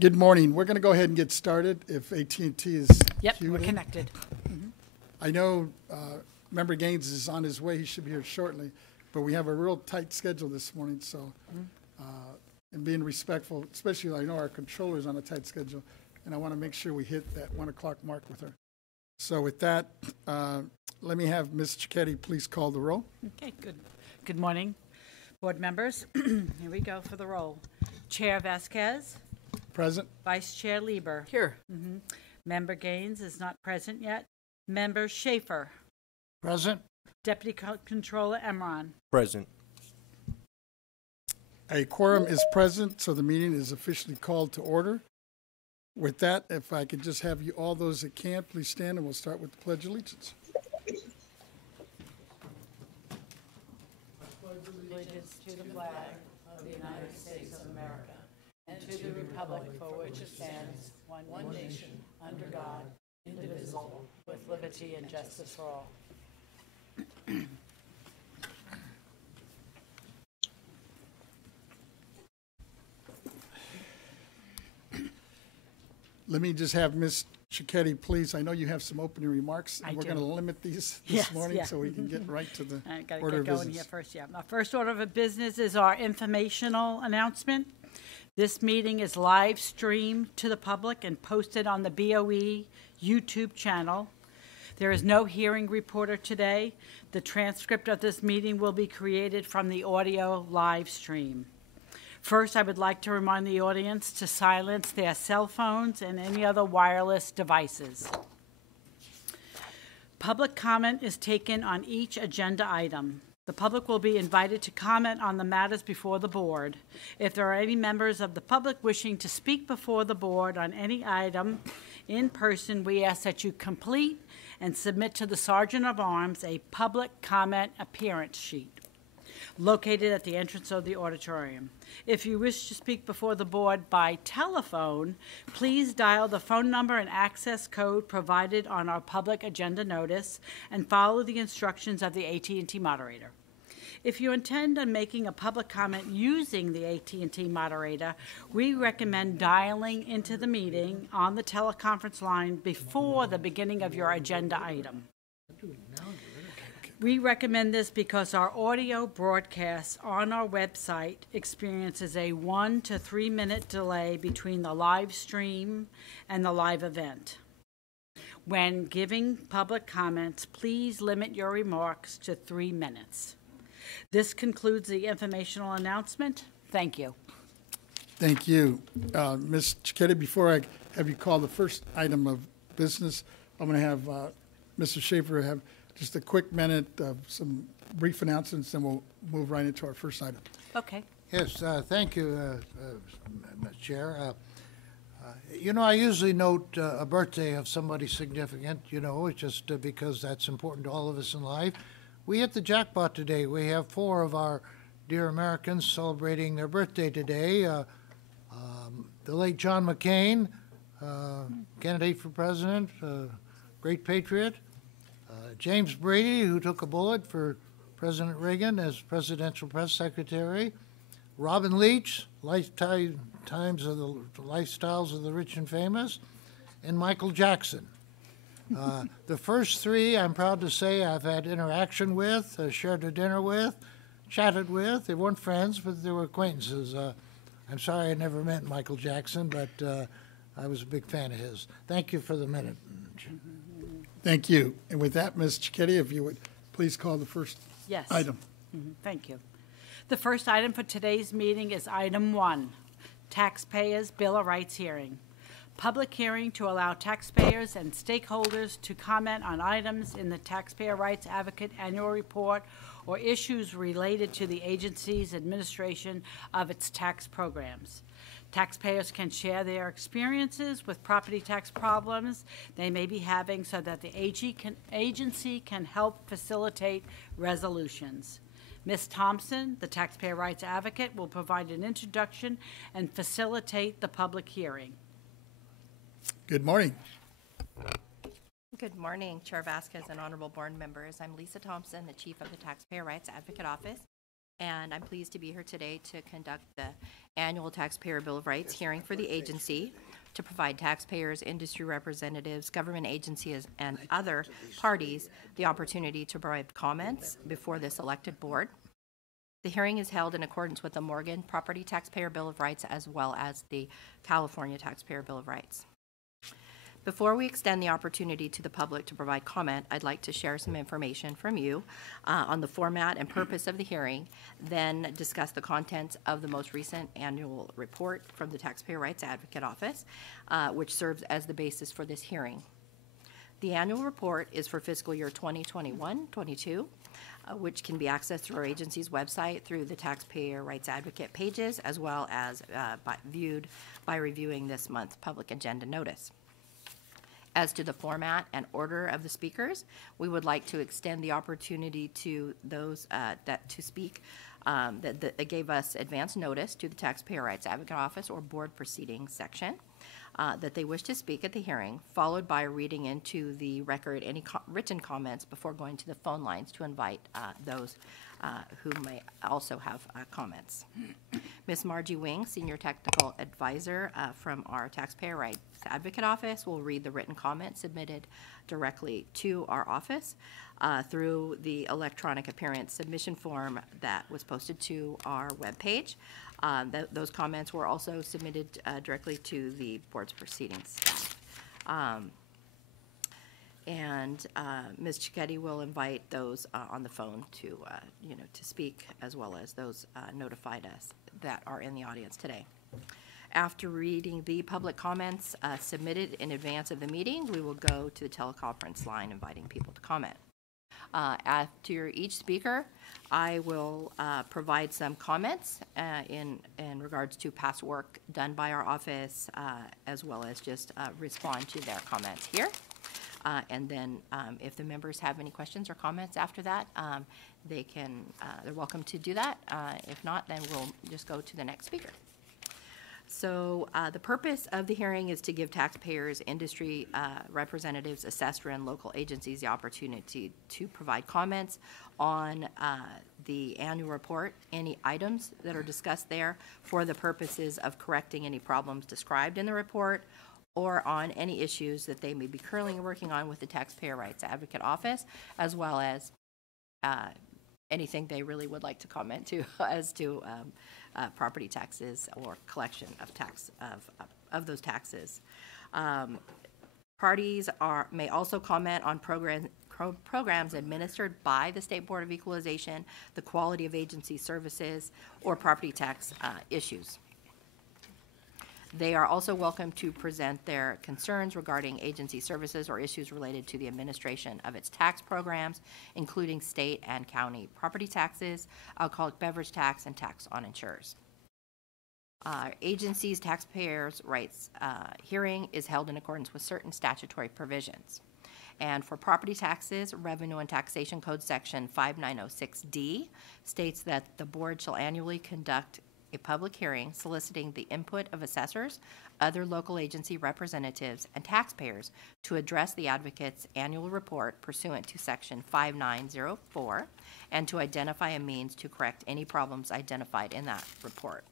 Good morning. We're going to go ahead and get started if AT&T is Yep, queued we're in. connected. I know Member Gaines is on his way. He should be here shortly. But we have a real tight schedule this morning, so, and being respectful, especially I know our controller's on a tight schedule, and I want to make sure we hit that 1 o'clock mark with her. So with that, let me have Ms. Cicchetti please call the roll. Okay, good. Good morning, board members. Here we go for the roll. Chair Vasquez, Present? Vice Chair Lieber. Here. Member Gaines is not present yet. Member Schaefer, Present. Deputy Controller Emron. Present. A quorum is present, so the meeting is officially called to order. With that, if I could just have you, all those that can, please stand, and we'll start with the Pledge of Allegiance. Allegiance to the flag of the United States of America and to the republic for which it stands, one nation, under God, indivisible, with liberty and justice for all. Let me just have Ms. Cicchetti, please. I know you have some opening remarks. I We're do. going to limit these Yes, this morning yeah. so we can get right to the I gotta order get of going here business. first, yeah. Our first order of business is our informational announcement. This meeting is live streamed to the public and posted on the BoE YouTube channel. There is no hearing reporter today. The transcript of this meeting will be created from the audio live stream. First, I would like to remind the audience to silence their cell phones and any other wireless devices. Public comment is taken on each agenda item. The public will be invited to comment on the matters before the board. If there are any members of the public wishing to speak before the board on any item in person, we ask that you complete and submit to the Sergeant of Arms a public comment appearance sheet located at the entrance of the auditorium. If you wish to speak before the board by telephone, please dial the phone number and access code provided on our public agenda notice and follow the instructions of the AT&T moderator. If you intend on making a public comment using the AT&T moderator, we recommend dialing into the meeting on the teleconference line before the beginning of your agenda item. We recommend this because our audio broadcast on our website experiences a 1 to 3 minute delay between the live stream and the live event. When giving public comments, please limit your remarks to 3 minutes. This concludes the informational announcement. Thank you. Thank you. Ms. Cicchetti, before I have you call the first item of business, I'm going to have Mr. Schaefer have just a quick minute of some brief announcements, and we'll move right into our first item. Okay. Yes, thank you, Mr. Chair. You know, I usually note a birthday of somebody significant, you know, just because that's important to all of us in life. We hit the jackpot today. We have 4 of our dear Americans celebrating their birthday today. The late John McCain, candidate for president, great patriot. James Brady, who took a bullet for President Reagan as presidential press secretary. Robin Leach, lifetimes of the lifestyles of the rich and famous. And Michael Jackson. The first 3, I'm proud to say, I've had interaction with, shared a dinner with, chatted with. They weren't friends, but they were acquaintances. I'm sorry I never met Michael Jackson, but I was a big fan of his. Thank you for the minute. Thank you. And with that, Ms. Cicchetti, if you would please call the first Yes. item. Thank you. The first item for today's meeting is item 1, Taxpayers' Bill of Rights hearing. Public hearing to allow taxpayers and stakeholders to comment on items in the Taxpayer Rights Advocate Annual Report or issues related to the agency's administration of its tax programs. Taxpayers can share their experiences with property tax problems they may be having so that the agency can help facilitate resolutions. Ms. Thompson, the Taxpayer Rights Advocate, will provide an introduction and facilitate the public hearing. Good morning. Good morning, Chair Vasquez and honorable board members. I'm Lisa Thompson, the Chief of the Taxpayer Rights Advocate Office, and I'm pleased to be here today to conduct the annual taxpayer bill of rights hearing for the agency to provide taxpayers, industry representatives, government agencies, and other parties the opportunity to provide comments before this elected board. The hearing is held in accordance with the Morgan Property Taxpayer Bill of Rights as well as the California Taxpayer Bill of Rights. Before we extend the opportunity to the public to provide comment, I'd like to share some information from you on the format and purpose of the hearing, then discuss the contents of the most recent annual report from the Taxpayer Rights Advocate Office, which serves as the basis for this hearing. The annual report is for fiscal year 2021-22, which can be accessed through our agency's website through the Taxpayer Rights Advocate pages, as well as viewed by reviewing this month's public agenda notice. As to the format and order of the speakers, we would like to extend the opportunity to those to speak that gave us advance notice to the Taxpayer Rights Advocate Office or Board Proceedings section that they wish to speak at the hearing, followed by reading into the record any written comments before going to the phone lines to invite those who may also have comments. Ms. Margie Wing, Senior Technical Advisor from our Taxpayer Rights Advocate Office, will read the written comments submitted directly to our office through the electronic appearance submission form that was posted to our webpage. Those comments were also submitted directly to the board's proceedings staff. Ms. Cicchetti will invite those on the phone to speak, as well as those notified us that are in the audience today. After reading the public comments submitted in advance of the meeting, we will go to the teleconference line inviting people to comment. After each speaker, I will provide some comments in regards to past work done by our office, as well as just respond to their comments here. And then if the members have any questions or comments after that, they're welcome to do that. If not, then we'll just go to the next speaker. So the purpose of the hearing is to give taxpayers, industry representatives, assessor, and local agencies the opportunity to provide comments on the annual report, any items that are discussed there for the purposes of correcting any problems described in the report, or on any issues that they may be currently working on with the Taxpayer Rights Advocate Office, as well as anything they really would like to comment to as to property taxes or collection of those taxes. Parties may also comment on programs administered by the State Board of Equalization, the quality of agency services, or property tax issues. They are also welcome to present their concerns regarding agency services or issues related to the administration of its tax programs, including state and county property taxes, alcoholic beverage tax, and tax on insurers. Agency's taxpayers' rights hearing is held in accordance with certain statutory provisions. And for property taxes, Revenue and Taxation Code Section 5906D states that the board shall annually conduct a public hearing soliciting the input of assessors, other local agency representatives, and taxpayers to address the advocate's annual report pursuant to Section 5904 and to identify a means to correct any problems identified in that report.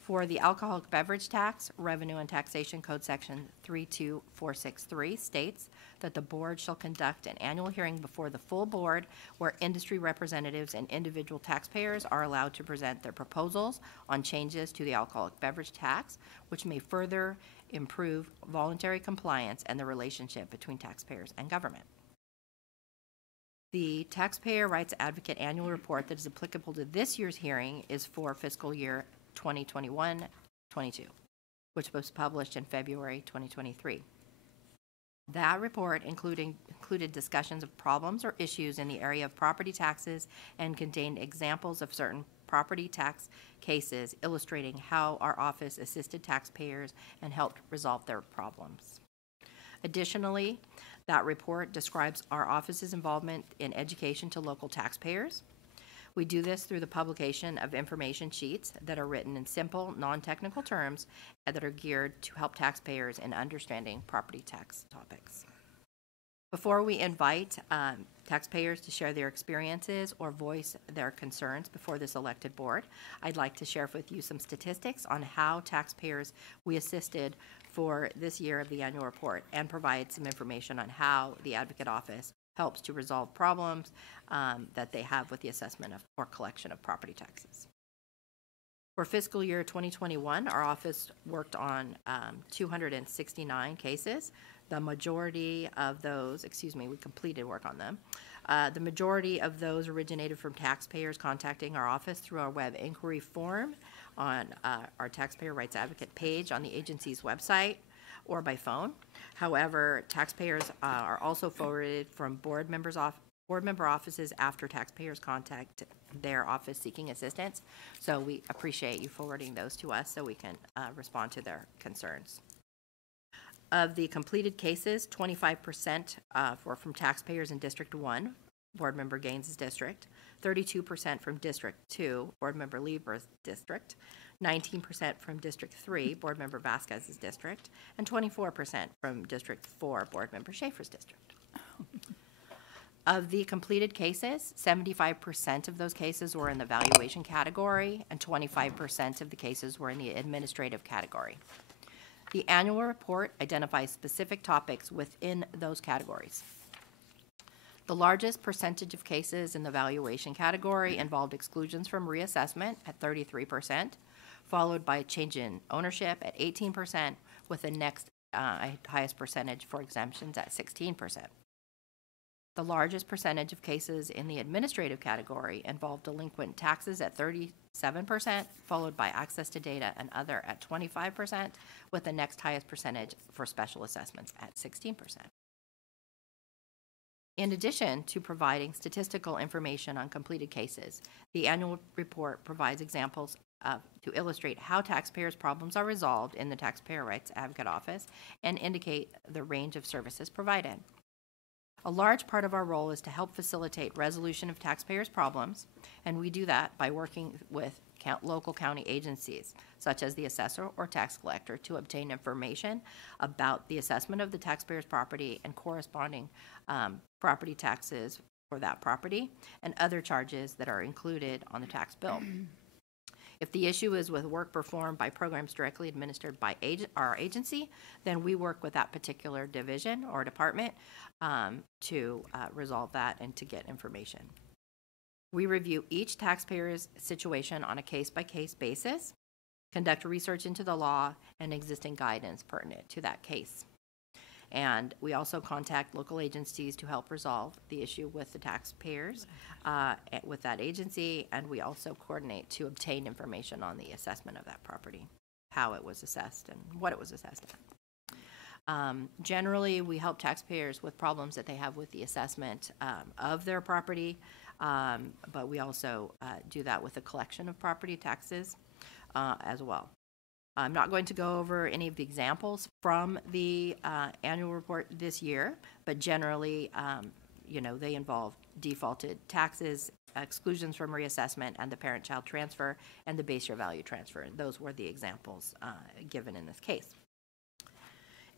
For the alcoholic beverage tax, Revenue and Taxation Code Section 32463 states that the board shall conduct an annual hearing before the full board where industry representatives and individual taxpayers are allowed to present their proposals on changes to the alcoholic beverage tax, which may further improve voluntary compliance and the relationship between taxpayers and government. The Taxpayer Rights Advocate annual report that is applicable to this year's hearing is for fiscal year 2021-22, which was published in February 2023. That report included discussions of problems or issues in the area of property taxes and contained examples of certain property tax cases illustrating how our office assisted taxpayers and helped resolve their problems. Additionally, that report describes our office's involvement in education to local taxpayers. We do this through the publication of information sheets that are written in simple, non-technical terms that are geared to help taxpayers in understanding property tax topics. Before we invite taxpayers to share their experiences or voice their concerns before this elected board, I'd like to share with you some statistics on how taxpayers we assisted for this year of the annual report and provide some information on how the Advocate Office helps to resolve problems that they have with the assessment of or collection of property taxes. For fiscal year 2021, our office worked on 269 cases. The majority of those, we completed work on them. The majority of those originated from taxpayers contacting our office through our web inquiry form on our Taxpayer Rights Advocate page on the agency's website or by phone. However, taxpayers are also forwarded from board member offices after taxpayers contact their office seeking assistance. So we appreciate you forwarding those to us so we can respond to their concerns. Of the completed cases, 25% were from taxpayers in District 1, Board Member Gaines' district, 32% from District 2, Board Member Lieber's district, 19% from District 3, Board Member Vasquez's district, and 24% from District 4, Board Member Schaefer's district. Of the completed cases, 75% of those cases were in the valuation category, and 25% of the cases were in the administrative category. The annual report identifies specific topics within those categories. The largest percentage of cases in the valuation category involved exclusions from reassessment at 33%, followed by a change in ownership at 18%, with the next highest percentage for exemptions at 16%. The largest percentage of cases in the administrative category involved delinquent taxes at 37%, followed by access to data and other at 25%, with the next highest percentage for special assessments at 16%. In addition to providing statistical information on completed cases, the annual report provides examples to illustrate how taxpayers' problems are resolved in the Taxpayer Rights Advocate Office and indicate the range of services provided. A large part of our role is to help facilitate resolution of taxpayers' problems, and we do that by working with local county agencies, such as the assessor or tax collector, to obtain information about the assessment of the taxpayer's property and corresponding property taxes for that property and other charges that are included on the tax bill. If the issue is with work performed by programs directly administered by our agency, then we work with that particular division or department to resolve that and to get information. We review each taxpayer's situation on a case-by-case basis, conduct research into the law and existing guidance pertinent to that case. And we also contact local agencies to help resolve the issue with the taxpayers with that agency, and we also coordinate to obtain information on the assessment of that property, how it was assessed and what it was assessed at. Generally, we help taxpayers with problems that they have with the assessment of their property, but we also do that with the collection of property taxes as well. I'm not going to go over any of the examples from the annual report this year, but generally, they involve defaulted taxes, exclusions from reassessment, and the parent-child transfer, and the base year value transfer. Those were the examples given in this case.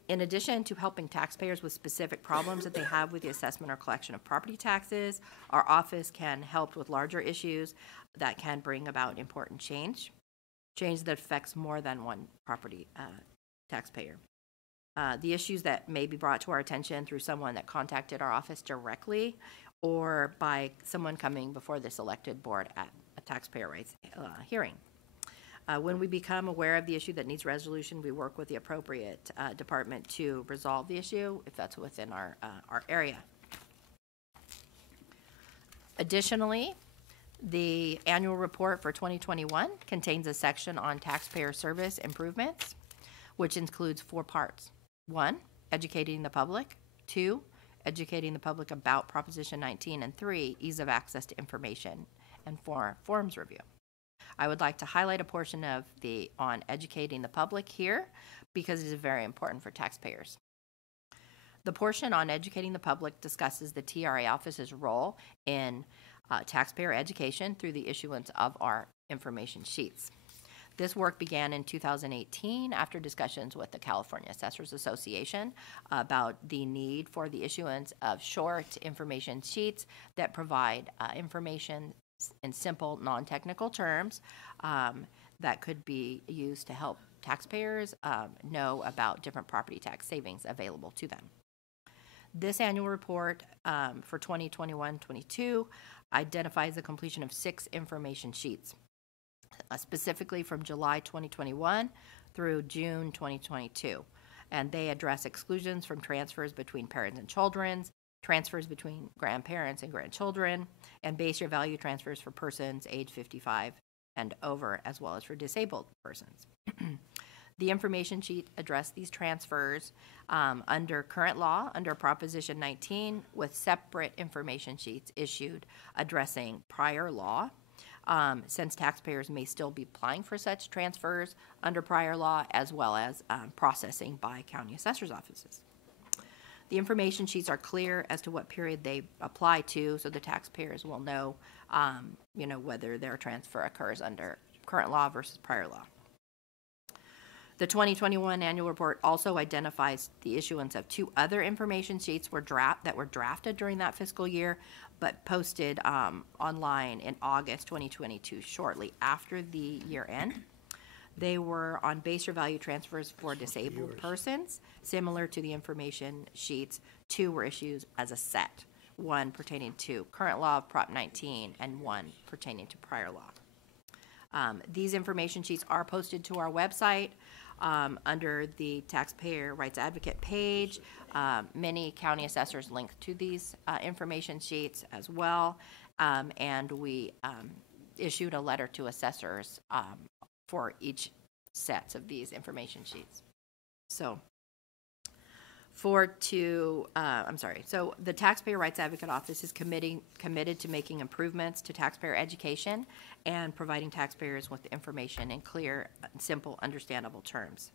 In addition to helping taxpayers with specific problems that they have with the assessment or collection of property taxes, our office can help with larger issues that can bring about important change that affects more than one property taxpayer. The issues that may be brought to our attention through someone that contacted our office directly or by someone coming before this elected board at a taxpayer rights hearing. When we become aware of the issue that needs resolution, we work with the appropriate department to resolve the issue if that's within our area. Additionally, the annual report for 2021 contains a section on taxpayer service improvements, which includes 4 parts. 1, educating the public. 2, educating the public about Proposition 19. And 3, ease of access to information. And 4, forms review. I would like to highlight a portion of on educating the public here because it is very important for taxpayers. The portion on educating the public discusses the TRA office's role in taxpayer education through the issuance of our information sheets. This work began in 2018 after discussions with the California Assessors Association about the need for the issuance of short information sheets that provide information in simple, non-technical terms that could be used to help taxpayers know about different property tax savings available to them. This annual report for 2021-22 identifies the completion of 6 information sheets, specifically from July 2021 through June 2022. And they address exclusions from transfers between parents and children, transfers between grandparents and grandchildren, and base year value transfers for persons age 55 and over, as well as for disabled persons. The information sheet addressed these transfers under current law, under Proposition 19, with separate information sheets issued addressing prior law, since taxpayers may still be applying for such transfers under prior law, as well as processing by county assessor's offices. The information sheets are clear as to what period they apply to, so the taxpayers will know, whether their transfer occurs under current law versus prior law. The 2021 annual report also identifies the issuance of 2 other information sheets that were drafted during that fiscal year, but posted online in August 2022, shortly after the year end. They were on base year value transfers for disabled persons. Similar to the information sheets, 2 were issued as a set, 1 pertaining to current law of Prop 19 and 1 pertaining to prior law. These information sheets are posted to our website under the Taxpayer Rights Advocate page. Many county assessors link to these information sheets as well, and we issued a letter to assessors for each set of these information sheets. So so the Taxpayer Rights Advocate Office is committed to making improvements to taxpayer education and providing taxpayers with information in clear, simple, understandable terms.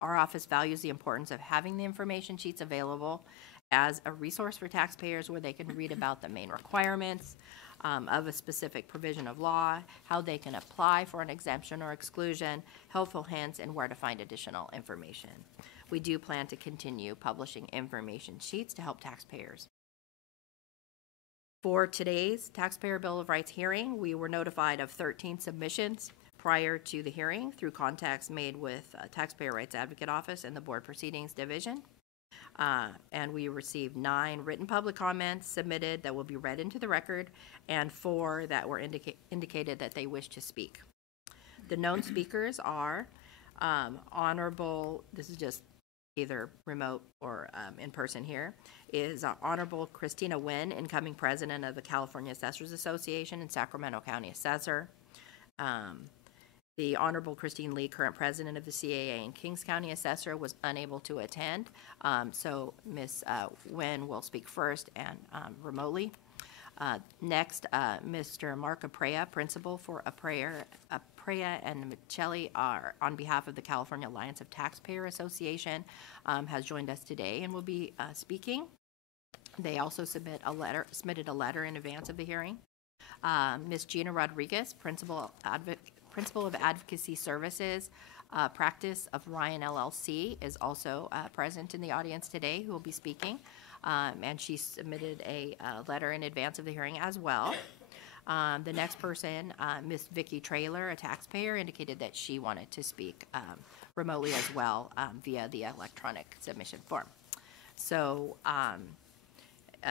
Our office values the importance of having the information sheets available as a resource for taxpayers where they can read about the main requirements of a specific provision of law, how they can apply for an exemption or exclusion, helpful hints, and where to find additional information. We do plan to continue publishing information sheets to help taxpayers. For today's Taxpayer Bill of Rights hearing, we were notified of 13 submissions prior to the hearing through contacts made with Taxpayer Rights Advocate Office and the Board Proceedings Division. And we received 9 written public comments submitted that will be read into the record, and 4 that were indicated that they wish to speak. The known speakers are Honorable, this is just either remote or in person here, is Honorable Christina Nguyen, incoming President of the California Assessors Association and Sacramento County Assessor. The Honorable Christine Lee, current President of the CAA and Kings County Assessor, was unable to attend, so Ms. Nguyen will speak first and remotely. Next, Mr. Mark Aprea, Principal for Aprea and Michelli, are on behalf of the California Alliance of Taxpayer Association, has joined us today and will be speaking. They also submitted a letter in advance of the hearing. Ms. Gina Rodriguez, Principal of Advocacy Services, Practice of Ryan LLC, is also present in the audience today, who will be speaking. And she submitted a letter in advance of the hearing as well. The next person, Ms. Vicki Traylor, a taxpayer, indicated that she wanted to speak remotely as well via the electronic submission form. So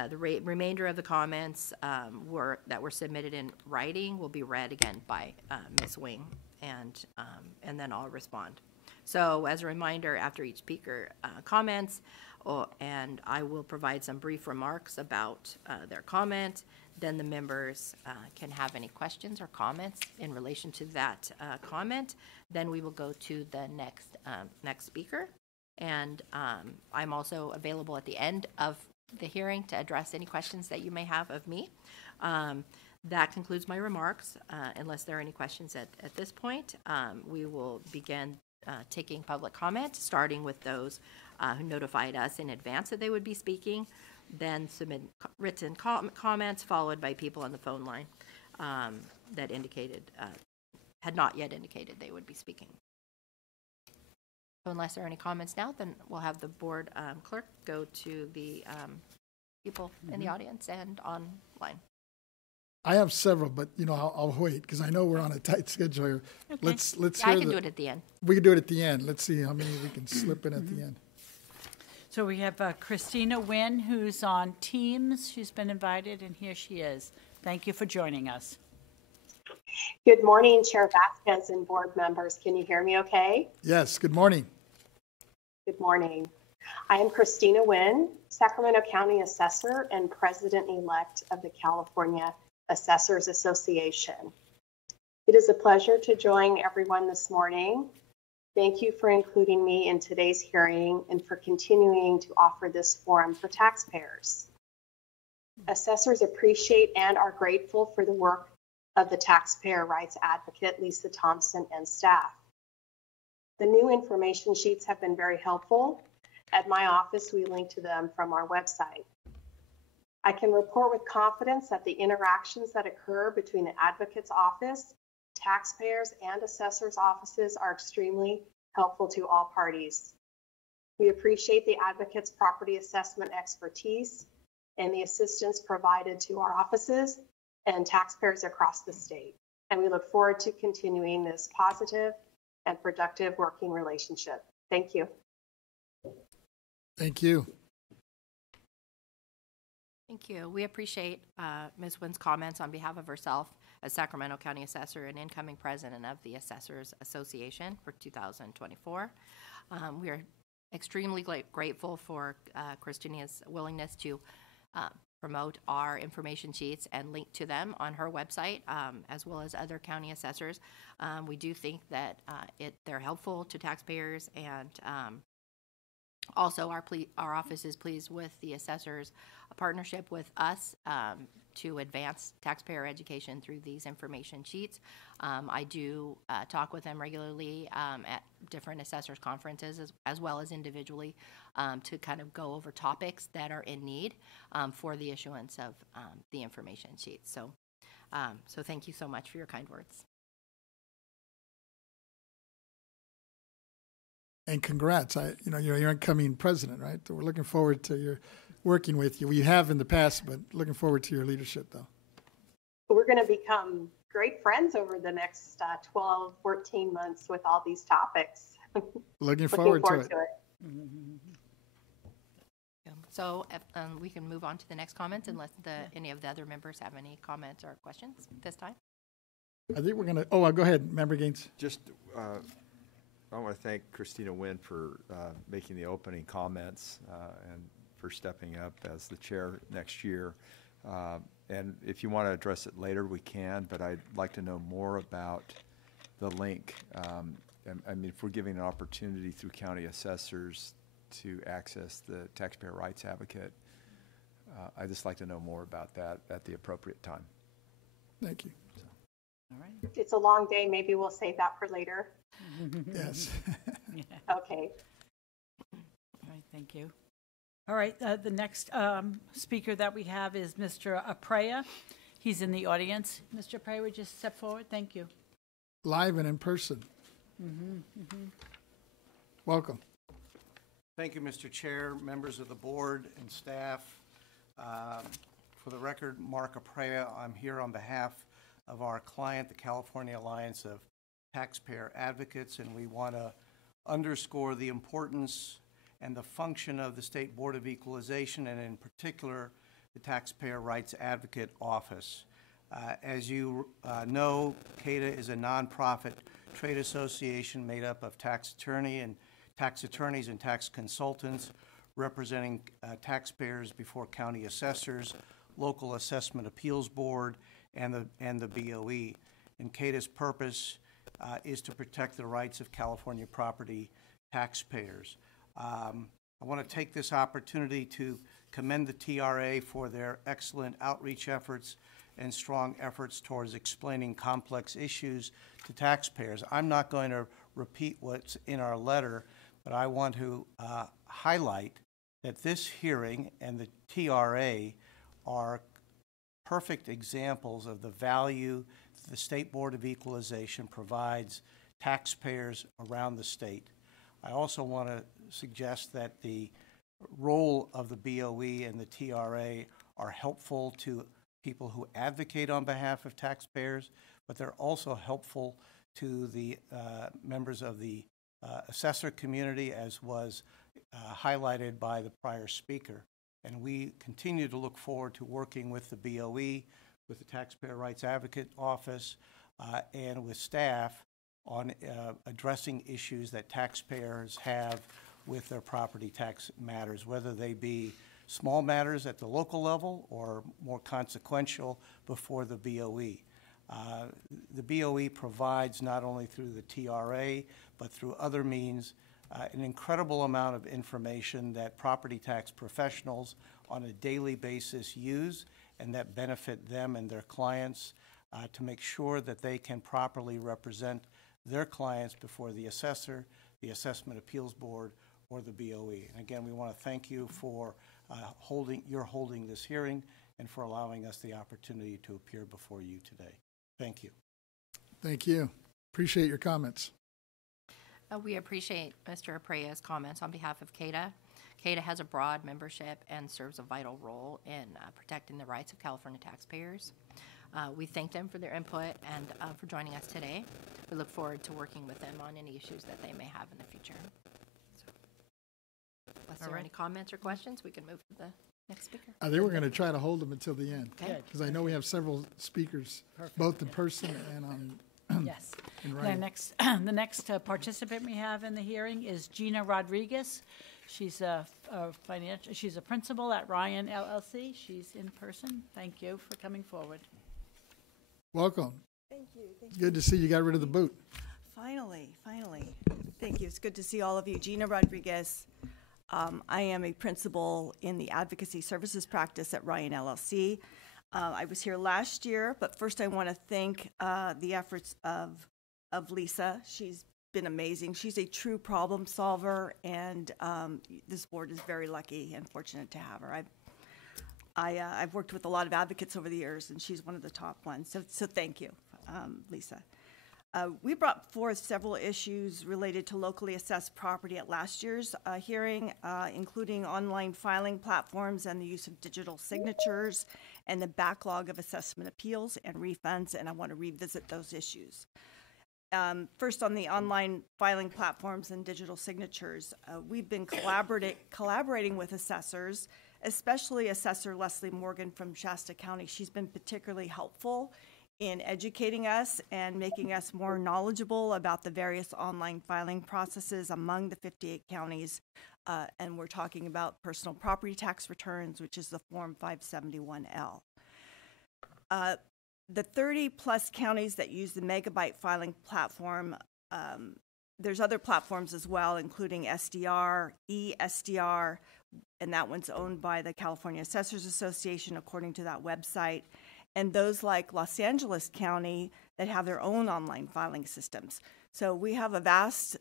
the remainder of the comments that were submitted in writing will be read again by Ms. Wing, and then I'll respond. So as a reminder, after each speaker comments, and I will provide some brief remarks about their comment, then the members can have any questions or comments in relation to that comment. Then we will go to the next speaker, and I'm also available at the end of the hearing to address any questions that you may have of me. That concludes my remarks. Unless there are any questions at this point, we will begin taking public comment, starting with those who notified us in advance that they would be speaking, then submit written comments, followed by people on the phone line that indicated had not yet indicated they would be speaking. So unless there are any comments now, then we'll have the board clerk go to the people in the audience and online. I have several, but I'll wait because I know we're on a tight schedule here. Okay. Let's Yeah, hear I can do it at the end. We can do it at the end. Let's see how many we can slip in at the end. So we have Christina Wynn, who's on Teams. She's been invited, and here she is. Thank you for joining us. Good morning, Chair Vasquez and board members. Can you hear me okay? Yes, good morning. Good morning. I am Christina Wynn, Sacramento County Assessor and President-elect of the California Assessors Association. It is a pleasure to join everyone this morning. Thank you for including me in today's hearing and for continuing to offer this forum for taxpayers. Assessors appreciate and are grateful for the work of the taxpayer rights advocate, Lisa Thompson, and staff. The new information sheets have been very helpful. At my office, we link to them from our website. I can report with confidence that the interactions that occur between the advocate's office, taxpayers, and assessors' offices are extremely helpful to all parties. We appreciate the advocate's property assessment expertise and the assistance provided to our offices and taxpayers across the state. And we look forward to continuing this positive and productive working relationship. Thank you. Thank you. Thank you. We appreciate Ms. Wynn's comments on behalf of herself as Sacramento County Assessor and incoming president of the Assessors Association for 2024. We are extremely grateful for Christina's willingness to promote our information sheets and link to them on her website, as well as other county assessors. We do think that they're helpful to taxpayers, and also our office is pleased with the assessors' partnership with us to advance taxpayer education through these information sheets. I do talk with them regularly at different assessors conferences as well as individually to kind of go over topics that are in need for the issuance of the information sheets. So thank you so much for your kind words. And congrats. You're your incoming president, right? So we're looking forward to your working with you. We have in the past, but looking forward to your leadership, though. We're going to become great friends over the next 12, 14 months with all these topics. Looking forward to it. So we can move on to the next comments unless any of the other members have any comments or questions this time. I think we're going to, go ahead, Member Gaines. Just, I want to thank Christina Wynn for making the opening comments and for stepping up as the chair next year. And if you want to address it later, we can, but I'd like to know more about the link. I mean, if we're giving an opportunity through county assessors to access the taxpayer rights advocate, I'd just like to know more about that at the appropriate time. Thank you. So. All right. It's a long day. Maybe we'll save that for later. Yes. Okay. All right, thank you. All right, the next speaker that we have is Mr. Aprea. He's in the audience. Mr. Aprea, would you step forward? Thank you. Live and in person. Welcome. Thank you, Mr. Chair, members of the board and staff. For the record, Mark Aprea, I'm here on behalf of our client, the California Alliance of Taxpayer Advocates, and we want to underscore the importance and the function of the State Board of Equalization, and in particular, the Taxpayer Rights Advocate Office. As you know, CATA is a nonprofit trade association made up of tax attorneys and tax consultants representing taxpayers before county assessors, local assessment appeals board, and the BoE. And CATA's purpose is to protect the rights of California property taxpayers. I want to take this opportunity to commend the TRA for their excellent outreach efforts and strong efforts towards explaining complex issues to taxpayers. I'm not going to repeat what's in our letter, but I want to highlight that this hearing and the TRA are perfect examples of the value the State Board of Equalization provides taxpayers around the state. I also want to suggest that the role of the BoE and the TRA are helpful to people who advocate on behalf of taxpayers, but they're also helpful to the members of the assessor community, as was highlighted by the prior speaker. And we continue to look forward to working with the BoE, with the Taxpayer Rights Advocate Office, and with staff on addressing issues that taxpayers have with their property tax matters, whether they be small matters at the local level or more consequential before the BoE. The BoE provides, not only through the TRA, but through other means, an incredible amount of information that property tax professionals on a daily basis use and that benefit them and their clients to make sure that they can properly represent their clients before the assessor, the Assessment Appeals Board, or the BoE. And again, we want to thank you for holding this hearing and for allowing us the opportunity to appear before you today. Thank you. Thank you. Appreciate your comments. We appreciate Mr. Aprea's comments on behalf of CADA. CADA has a broad membership and serves a vital role in protecting the rights of California taxpayers. We thank them for their input and for joining us today. We look forward to working with them on any issues that they may have in the future. Unless there are any comments or questions, we can move to the next speaker. They were going to try to hold them until the end. Okay. Because I know we have several speakers, both in person and on Yes. in The writing. next participant we have in the hearing is Gina Rodriguez. She's a principal at Ryan LLC. She's in person. Thank you for coming forward. Welcome. Thank you. It's good to see you got rid of the boot. Finally. Thank you. It's good to see all of you. Gina Rodriguez. I am a principal in the advocacy services practice at Ryan LLC. I was here last year, but first I want to thank the efforts of Lisa. She's been amazing. She's a true problem solver, and this board is very lucky and fortunate to have her. I've worked with a lot of advocates over the years, and she's one of the top ones. So thank you, Lisa. We brought forth several issues related to locally assessed property at last year's hearing, including online filing platforms and the use of digital signatures and the backlog of assessment appeals and refunds, and I want to revisit those issues. First, on the online filing platforms and digital signatures, we've been collaborating with assessors, especially Assessor Leslie Morgan from Shasta County. She's been particularly helpful in educating us and making us more knowledgeable about the various online filing processes among the 58 counties. And we're talking about personal property tax returns, which is the Form 571L. The 30-plus counties that use the Megabyte filing platform, there's other platforms as well, including SDR, eSDR, and that one's owned by the California Assessors Association, according to that website, and those like Los Angeles County that have their own online filing systems. So we have a vast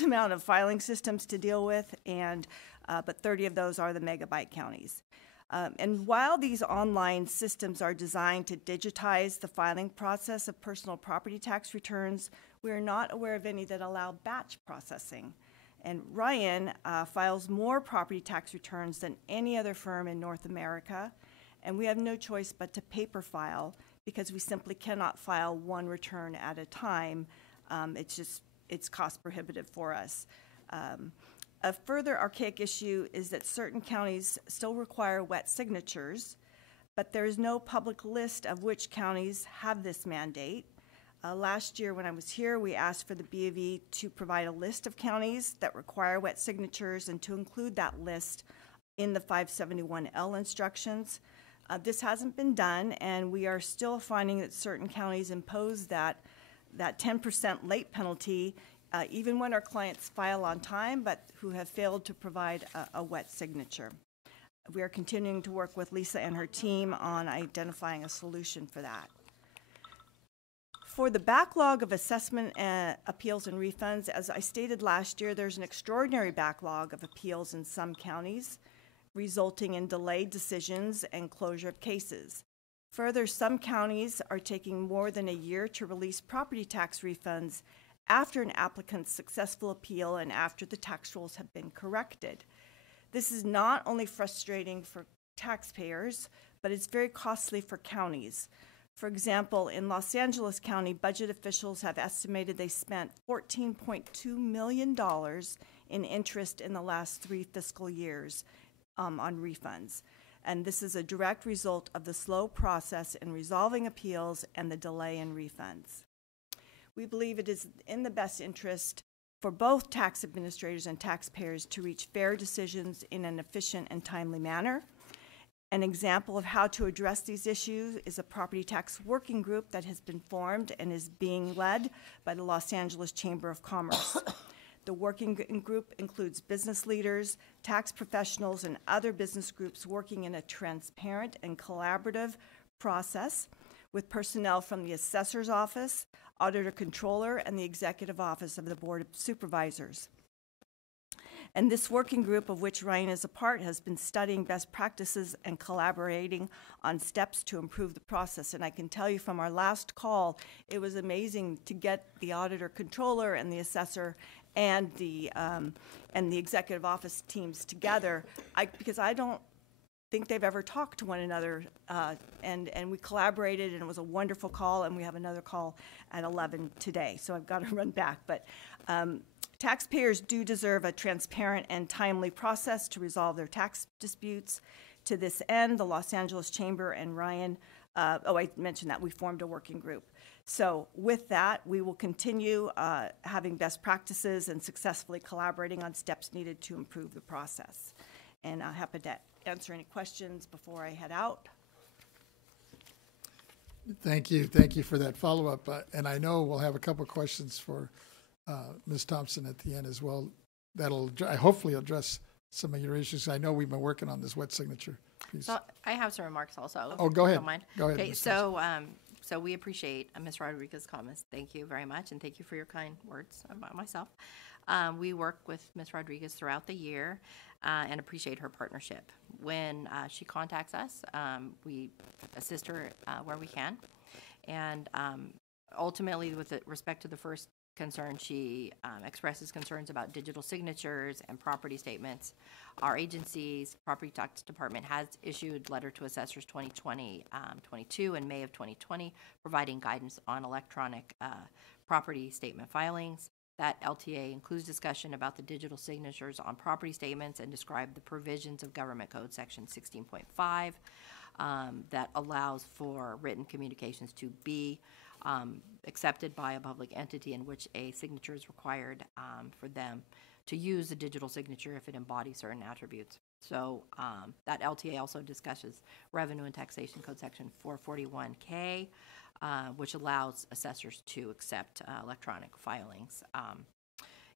amount of filing systems to deal with, and but 30 of those are the Megabyte counties. And while these online systems are designed to digitize the filing process of personal property tax returns, we are not aware of any that allow batch processing. And Ryan files more property tax returns than any other firm in North America, and we have no choice but to paper file because we simply cannot file one return at a time. It's cost prohibitive for us. A further archaic issue is that certain counties still require wet signatures, but there is no public list of which counties have this mandate. Last year when I was here, we asked for the BoE to provide a list of counties that require wet signatures and to include that list in the 571L instructions. This hasn't been done, and we are still finding that certain counties impose that 10% late penalty even when our clients file on time, but who have failed to provide a wet signature. We are continuing to work with Lisa and her team on identifying a solution for that. For the backlog of assessment appeals and refunds, as I stated last year, there's an extraordinary backlog of appeals in some counties, resulting in delayed decisions and closure of cases. Further, some counties are taking more than a year to release property tax refunds after an applicant's successful appeal and after the tax rolls have been corrected. This is not only frustrating for taxpayers, but it's very costly for counties. For example, in Los Angeles County, budget officials have estimated they spent $14.2 million in interest in the last 3 fiscal years on refunds. And this is a direct result of the slow process in resolving appeals and the delay in refunds. We believe it is in the best interest for both tax administrators and taxpayers to reach fair decisions in an efficient and timely manner. An example of how to address these issues is a property tax working group that has been formed and is being led by the Los Angeles Chamber of Commerce. The working group includes business leaders, tax professionals, and other business groups working in a transparent and collaborative process with personnel from the Assessor's Office, Auditor Controller, and the Executive Office of the Board of Supervisors. And this working group, of which Ryan is a part, has been studying best practices and collaborating on steps to improve the process. And I can tell you from our last call, it was amazing to get the Auditor Controller and the Assessor and the Executive Office teams together, because I don't think they've ever talked to one another, and we collaborated, and it was a wonderful call, and we have another call at 11 today, so I've got to run back. But taxpayers do deserve a transparent and timely process to resolve their tax disputes. To this end, the Los Angeles Chamber and Ryan, I mentioned that we formed a working group. So with that, we will continue having best practices and successfully collaborating on steps needed to improve the process. And I'm happy to answer any questions before I head out. Thank you for that follow-up. And I know we'll have a couple of questions for Ms. Thompson at the end as well. That'll hopefully address some of your issues. I know we've been working on this wet signature piece. So I have some remarks also. Oh, go ahead. Don't mind. Go ahead, Okay, Ms. Thompson. so we appreciate Ms. Rodriguez's comments. Thank you very much, and thank you for your kind words about myself. We work with Ms. Rodriguez throughout the year and appreciate her partnership. When she contacts us, we assist her where we can. And ultimately, with respect to the first concern, she expresses concerns about digital signatures and property statements. Our agency's property tax department has issued letter to assessors 2020-22 in May of 2020, providing guidance on electronic property statement filings. That LTA includes discussion about the digital signatures on property statements and describe the provisions of Government Code Section 16.5 that allows for written communications to be accepted by a public entity in which a signature is required for them to use a digital signature if it embodies certain attributes. So that LTA also discusses Revenue and Taxation Code Section 441K, which allows assessors to accept electronic filings.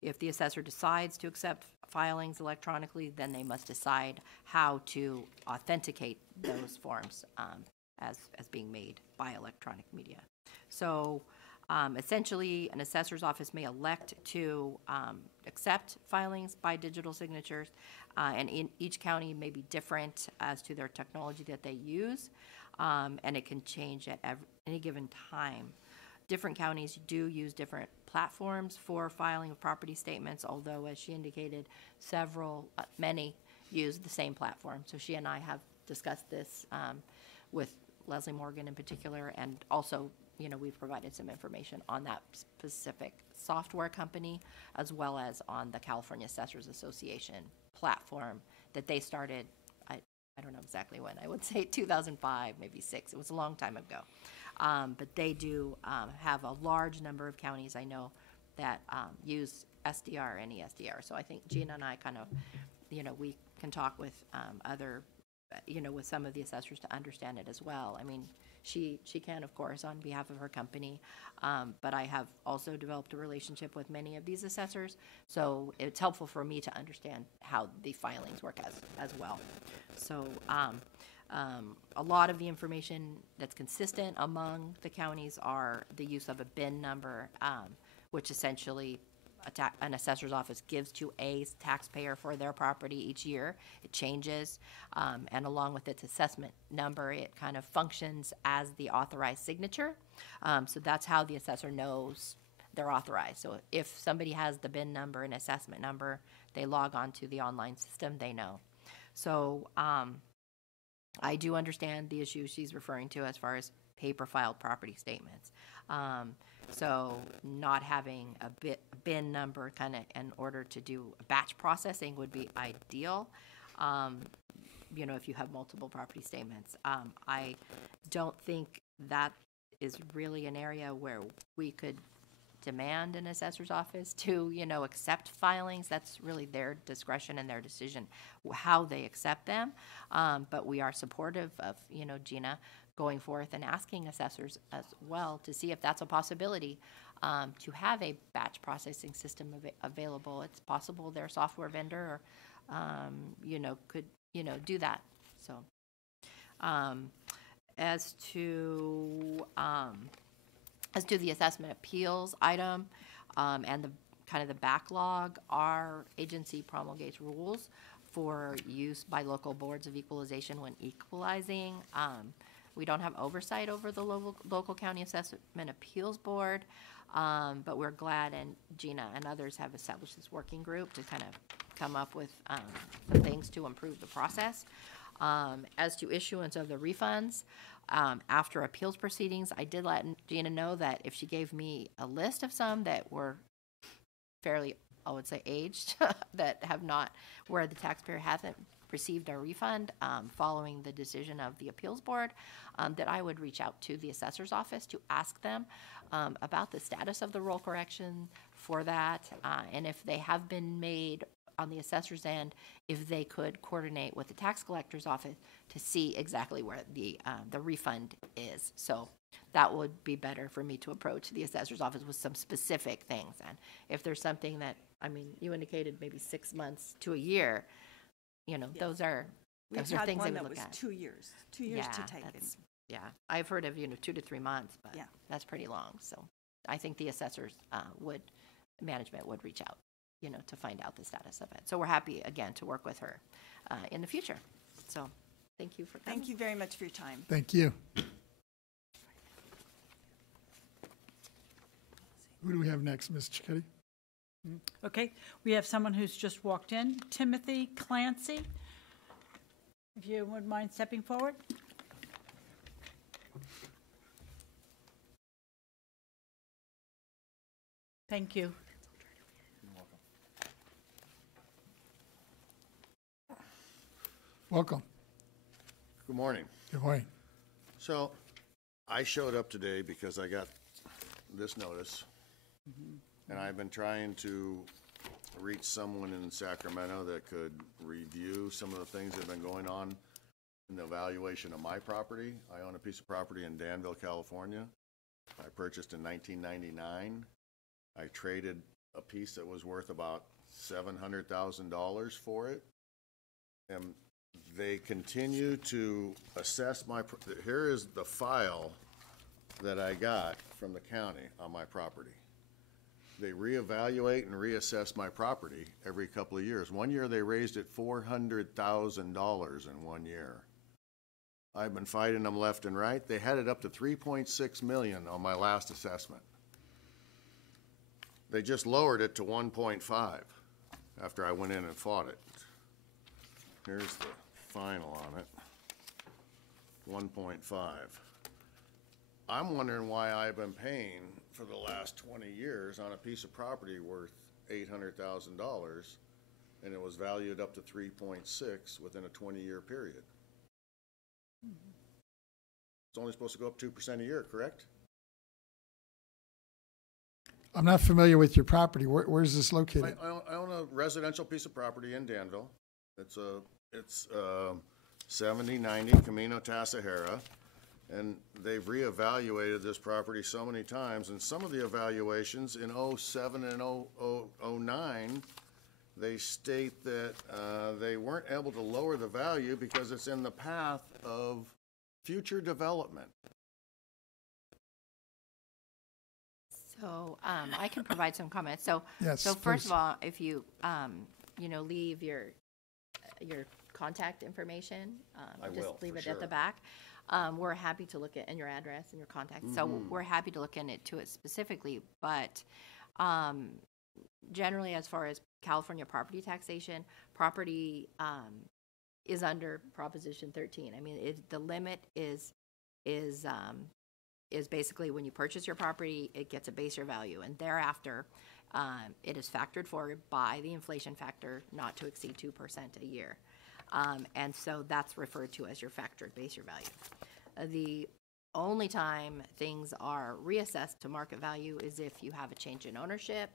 If the assessor decides to accept filings electronically, then they must decide how to authenticate those forms as being made by electronic media. So essentially, an assessor's office may elect to accept filings by digital signatures, and in each county may be different as to their technology that they use, and it can change at any given time. Different counties do use different platforms for filing of property statements, although, as she indicated, many use the same platform. So she and I have discussed this with Leslie Morgan in particular, and also, we've provided some information on that specific software company, as well as on the California Assessors Association platform that they started, I don't know exactly when, I would say 2005, maybe 6. It was a long time ago. But they do have a large number of counties, I know, that use SDR and ESDR. So I think Gina and I kind of, we can talk with other, with some of the assessors to understand it as well. I mean, she can, of course, on behalf of her company, but I have also developed a relationship with many of these assessors, so it's helpful for me to understand how the filings work as well. So a lot of the information that's consistent among the counties are the use of a BIN number, which essentially an assessor's office gives to a taxpayer for their property each year. It changes, and along with its assessment number, it kind of functions as the authorized signature. So that's how the assessor knows they're authorized. So if somebody has the BIN number and assessment number, they log on to the online system, they know. So I do understand the issue she's referring to as far as paper filed property statements. So not having a BIN number kind of in order to do batch processing would be ideal. You know, if you have multiple property statements. I don't think that is really an area where we could demand an assessor's office to, you know, accept filings. That's really their discretion and their decision, how they accept them. But we are supportive of, you know, Gina going forth and asking assessors as well to see if that's a possibility, to have a batch processing system available. It's possible their software vendor, you know, could, you know, do that. So, as to the assessment appeals item, and the kind of the backlog, our agency promulgates rules for use by local boards of equalization when equalizing. We don't have oversight over the local county assessment appeals board, but we're glad, and Gina and others have established this working group to kind of come up with some things to improve the process. As to issuance of the refunds, after appeals proceedings, I did let Gina know that if she gave me a list of some that were fairly, I would say, aged, that have not, where the taxpayer hasn't received a refund following the decision of the appeals board, that I would reach out to the assessor's office to ask them about the status of the roll correction for that, and if they have been made on the assessor's end, if they could coordinate with the tax collector's office to see exactly where the refund is. So that would be better for me to approach the assessor's office with some specific things. And if there's something that, I mean, you indicated maybe 6 months to a year, you know, those are things they would look at. 2 years, 2 years to take it. Yeah, I've heard of, you know, 2 to 3 months, but Yeah. that's pretty long. So I think the assessors management would reach out, you know, to find out the status of it. So we're happy, again, to work with her in the future. So thank you for coming. Thank you very much for your time. Thank you. Who do we have next, Ms. Cicchetti? Okay, we have someone who's just walked in, Timothy Clancy. If you wouldn't mind stepping forward. Thank you. Welcome. Good morning. Good morning. So I showed up today because I got this notice, and I've been trying to reach someone in Sacramento that could review some of the things that have been going on in the evaluation of my property. I own a piece of property in Danville, California. I purchased in 1999. I traded a piece that was worth about $700,000 for it. And they continue to assess my, here is the file that I got from the county on my property. They reevaluate and reassess my property every couple of years. One year they raised it $400,000 in 1 year. I've been fighting them left and right. They had it up to $3.6 million on my last assessment. They just lowered it to 1.5 after I went in and fought it. Here's the final on it, 1.5. I'm wondering why I've been paying for the last 20 years on a piece of property worth $800,000, and it was valued up to 3.6 within a 20-year period. It's only supposed to go up 2% a year, correct? I'm not familiar with your property. Where's this located? I own a residential piece of property in Danville. It's 7090 Camino Tasajara, and they've reevaluated this property so many times, and some of the evaluations in 07 and 09, they state that they weren't able to lower the value because it's in the path of future development. So I can provide some comments. So, Yes, so first please. of all, if you, leave your contact information, I just will, leave for it at the sure. back. We're happy to look at, and your address and your contact. So we're happy to look into it specifically, but generally, as far as California property taxation, property is under Proposition 13. I mean, the limit is basically when you purchase your property, it gets a base year value, and thereafter, it is factored for by the inflation factor not to exceed 2% a year. And so that's referred to as your factored base year value. The only time things are reassessed to market value is if you have a change in ownership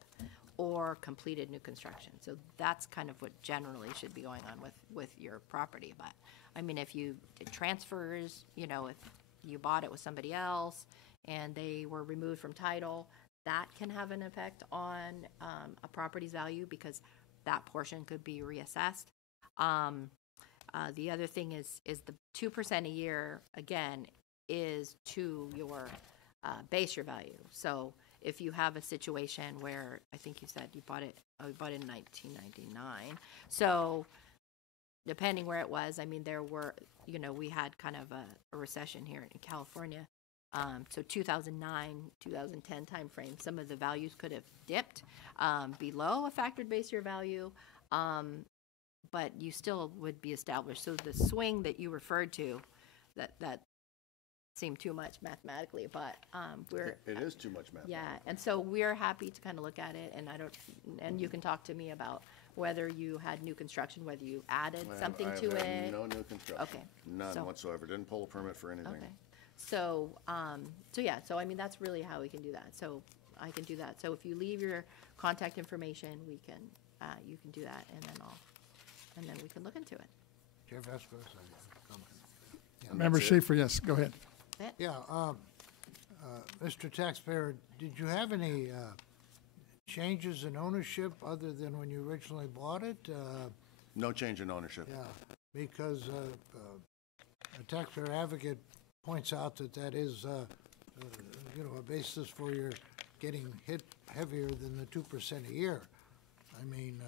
or completed new construction. So that's kind of what generally should be going on with your property. But, I mean, if you did transfers, if you bought it with somebody else and they were removed from title, that can have an effect on a property's value because that portion could be reassessed. The other thing is the 2% a year, again, is to your base year value. So if you have a situation where, I think you said you bought it in 1999. So depending where it was, I mean, there were, we had kind of a recession here in California. So 2009, 2010 timeframe, some of the values could have dipped below a factored base year value, but you still would be established. So the swing that you referred to, that seemed too much mathematically, but It is too much math. yeah, and so we're happy to kind of look at it, and you can talk to me about whether you had new construction, whether you added something to I have it. no new construction. Okay. None So- whatsoever. Didn't pull a permit for anything. Okay, so, yeah, so I mean, that's really how we can do that, so I can do that. So if you leave your contact information, you can do that, and then we can look into it. Chair Vasquez, I have a comment. Member Schaefer, yes, go ahead. Yeah, Mr. Taxpayer, did you have any changes in ownership other than when you originally bought it? No change in ownership. Yeah, because a taxpayer advocate points out that is, a basis for your getting hit heavier than the 2% a year. I mean,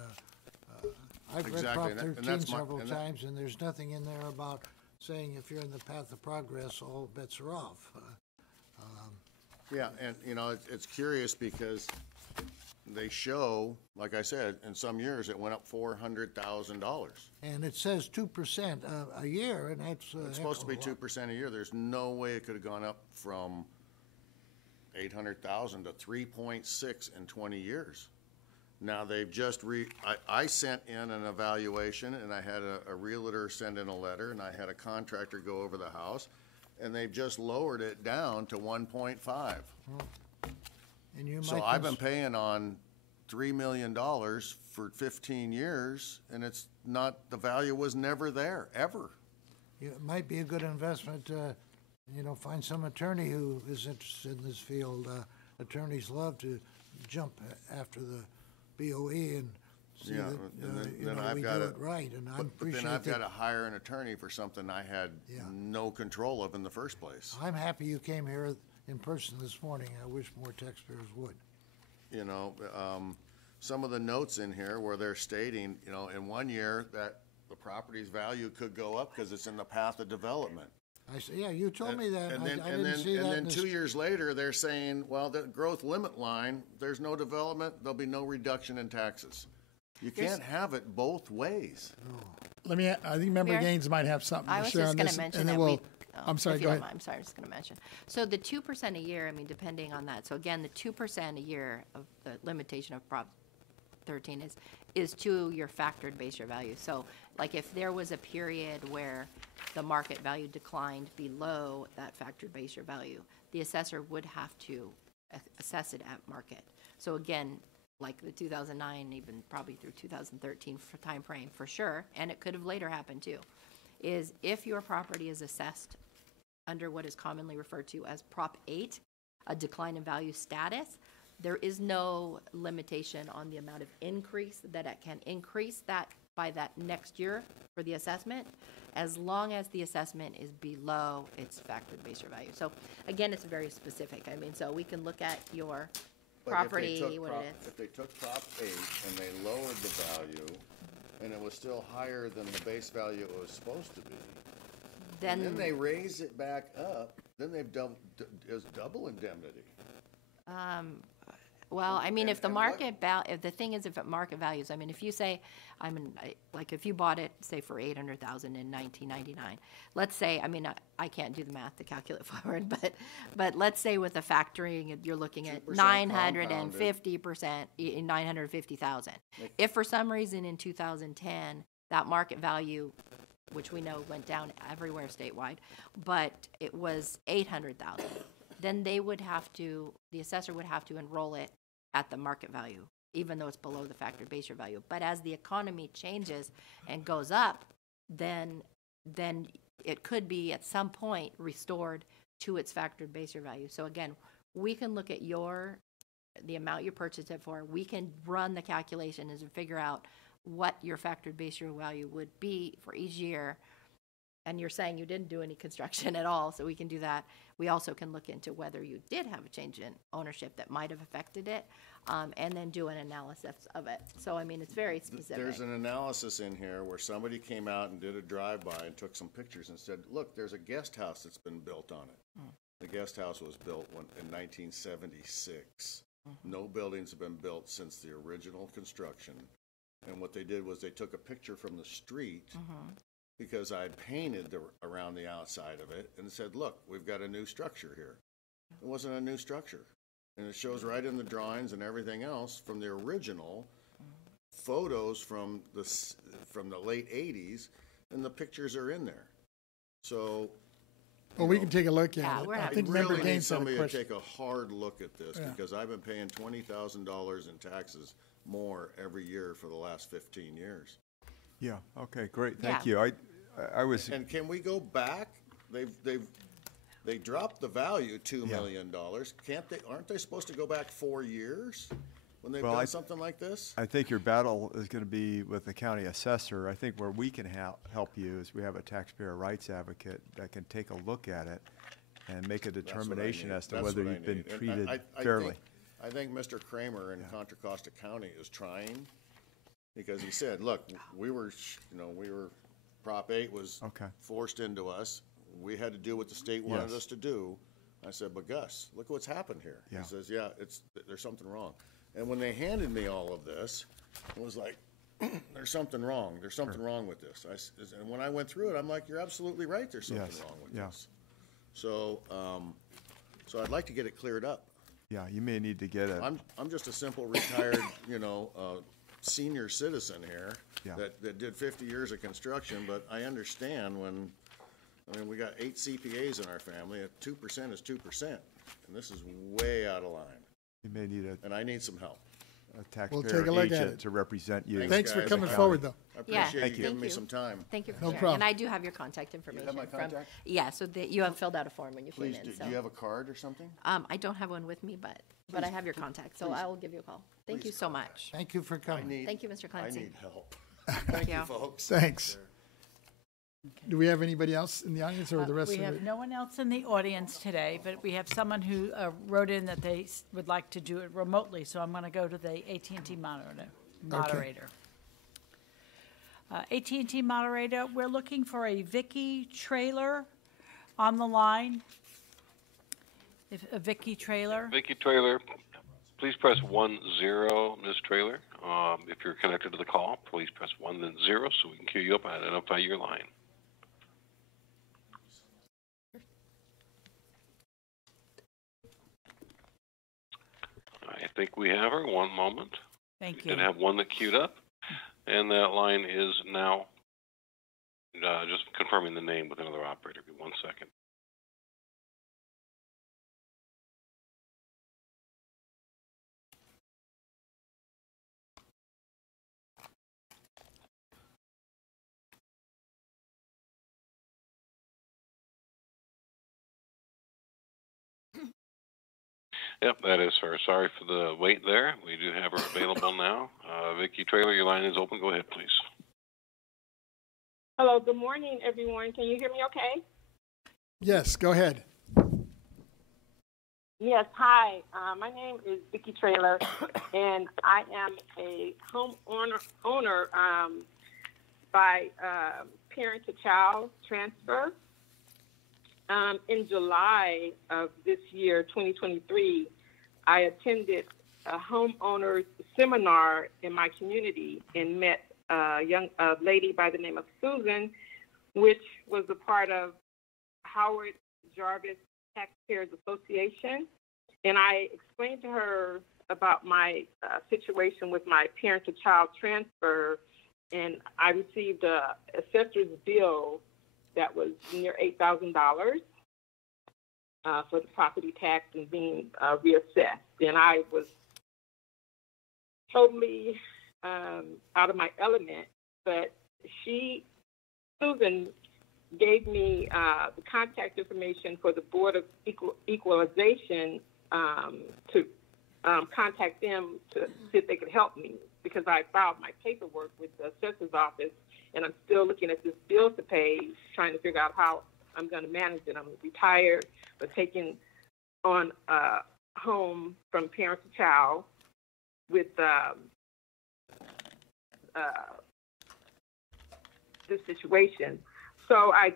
I've read Exactly, Prop and 13 that's my- several and that- times, and there's nothing in there about saying if you're in the path of progress, all bets are off. Yeah, and, it's curious because they show, like I said, in some years, it went up $400,000. And it says 2% a year, and that's. It's supposed to be 2% a year. There's no way it could have gone up from 800,000 to 3.6 in 20 years. Now, they've just I sent in an evaluation, and I had a realtor send in a letter, and I had a contractor go over the house, and they've just lowered it down to 1.5. And you So might I've been paying on $3 million for 15 years, and it's not, the value was never there, ever. It might be a good investment, find some attorney who is interested in this field. Attorneys love to jump after the BoE and see Yeah, that, and then we do I've got it right, and I But appreciate then I've got to that. hire an attorney for something I had Yeah. no control of in the first place. I'm happy you came here in person this morning. I wish more taxpayers would. Some of the notes in here where they're stating, in 1 year that the property's value could go up because it's in the path of development. I said, yeah, you told me that. And I then, didn't see that. and in then this- 2 years later, they're saying, well, the growth limit line, there's no development, there'll be no reduction in taxes. You can't have it both ways. I think Member Mayor? Gaines might have something I to was share just on going this. to mention and then that we'll- I'm sorry, if you go don't ahead. mind, I'm sorry, I was just going to mention. So the 2% a year, I mean, depending on that. So again, the 2% a year of the limitation of Prop 13 is to your factored base year value. So like if there was a period where the market value declined below that factored base year value, the assessor would have to assess it at market. So again, like the 2009, even probably through 2013 time frame for sure, and it could have later happened too, is if your property is assessed under what is commonly referred to as Prop 8, a decline in value status, there is no limitation on the amount of increase that it can increase that by that next year for the assessment, as long as the assessment is below its factored base year value. So again, it's very specific. I mean, so we can look at your But property, what it is. If they took Prop 8 and they lowered the value, and it was still higher than the base value it was supposed to be, and then they raise it back up, then they've is double indemnity. Well, I mean, if the and what- market if the thing is, if it market values, I mean, if you say, like, if you bought it, say, for 800,000 in 1999, let's say, I mean, I can't do the math to calculate forward, but let's say with the factoring, you're looking at 950%, 950,000. If for some reason in 2010, that market value, which we know went down everywhere statewide, but it was 800,000, then the assessor would have to enroll it at the market value, even though it's below the factored base year value. But as the economy changes and goes up, then it could be at some point restored to its factored base year value. So again, we can look at the amount you purchased it for. We can run the calculations and figure out what your factored base year value would be for each year. And you're saying you didn't do any construction at all, so we can do that. We also can look into whether you did have a change in ownership that might have affected it, and then do an analysis of it. So, I mean, it's very specific. There's an analysis in here where somebody came out and did a drive-by and took some pictures and said, look, there's a guest house that's been built on it. The guest house was built in 1976. No buildings have been built since the original construction. And what they did was they took a picture from the street, because I had painted around the outside of it and said, look, we've got a new structure here. It wasn't a new structure. And it shows right in the drawings and everything else from the original photos from the late 80s, and the pictures are in there. So, Well, we can take a look Yeah, at it. we're I happy. think I Member really need Gaines had a somebody to question. take a hard look at this, Yeah. because I've been paying $20,000 in taxes more every year for the last 15 years. Yeah, okay, great, thank Yeah. you. I was, And can we go back? They dropped the value $2 million. Aren't they supposed to go back 4 years when they've Well, done I- something like this? I think your battle is going to be with the county assessor. I think where we can help you is we have a taxpayer rights advocate that can take a look at it and make a That's what I determination need. as to That's whether what I you've been need. And treated I fairly. I think Mr. Kramer in Contra Costa County is trying, because he said, look, we were Prop 8 was Okay. forced into us. We had to do what the state wanted Yes. us to do. I said, but Gus, look what's happened here. Yeah. He says, yeah, there's something wrong. And when they handed me all of this, it was like, there's something wrong. There's something wrong with this. And when I went through it, I'm like, you're absolutely right. There's something Yes. wrong with Yeah. this. So, so I'd like to get it cleared up. Yeah, you may need to get it. I'm just a simple retired, senior citizen here Yeah. that did 50 years of construction, but I understand we got 8 CPAs in our family. 2% is 2%, and this is way out of line, You may need and I need some help. a take taxpayer a look at agent it. to represent you. Thanks for guys. coming County. forward, though. I Yeah, appreciate thank you giving me you. some time. Thank you for No sharing. problem. And I do have your contact information. my from- contact? Yeah, so that you have filled out a form when you came Please, in, do so. you have a card or something? I don't have one with me, but I have your contact, so I will give you a call. Thank you so much. Thank you for coming. Thank you, Mr. I Clancy. need help. Thank you. Folks. Thanks. Do we have anybody else in the audience, or the rest We of have it? no one else in the audience today, but we have someone who wrote in that they would like to do it remotely, so I'm going to go to the AT&T moderator. AT&T moderator, we're looking for a Vicky Trailer on the line. If a Vicky Trailer, Vicky Trailer, please press 10, Ms. Trailer. If you're connected to the call, please press 1 then 0 so we can queue you up and identify your line. I think we have her. One moment. thank We you. did have one that queued up, and that line is now just confirming the name with another operator. Give me 1 second. Yep, that is her. Sorry for the wait there. We do have her available now. Vicky Trailer, your line is open. Go ahead, please. Hello, good morning, everyone. Can you hear me okay? Yes, go ahead. Yes, hi. My name is Vicki Trailer, and I am a owner by parent-to-child transfer. In July of this year, 2023, I attended a homeowners seminar in my community and met a lady by the name of Susan, which was a part of Howard Jarvis Taxpayers Association. And I explained to her about my situation with my parent-to-child transfer, and I received a assessor's bill that was near $8,000 for the property tax and being reassessed. And I was totally out of my element, but Susan gave me the contact information for the Board of Equalization to contact them to see if they could help me, because I filed my paperwork with the assessor's office, and I'm still looking at this bill to pay, trying to figure out how I'm going to manage it. I'm retired, but taking on a home from parent to child with this situation. So I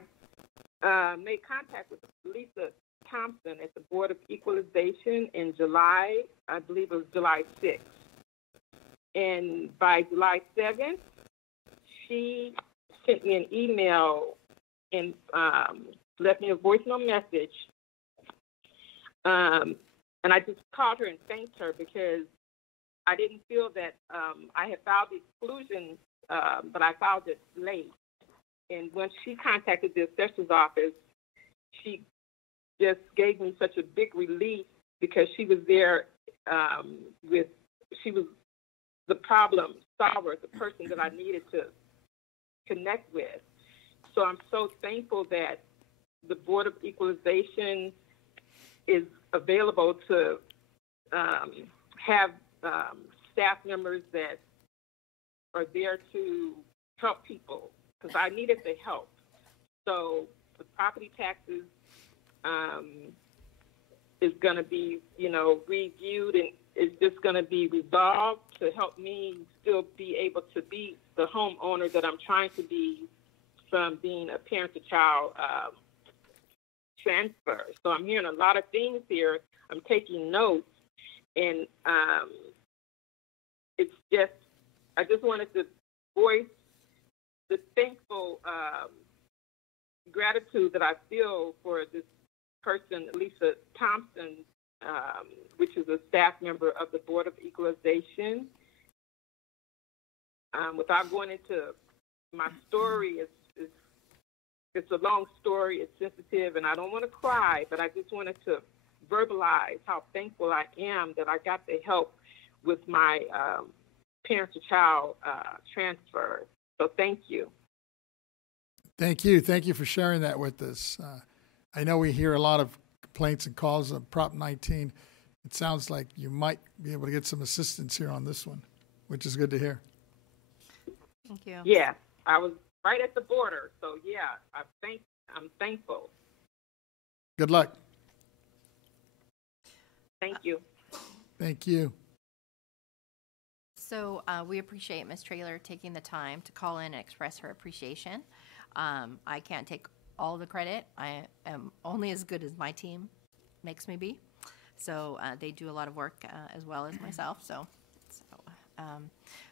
made contact with Lisa Thompson at the Board of Equalization in July, I believe it was July 6th. And by July 7th, she sent me an email and left me a voicemail message. And I just called her and thanked her because I didn't feel that I had filed the exclusion, but I filed it late. And when she contacted the assessor's office, she just gave me such a big relief because she was there she was the problem solver, the person that I needed to connect with. So I'm so thankful that the Board of Equalization is available to have staff members that are there to help people, because I needed the help. So the property taxes is going to be, reviewed, and it's just going to be resolved to help me still be able to be the homeowner that I'm trying to be from being a parent-to-child transfer. So I'm hearing a lot of things here. I'm taking notes, and it's just, I just wanted to voice the thankful gratitude that I feel for this person, Lisa Thompson, which is a staff member of the Board of Equalization. Without going into my story, it's a long story, it's sensitive, and I don't want to cry, but I just wanted to verbalize how thankful I am that I got the help with my parent-to-child transfer. So thank you. Thank you. Thank you for sharing that with us. I know we hear a lot of complaints and calls of Prop 19. It sounds like you might be able to get some assistance here on this one, which is good to hear. Thank you. Yeah, I was right at the border, so yeah, I'm thankful. Good luck. Thank you. Thank you. So we appreciate Ms. Trailer taking the time to call in and express her appreciation. I can't take all the credit. I am only as good as my team makes me be. So they do a lot of work as well as myself. So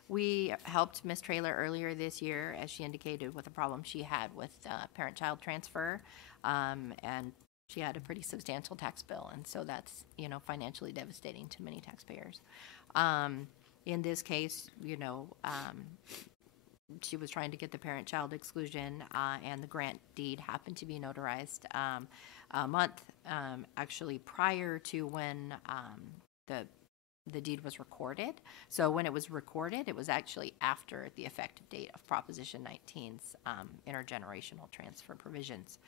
we helped Ms. Trailer earlier this year, as she indicated, with a problem she had with parent-child transfer, and she had a pretty substantial tax bill, and so that's financially devastating to many taxpayers. In this case, she was trying to get the parent-child exclusion, and the grant deed happened to be notarized a month actually prior to when the deed was recorded. So when it was recorded, it was actually after the effective date of Proposition 19's intergenerational transfer provisions.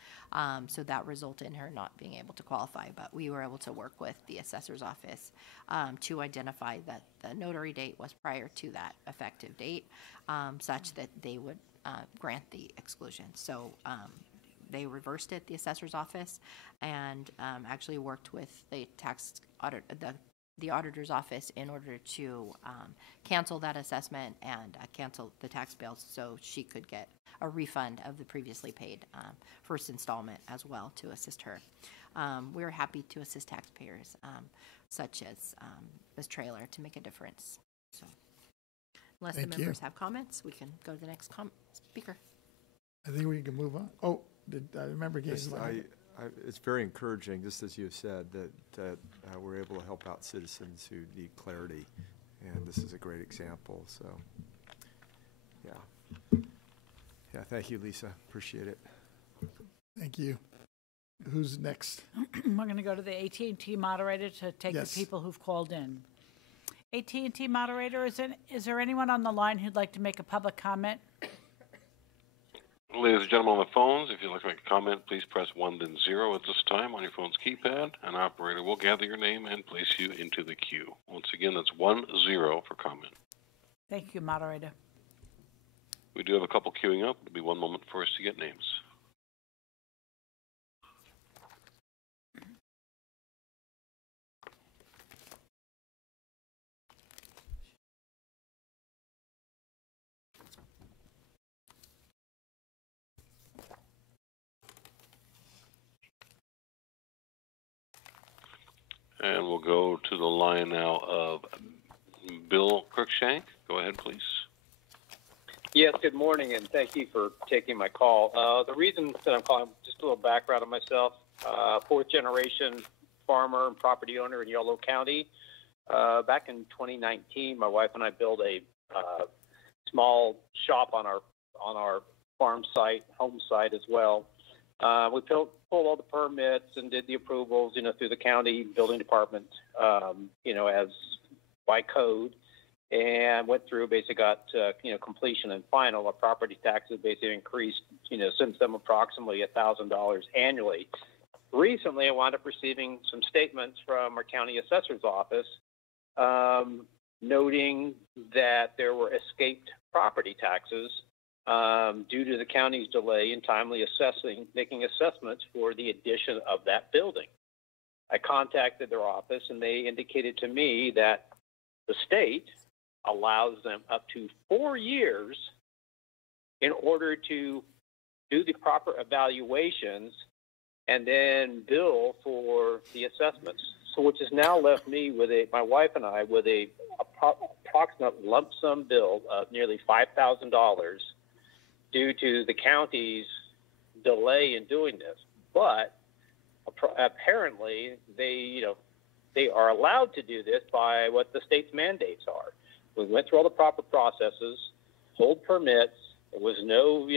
So that resulted in her not being able to qualify, but we were able to work with the assessor's office to identify that the notary date was prior to that effective date, such that they would grant the exclusion. So they reversed it, the assessor's office, and actually worked with the the auditor's office in order to cancel that assessment and cancel the tax bills so she could get a refund of the previously paid first installment as well to assist her. We're happy to assist taxpayers such as Ms. Traylor to make a difference. So, unless the members have comments, we can go to the next speaker. I think we can move on. Oh, I remember Gaines. It's very encouraging, just as you said, that we're able to help out citizens who need clarity, and this is a great example. So, yeah, thank you, Lisa. Appreciate it. Thank you. Who's next? We're going to go to the AT&T moderator to take the people who've called in. AT&T moderator, is there anyone on the line who'd like to make a public comment? Ladies and gentlemen on the phones, if you'd like to make a comment, please press 1 then 0 at this time on your phone's keypad. An operator will gather your name and place you into the queue. Once again, that's 1 0 for comment. Thank you, moderator. We do have a couple queuing up. It'll be one moment for us to get names. And we'll go to the line now of Bill Cruikshank. Go ahead, please. Yes, good morning, and thank you for taking my call. The reason that I'm calling, just a little background on myself, fourth-generation farmer and property owner in Yolo County. Back in 2019, my wife and I built a small shop on our farm site, home site as well. We pulled all the permits and did the approvals, through the county building department, as by code, and went through, basically got, completion and final. Our property taxes basically increased, since then approximately $1,000 annually. Recently, I wound up receiving some statements from our county assessor's office, noting that there were escaped property taxes due to the county's delay in timely making assessments for the addition of that building. I contacted their office, and they indicated to me that the state allows them up to 4 years in order to do the proper evaluations and then bill for the assessments. So, which has now left me with my wife and I with a approximate lump sum bill of nearly $5,000 due to the county's delay in doing this. But apparently they are allowed to do this by what the state's mandates are. We went through all the proper processes, hold permits. There was no,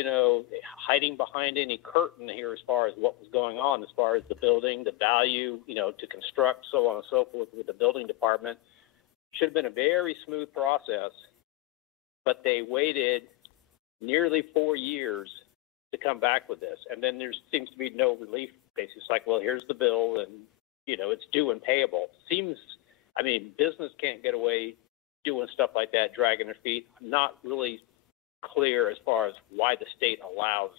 hiding behind any curtain here as far as what was going on, as far as the building, the value, to construct, so on and so forth with the building department. Should have been a very smooth process, but they waited nearly 4 years to come back with this. And then there seems to be no relief. Basically, it's like, well, here's the bill, and, it's due and payable. Business can't get away doing stuff like that, dragging their feet. I'm not really clear as far as why the state allows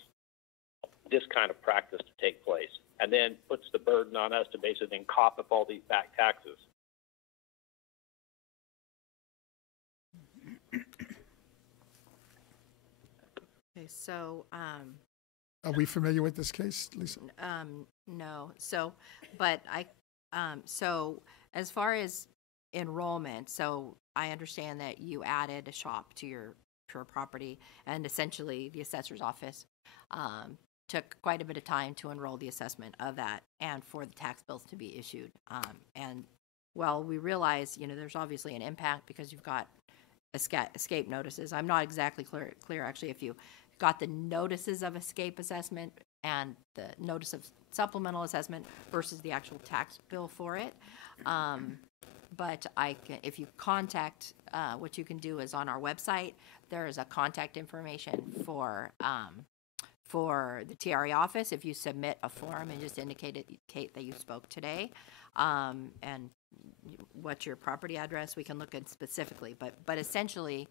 this kind of practice to take place, and then puts the burden on us to basically cough up all these back taxes. Okay, so Are we familiar with this case, Lisa? no. So, but so as far as enrollment, so I understand that you added a shop to your property, and essentially the assessor's office took quite a bit of time to enroll the assessment of that and for the tax bills to be issued. And while we realize, there's obviously an impact because you've got escape notices. I'm not exactly clear actually if you got the notices of escape assessment and the notice of supplemental assessment versus the actual tax bill for it. But if you contact, what you can do is on our website, there is a contact information for the TRA office. If you submit a form and just indicate that you spoke today, and what's your property address, we can look at specifically. But essentially,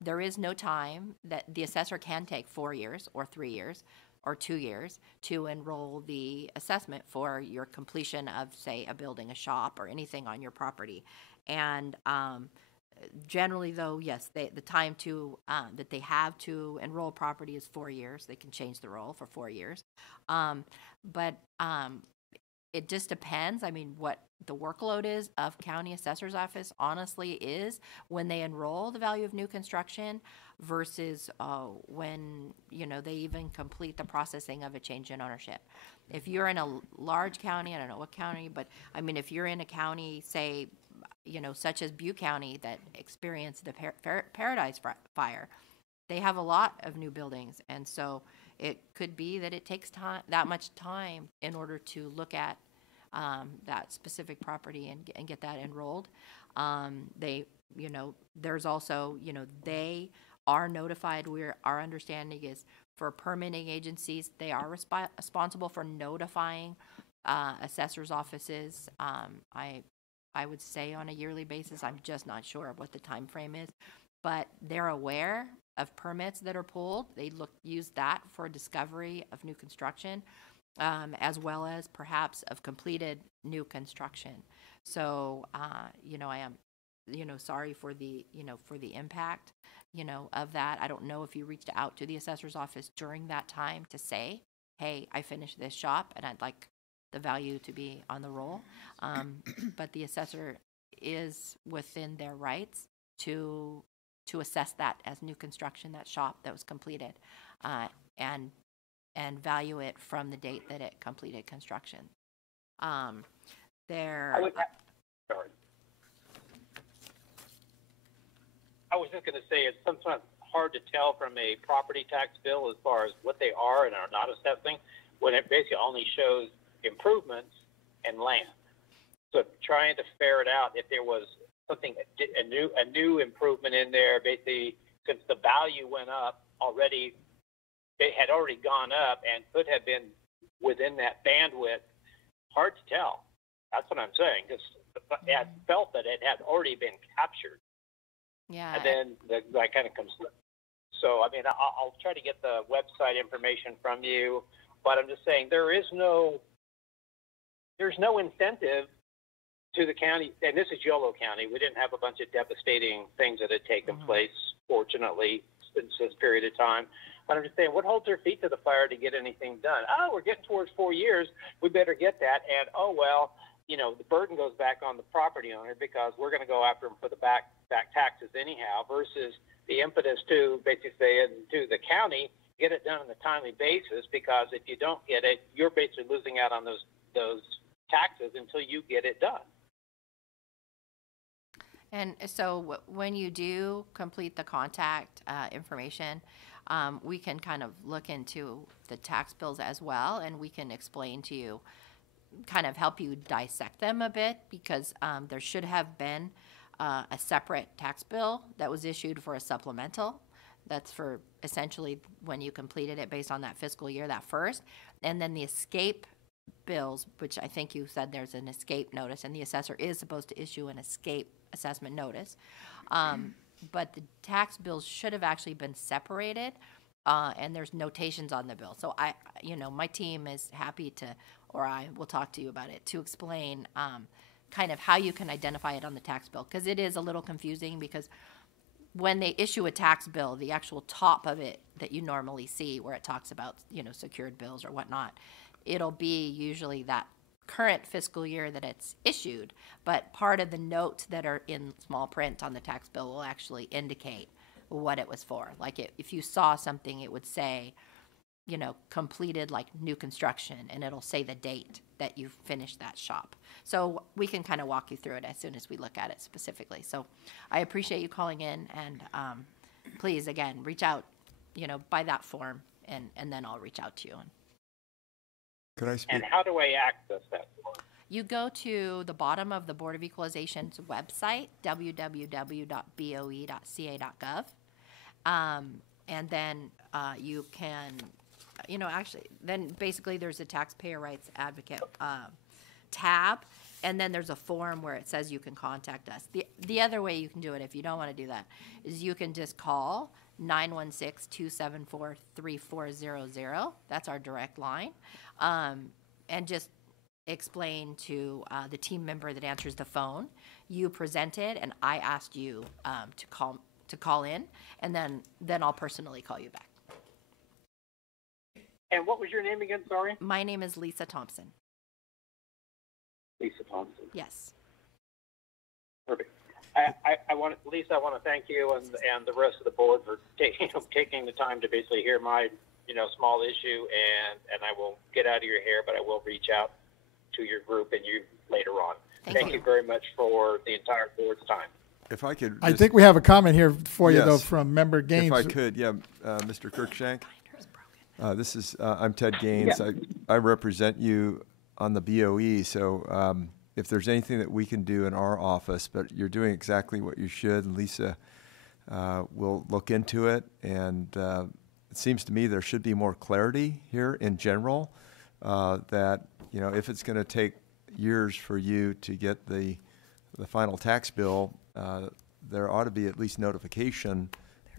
there is no time that the assessor can take 4 years or 3 years or 2 years to enroll the assessment for your completion of, say, a building, a shop, or anything on your property. And generally, though, yes, the time to that they have to enroll property is 4 years. They can change the roll for 4 years, but it just depends. I mean, what the workload is of county assessor's office honestly is when they enroll the value of new construction versus when, they even complete the processing of a change in ownership. If you're in a large county, I don't know what county, but I mean, if you're in a county, say, such as Butte County that experienced the Paradise Fire, they have a lot of new buildings. And so it could be that it takes that much time in order to look at that specific property and get that enrolled. There's also, they are notified. Our understanding is for permitting agencies, they are responsible for notifying assessors' offices. I would say on a yearly basis. I'm just not sure of what the time frame is, but they're aware of permits that are pulled. They use that for discovery of new construction, as well as perhaps of completed new construction. So, I am, sorry for the impact, of that. I don't know if you reached out to the assessor's office during that time to say, hey, I finished this shop and I'd like the value to be on the roll. But the assessor is within their rights to assess that as new construction, that shop that was completed, and value it from the date that it completed construction. Sorry. I was just going to say it's sometimes hard to tell from a property tax bill as far as what they are and are not assessing when it basically only shows improvements and land. So trying to ferret out if there was something, a new improvement in there, basically, since the value went up already, it had already gone up and could have been within that bandwidth. Hard to tell. That's what I'm saying, because I felt that it had already been captured. Yeah. And then that kind of comes. So, I mean, I'll try to get the website information from you, but I'm just saying there's no incentive to the county, and this is Yolo County. We didn't have a bunch of devastating things that had taken place, fortunately, since this period of time. But I'm just saying, what holds their feet to the fire to get anything done? Oh, we're getting towards 4 years. We better get that. And, oh, well, the burden goes back on the property owner because we're going to go after them for the back taxes anyhow, versus the impetus to basically say to the county, get it done on a timely basis, because if you don't get it, you're basically losing out on those taxes until you get it done. And so when you do complete the contact information, we can kind of look into the tax bills as well, and we can explain to you, kind of help you dissect them a bit, because there should have been a separate tax bill that was issued for a supplemental. That's for essentially when you completed it based on that fiscal year, that first. And then the escape bills, which I think you said there's an escape notice, and the assessor is supposed to issue an escape assessment notice. But the tax bills should have actually been separated, and there's notations on the bill. So my team is happy to, or I will talk to you about it, to explain kind of how you can identify it on the tax bill, because it is a little confusing, because when they issue a tax bill, the actual top of it that you normally see where it talks about, secured bills or whatnot, it'll be usually that current fiscal year that it's issued, but part of the notes that are in small print on the tax bill will actually indicate what it was for. Like if you saw something, it would say, completed like new construction, and it'll say the date that you finished that shop. So we can kind of walk you through it as soon as we look at it specifically. So I appreciate you calling in, and please, again, reach out, by that form, and then I'll reach out to you. Could I speak? And how do I access that form? You go to the bottom of the Board of Equalization's website, www.boe.ca.gov, and then you can, actually, then basically there's a taxpayer rights advocate tab, and then there's a form where it says you can contact us. The other way you can do it, if you don't want to do that, is you can just call 916-274-3400. That's our direct line. And just explain to the team member that answers the phone, you presented, and I asked you to call in, and then I'll personally call you back. And what was your name again? Sorry. My name is Lisa Thompson. Lisa Thompson. Yes. Perfect. I want Lisa. I want to thank you and the rest of the board for taking the time to basically hear my small issue, and I will get out of your hair, but I will reach out to your group and you later on. Thank you very much for the entire board's time. If I could, I think we have a comment here for you, though, Yes. from Member Gaines. if I could, yeah, Mr. Kirkshank. This is I'm Ted Gaines. Yeah. I represent you on the BoE. So if there's anything that we can do in our office, but you're doing exactly what you should, and Lisa will look into it. And it seems to me there should be more clarity here in general. That if it's going to take years for you to get the final tax bill, there ought to be at least notification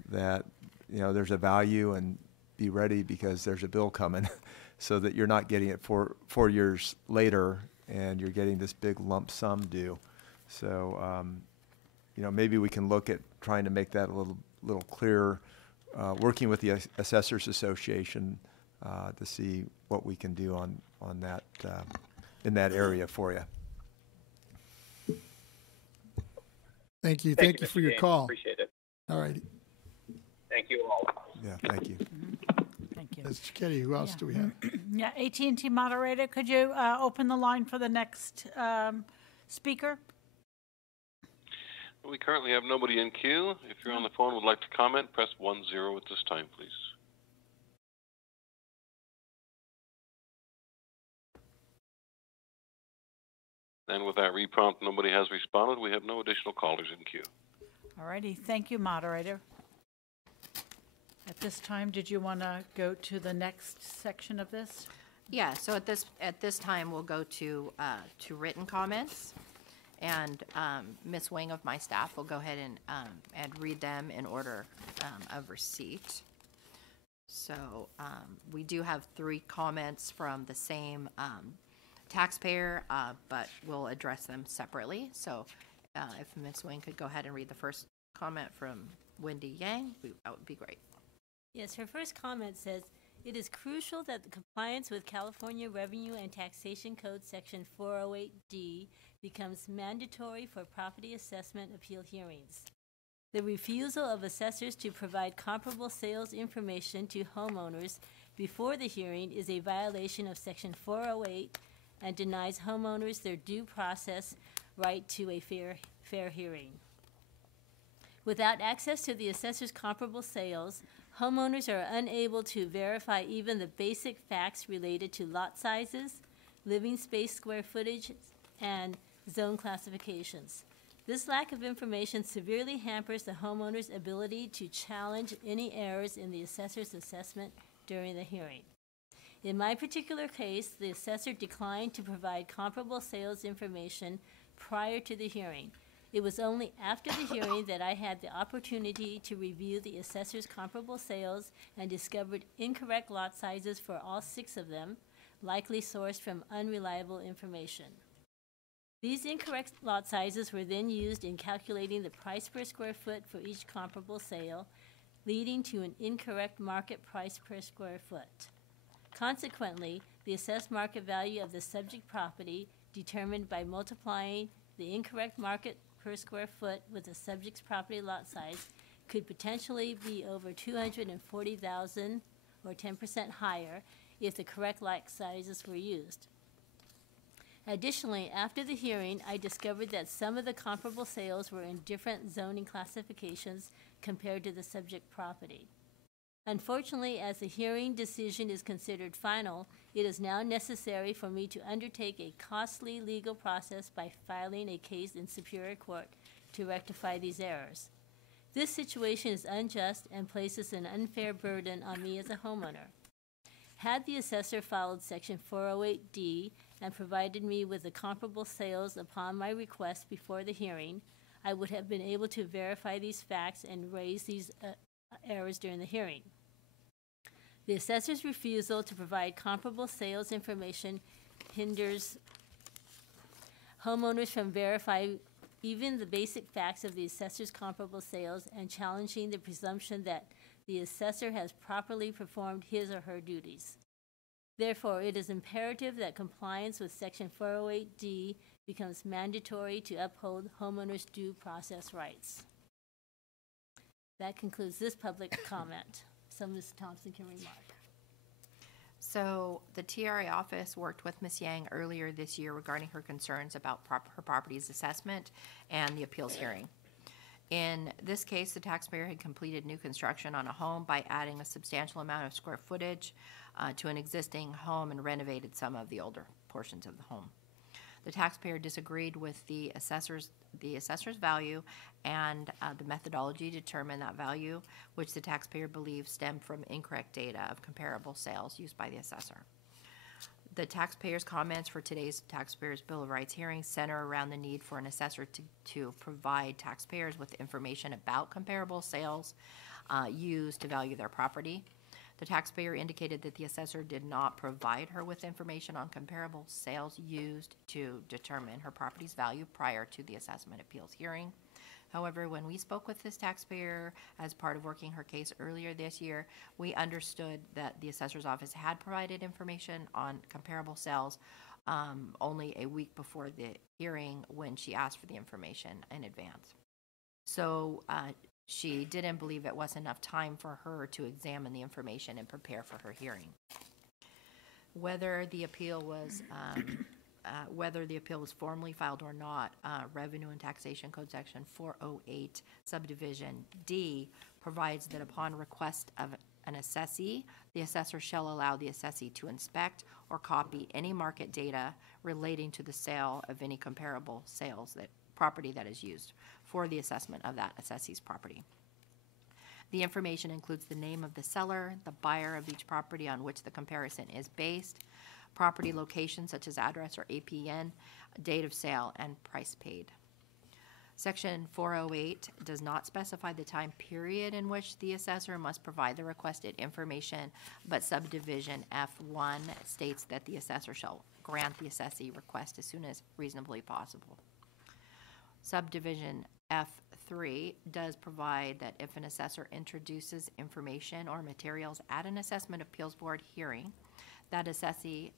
that there's a value, and be ready because there's a bill coming, so that you're not getting it 4 years later and you're getting this big lump sum due. So maybe we can look at trying to make that a little clearer, working with the Assessors Association to see what we can do on that in that area for you. Thank you. Thank you for your Mr. Gaines. call. Appreciate it. All righty. Thank you all. Yeah, thank you. Thank you. Ms. Chiquetti, who else do we have? Yeah, AT&T moderator, could you open the line for the next speaker? We currently have nobody in queue. If you're on the phone and would like to comment, press 10 at this time, please. And with that reprompt, nobody has responded. We have no additional callers in queue. All righty, thank you, moderator. At this time, did you want to go to the next section of this? Yeah, so at this time, we'll go to written comments, and Ms. Wing of my staff will go ahead and read them in order of receipt. So we do have 3 comments from the same taxpayer, but we'll address them separately. So if Ms. Wing could go ahead and read the first comment from Wendy Yang, that would be great. Yes, her first comment says, "It is crucial that the compliance with California Revenue and Taxation Code Section 408D becomes mandatory for property assessment appeal hearings. The refusal of assessors to provide comparable sales information to homeowners before the hearing is a violation of Section 408 and denies homeowners their due process right to a fair hearing. Without access to the assessor's comparable sales, homeowners are unable to verify even the basic facts related to lot sizes, living space square footage, and zone classifications. This lack of information severely hampers the homeowner's ability to challenge any errors in the assessor's assessment during the hearing. In my particular case, the assessor declined to provide comparable sales information prior to the hearing. It was only after the hearing that I had the opportunity to review the assessor's comparable sales and discovered incorrect lot sizes for all 6 of them, likely sourced from unreliable information. These incorrect lot sizes were then used in calculating the price per square foot for each comparable sale, leading to an incorrect market price per square foot. Consequently, the assessed market value of the subject property, determined by multiplying the incorrect market per square foot with the subject's property lot size, could potentially be over $240,000 or 10% higher if the correct lot sizes were used. Additionally, after the hearing, I discovered that some of the comparable sales were in different zoning classifications compared to the subject property. Unfortunately, as the hearing decision is considered final, it is now necessary for me to undertake a costly legal process by filing a case in Superior Court to rectify these errors. This situation is unjust and places an unfair burden on me as a homeowner. Had the assessor followed Section 408D and provided me with the comparable sales upon my request before the hearing, I would have been able to verify these facts and raise these errors during the hearing. The assessor's refusal to provide comparable sales information hinders homeowners from verifying even the basic facts of the assessor's comparable sales and challenging the presumption that the assessor has properly performed his or her duties. Therefore, it is imperative that compliance with Section 408D becomes mandatory to uphold homeowners' due process rights. That concludes this public comment. So Ms. Thompson can remark. So the TRA office worked with Ms. Yang earlier this year regarding her concerns about her property's assessment and the appeals hearing. In this case, the taxpayer had completed new construction on a home by adding a substantial amount of square footage to an existing home and renovated some of the older portions of the home. The taxpayer disagreed with the assessor's value and the methodology to determine that value, which the taxpayer believes stemmed from incorrect data of comparable sales used by the assessor. The taxpayer's comments for today's Taxpayers' Bill of Rights hearing center around the need for an assessor to provide taxpayers with information about comparable sales used to value their property. The taxpayer indicated that the assessor did not provide her with information on comparable sales used to determine her property's value prior to the assessment appeals hearing. However, when we spoke with this taxpayer as part of working her case earlier this year, we understood that the assessor's office had provided information on comparable sales only a week before the hearing when she asked for the information in advance. So she didn't believe it was enough time for her to examine the information and prepare for her hearing. Whether the appeal was formally filed or not, Revenue and Taxation Code Section 408 Subdivision D provides that upon request of an assessee, the assessor shall allow the assessee to inspect or copy any market data relating to the sale of any comparable property that is used for the assessment of that assessee's property. The information includes the name of the seller, the buyer of each property on which the comparison is based, property location such as address or APN, date of sale, and price paid. Section 408 does not specify the time period in which the assessor must provide the requested information, but subdivision F1 states that the assessor shall grant the assessee request as soon as reasonably possible. Subdivision F3 does provide that if an assessor introduces information or materials at an assessment appeals board hearing that assessee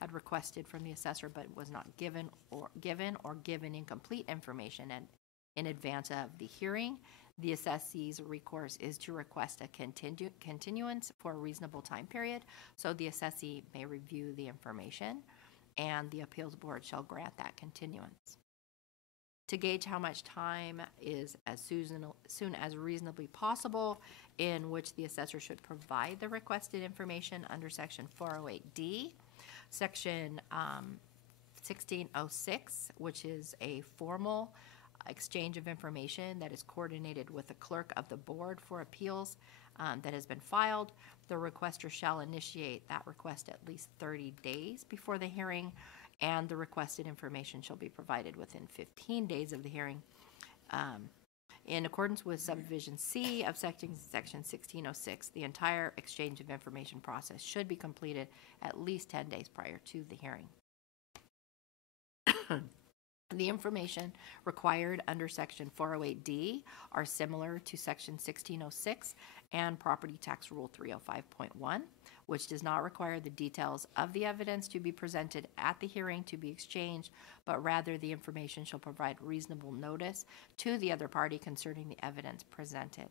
had requested from the assessor but was not given incomplete information and in advance of the hearing, the assessee's recourse is to request a continuance for a reasonable time period, so the assessee may review the information and the appeals board shall grant that continuance. To gauge how much time is as soon as reasonably possible in which the assessor should provide the requested information under Section 408D, Section 1606, which is a formal exchange of information that is coordinated with the clerk of the board for appeals that has been filed. The requester shall initiate that request at least 30 days before the hearing, and the requested information shall be provided within 15 days of the hearing. In accordance with subdivision C of section 1606, the entire exchange of information process should be completed at least 10 days prior to the hearing. The information required under Section 408D are similar to Section 1606 and Property Tax Rule 305.1, which does not require the details of the evidence to be presented at the hearing to be exchanged, but rather the information shall provide reasonable notice to the other party concerning the evidence presented.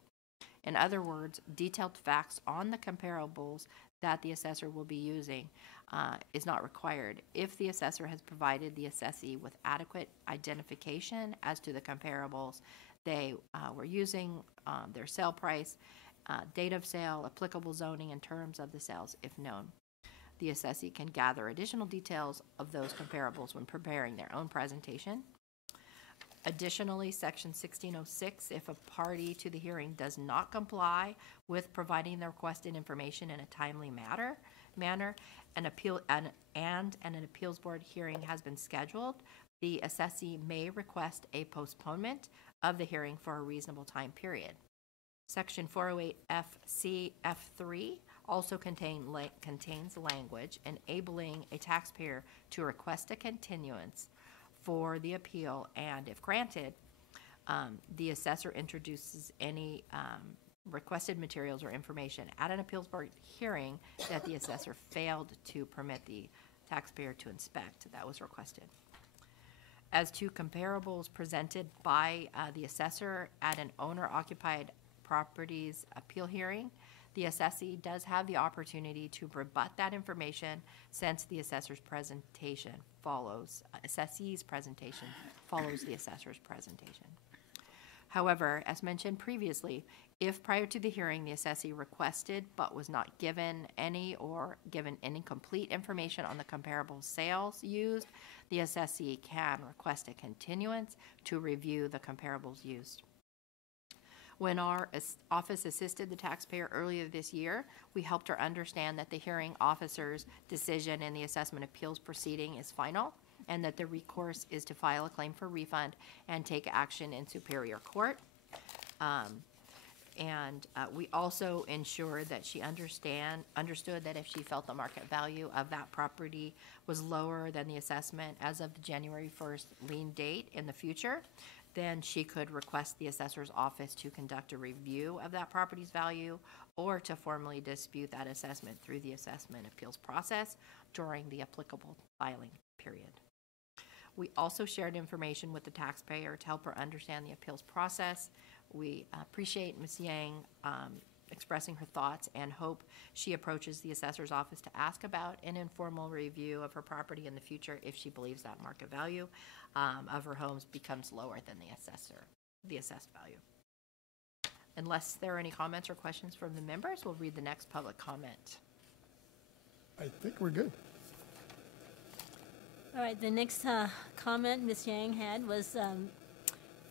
In other words, detailed facts on the comparables that the assessor will be using is not required if the assessor has provided the assessee with adequate identification as to the comparables they were using, their sale price, date of sale, applicable zoning, and terms of the sales if known. The assessee can gather additional details of those comparables when preparing their own presentation. Additionally, Section 1606, if a party to the hearing does not comply with providing the requested information in a timely manner, an appeals board hearing has been scheduled, the assessee may request a postponement of the hearing for a reasonable time period. Section 408 FCF3 also contains language enabling a taxpayer to request a continuance for the appeal, and if granted, the assessor introduces any requested materials or information at an appeals board hearing that the assessor failed to permit the taxpayer to inspect that was requested. As to comparables presented by the assessor at an owner-occupied properties appeal hearing, the assessee does have the opportunity to rebut that information since the assessor's presentation follows, assessee's presentation follows the assessor's presentation. However, as mentioned previously, if prior to the hearing the assessee requested but was not given any or given incomplete information on the comparable sales used, the assessee can request a continuance to review the comparables used. When our office assisted the taxpayer earlier this year, we helped her understand that the hearing officer's decision in the assessment appeals proceeding is final and that the recourse is to file a claim for refund and take action in Superior Court. We also ensured that she understood that if she felt the market value of that property was lower than the assessment as of the January 1st lien date in the future, then she could request the assessor's office to conduct a review of that property's value or to formally dispute that assessment through the assessment appeals process during the applicable filing period. We also shared information with the taxpayer to help her understand the appeals process. We appreciate Ms. Yang expressing her thoughts and hope she approaches the assessor's office to ask about an informal review of her property in the future if she believes that market value of her homes becomes lower than the assessed value. Unless there are any comments or questions from the members, we'll read the next public comment. I think we're good. All right, the next comment Ms. Yang had was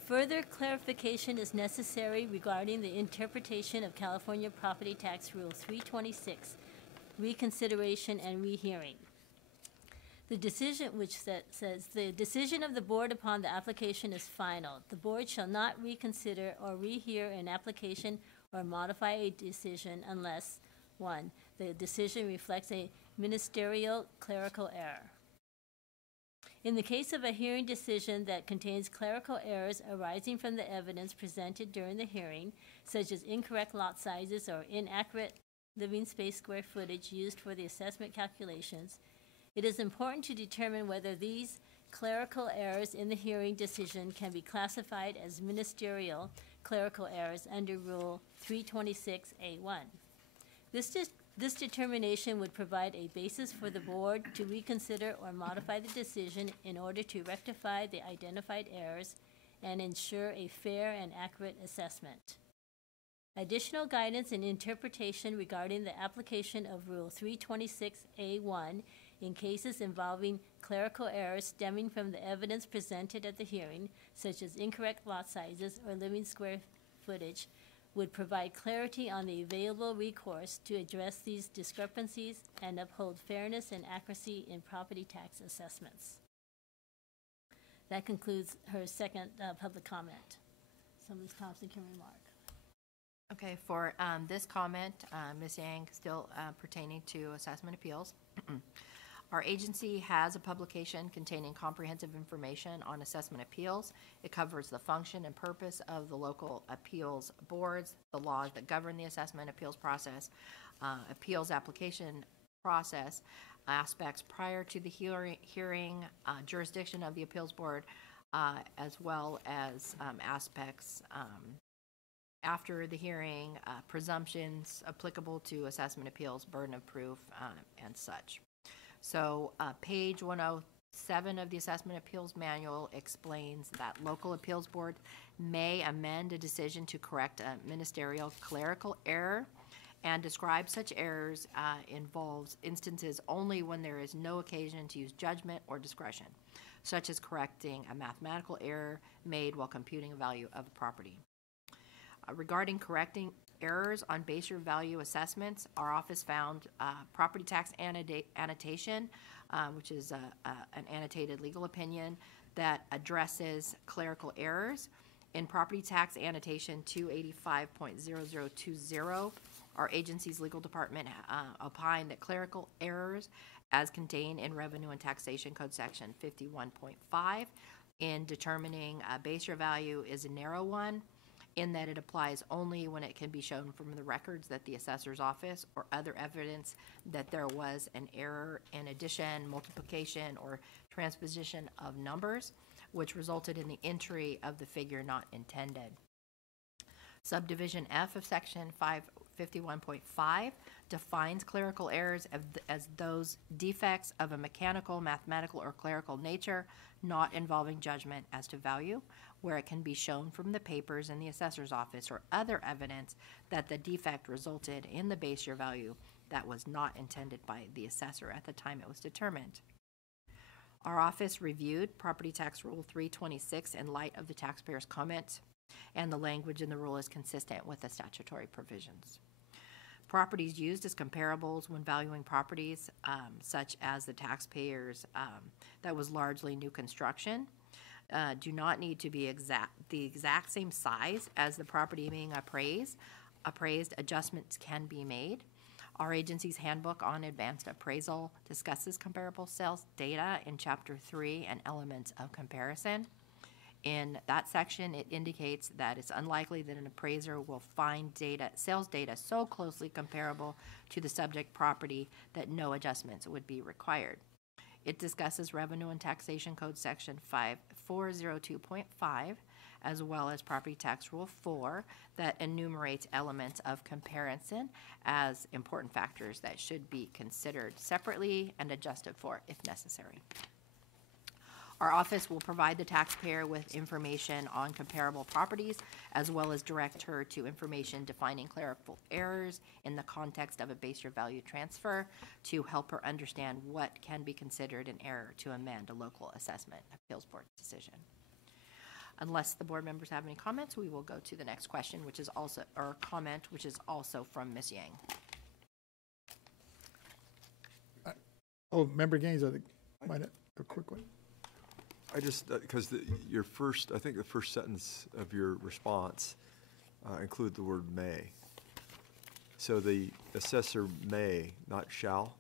further clarification is necessary regarding the interpretation of California Property Tax Rule 326, reconsideration and rehearing. The decision, which says, the decision of the board upon the application is final. The board shall not reconsider or rehear an application or modify a decision unless, 1, the decision reflects a ministerial clerical error. In the case of a hearing decision that contains clerical errors arising from the evidence presented during the hearing, such as incorrect lot sizes or inaccurate living space square footage used for the assessment calculations, it is important to determine whether these clerical errors in the hearing decision can be classified as ministerial clerical errors under Rule 326A1. This determination would provide a basis for the board to reconsider or modify the decision in order to rectify the identified errors and ensure a fair and accurate assessment. Additional guidance and interpretation regarding the application of Rule 326A1 in cases involving clerical errors stemming from the evidence presented at the hearing, such as incorrect lot sizes or living square footage, would provide clarity on the available recourse to address these discrepancies and uphold fairness and accuracy in property tax assessments. That concludes her second public comment. So Ms. Thompson can remark. Okay, for this comment, Ms. Yang, still pertaining to assessment appeals. Our agency has a publication containing comprehensive information on assessment appeals. It covers the function and purpose of the local appeals boards, the laws that govern the assessment appeals process, appeals application process, aspects prior to the hearing, jurisdiction of the appeals board, as well as aspects after the hearing, presumptions applicable to assessment appeals, burden of proof, and such. So page 107 of the Assessment Appeals Manual explains that local appeals board may amend a decision to correct a ministerial clerical error and describe such errors involves instances only when there is no occasion to use judgment or discretion, such as correcting a mathematical error made while computing a value of a property. Regarding correcting errors on base year value assessments, our office found property tax annotation, which is an annotated legal opinion that addresses clerical errors. In property tax annotation 285.0020, our agency's legal department opined that clerical errors as contained in Revenue and Taxation Code Section 51.5 in determining a base year value is a narrow one, in that it applies only when it can be shown from the records that the assessor's office or other evidence that there was an error in addition, multiplication, or transposition of numbers, which resulted in the entry of the figure not intended. Subdivision F of Section 551.5 defines clerical errors as those defects of a mechanical, mathematical, or clerical nature not involving judgment as to value, where it can be shown from the papers in the assessor's office or other evidence that the defect resulted in the base year value that was not intended by the assessor at the time it was determined. Our office reviewed Property Tax Rule 326 in light of the taxpayer's comments, and the language in the rule is consistent with the statutory provisions. Properties used as comparables when valuing properties, such as the taxpayers, that was largely new construction, do not need to be the exact same size as the property being appraised. Appraised adjustments can be made. Our agency's handbook on advanced appraisal discusses comparable sales data in Chapter 3 and elements of comparison. In that section, it indicates that it's unlikely that an appraiser will find sales data so closely comparable to the subject property that no adjustments would be required. It discusses Revenue and Taxation Code Section 5402.5, as well as Property Tax Rule 4, that enumerates elements of comparison as important factors that should be considered separately and adjusted for if necessary. Our office will provide the taxpayer with information on comparable properties, as well as direct her to information defining clerical errors in the context of a base year value transfer to help her understand what can be considered an error to amend a local assessment appeals board decision. Unless the board members have any comments, we will go to the next question, which is also, or comment, which is also from Ms. Yang. Member Gaines, I think, might have a quick one. I just, because your first, I think the first sentence of your response include the word may. So the assessor may, not shall?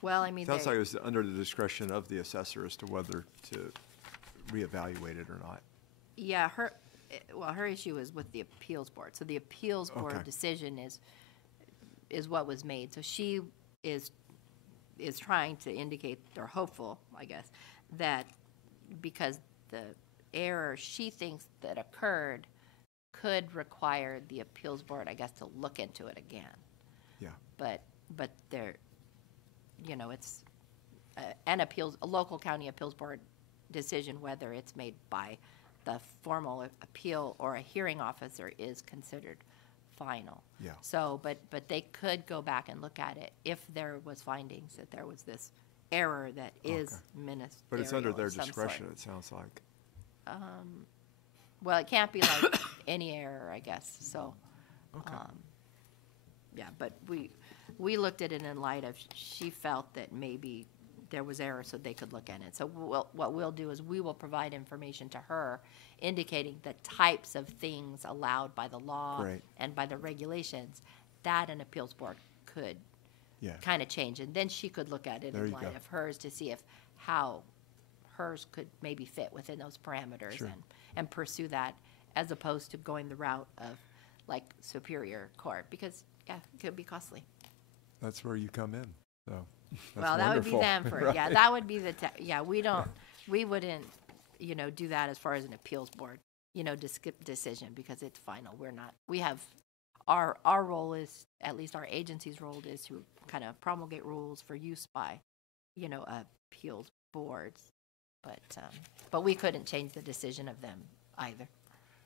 Well, I mean, sounds like it was under the discretion of the assessor as to whether to reevaluate it or not. Yeah, her issue is with the appeals board. So the appeals board decision is what was made. So she is trying to indicate, or hopeful, I guess, that because the error she thinks that occurred could require the appeals board, I guess, to look into it again. Yeah. But there, you know, it's a local county appeals board decision, whether it's made by the formal appeal or a hearing officer, is considered final. Yeah. So, but they could go back and look at it if there was findings that there was this error that is ministerial. But it's under their of some discretion, sort. it sounds like. Well, it can't be like any error, I guess. So, yeah. But we looked at it in light of, she felt that maybe there was error, so they could look at it. So what we'll do is we will provide information to her indicating the types of things allowed by the law and by the regulations that an appeals board could kind of change. And then she could look at it in light of hers to see how hers could maybe fit within those parameters and pursue that, as opposed to going the route of like Superior Court, because it could be costly. That's where you come in, so. Well, that would be them for, that would be we wouldn't, do that as far as an appeals board, decision, because it's final. We have, our role is, at least our agency's role is to kind of promulgate rules for use by, appeals boards. But we couldn't change the decision of them either.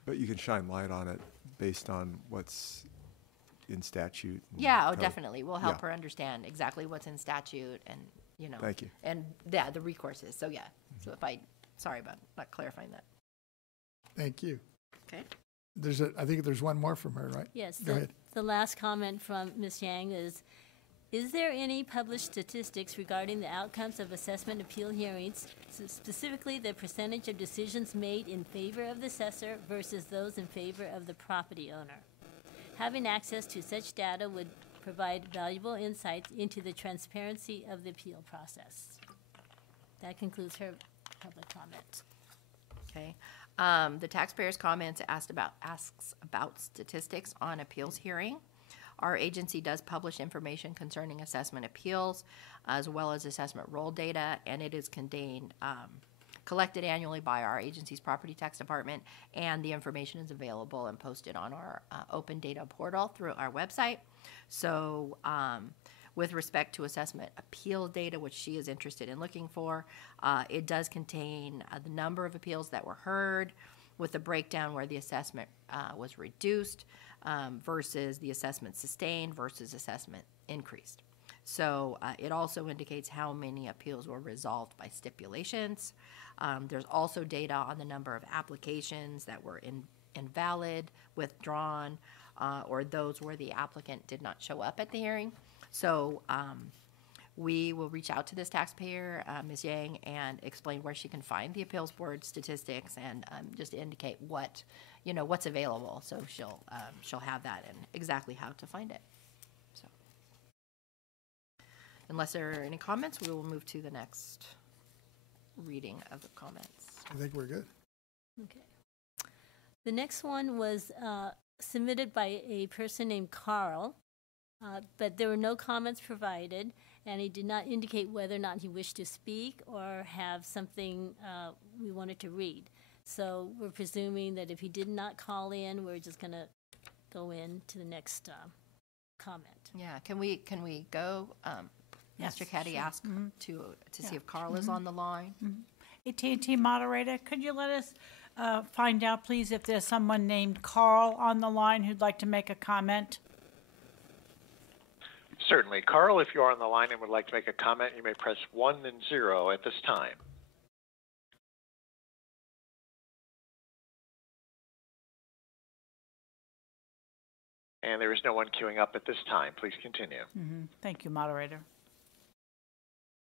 But you can shine light on it based on what's in statute. Definitely. We'll help her understand exactly what's in statute and, Thank you. And the recourses. So, so sorry about not clarifying that. Thank you. Okay. I think there's one more from her, right? Yes. Go ahead. The last comment from Ms. Yang is there any published statistics regarding the outcomes of assessment appeal hearings, specifically the percentage of decisions made in favor of the assessor versus those in favor of the property owner? Having access to such data would provide valuable insights into the transparency of the appeal process. That concludes her public comment. Okay. The taxpayer's comments asks about statistics on appeals hearing. Our agency does publish information concerning assessment appeals, as well as assessment roll data, and it is collected annually by our agency's property tax department, and the information is available and posted on our open data portal through our website. So with respect to assessment appeal data, which she is interested in looking for, it does contain the number of appeals that were heard, with the breakdown where the assessment was reduced versus the assessment sustained versus assessment increased. So it also indicates how many appeals were resolved by stipulations. There's also data on the number of applications that were invalid, withdrawn, or those where the applicant did not show up at the hearing. So we will reach out to this taxpayer, Ms. Yang, and explain where she can find the appeals board statistics and just indicate what's available. So she'll have that and exactly how to find it. So, unless there are any comments, we will move to the next reading of the comments. I think we're good. Okay. The next one was submitted by a person named Carl, but there were no comments provided, and he did not indicate whether or not he wished to speak or have something we wanted to read. So we're presuming that if he did not call in, we're just going to go into the next comment. Yeah, can we go, Yes, Mr. Caddy, sure. ask to see if Carl is on the line? AT&T moderator, could you let us find out, please, if there's someone named Carl on the line who'd like to make a comment? Certainly. Carl, if you are on the line and would like to make a comment, you may press 1 and 0 at this time. And there is no one queuing up at this time. Please continue. Thank you, moderator.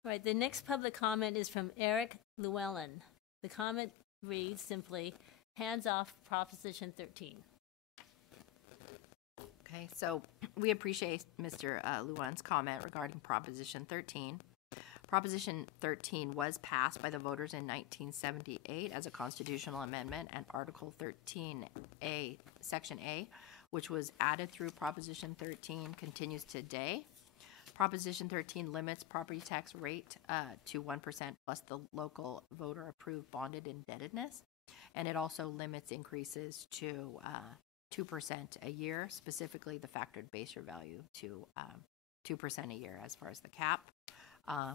All right, the next public comment is from Eric Llewellyn. The comment reads simply, hands off Proposition 13. Okay, so we appreciate Mr. Llewellyn's comment regarding Proposition 13. Proposition 13 was passed by the voters in 1978 as a constitutional amendment, and Article 13A, Section A, which was added through Proposition 13, continues today. Proposition 13 limits property tax rate to 1% plus the local voter-approved bonded indebtedness, and it also limits increases to 2% a year, specifically the factored base year value to 2% a year as far as the cap,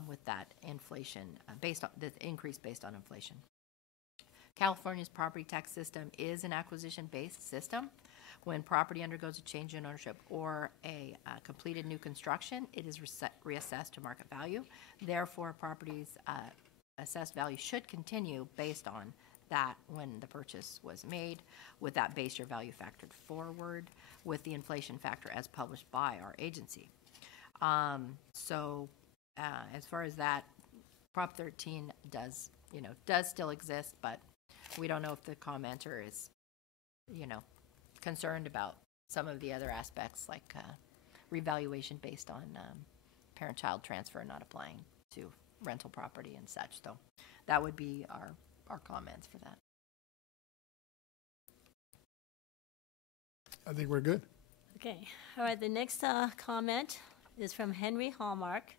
with that inflation based on the increase based on inflation. California's property tax system is an acquisition-based system. When property undergoes a change in ownership or a completed new construction, it is reassessed to market value. Therefore, property's assessed value should continue based on that when the purchase was made, with that base year value factored forward with the inflation factor as published by our agency. So as far as that, Prop 13 does still exist, but we don't know if the commenter is, concerned about some of the other aspects like revaluation based on parent-child transfer not applying to rental property and such. So that would be our comments for that. I think we're good. Okay, all right, the next comment is from Henry Hallmark,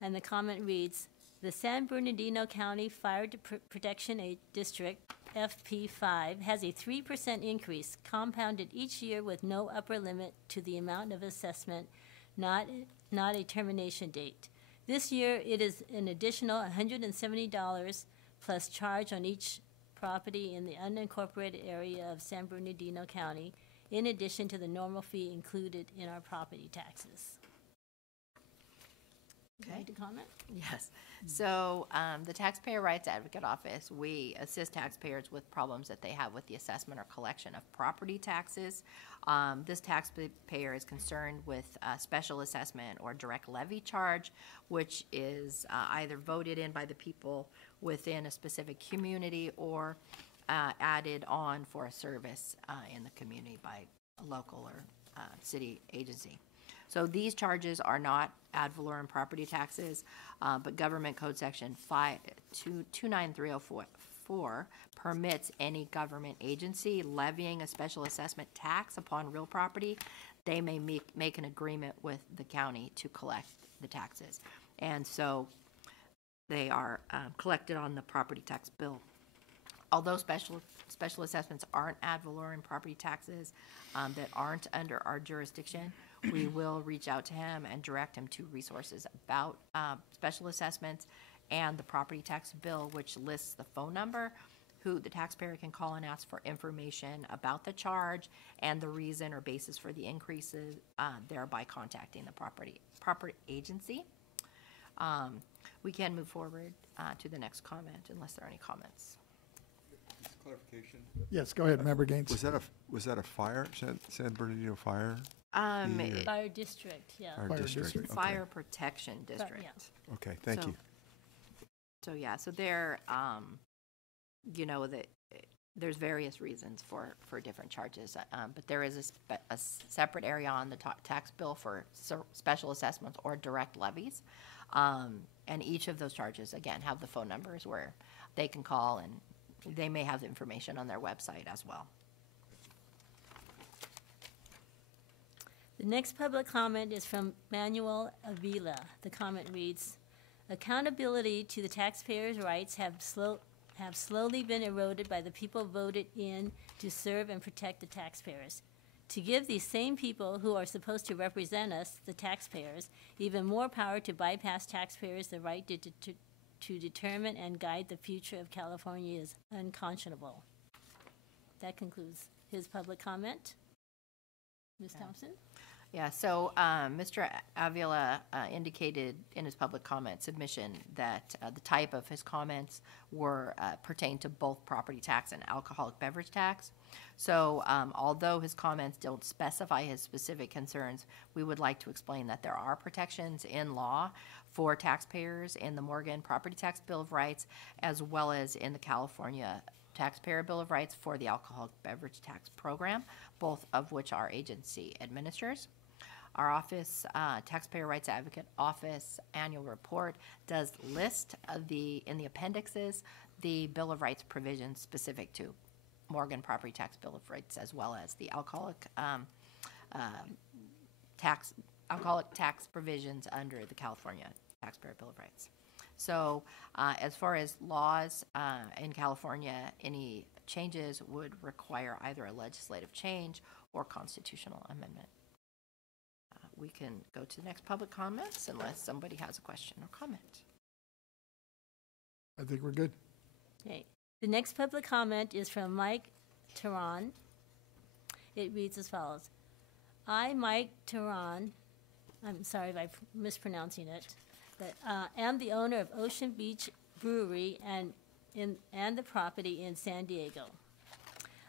and the comment reads, the San Bernardino County Fire Protection District, FP5, has a 3% increase compounded each year with no upper limit to the amount of assessment, not a termination date. This year, it is an additional $170 plus charge on each property in the unincorporated area of San Bernardino County, in addition to the normal fee included in our property taxes. Okay. Like to comment? Yes. So the Taxpayer Rights Advocate Office, we assist taxpayers with problems that they have with the assessment or collection of property taxes. This taxpayer is concerned with special assessment or direct levy charge, which is either voted in by the people within a specific community or added on for a service in the community by a local or city agency. So these charges are not ad valorem property taxes, but Government Code Section 29304 permits any government agency levying a special assessment tax upon real property. They may make an agreement with the county to collect the taxes. And so they are collected on the property tax bill. Although special assessments aren't ad valorem property taxes that aren't under our jurisdiction, we will reach out to him and direct him to resources about special assessments and the property tax bill, which lists the phone number who the taxpayer can call and ask for information about the charge and the reason or basis for the increases, thereby contacting the property agency. We can move forward to the next comment unless there are any comments. Clarification. Yes, go ahead, Member Gaines. Was that a fire, San Bernardino fire? Fire district, yeah. Fire district. Okay. Fire Protection District. yeah. Okay, thank you. So yeah, so there, you know, there's various reasons for different charges, but there is a separate area on the tax bill for special assessments or direct levies, and each of those charges, again, have the phone numbers where they can call, and they may have the information on their website as well. The next public comment is from Manuel Avila. The comment reads, accountability to the taxpayers' rights have slowly been eroded by the people voted in to serve and protect the taxpayers. To give these same people who are supposed to represent us, the taxpayers, even more power to bypass taxpayers the right to determine and guide the future of California is unconscionable. That concludes his public comment. Ms. Thompson? Yeah, so Mr. Avila indicated in his public comment submission that the type of his comments were pertain to both property tax and alcoholic beverage tax. So although his comments don't specify his specific concerns, we would like to explain that there are protections in law for taxpayers in the Morgan Property Tax Bill of Rights, as well as in the California Taxpayer Bill of Rights for the Alcoholic Beverage Tax Program, both of which our agency administers. Our office, Taxpayer Rights Advocate Office annual report does list in the appendixes the Bill of Rights provisions specific to Morgan Property Tax Bill of Rights, as well as the alcoholic tax provisions under the California Taxpayer Bill of Rights. So as far as laws in California, any changes would require either a legislative change or constitutional amendment. We can go to the next public comments unless somebody has a question or comment. I think we're good. Okay. The next public comment is from Mike Teran. It reads as follows. I, Mike Teran, I'm sorry if I'm mispronouncing it, but am the owner of Ocean Beach Brewery and the property in San Diego.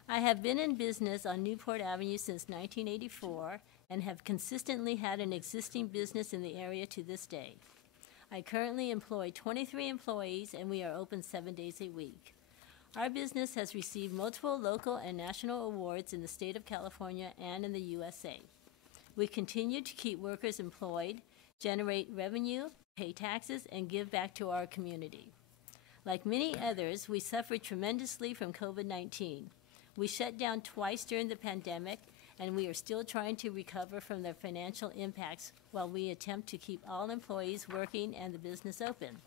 I have been in business on Newport Avenue since 1984 and have consistently had an existing business in the area to this day. I currently employ 23 employees and we are open 7 days a week. Our business has received multiple local and national awards in the state of California and in the USA. We continue to keep workers employed, generate revenue, pay taxes, and give back to our community. Like many others, we suffered tremendously from COVID-19. We shut down twice during the pandemic, and we are still trying to recover from the financial impacts while we attempt to keep all employees working and the business open.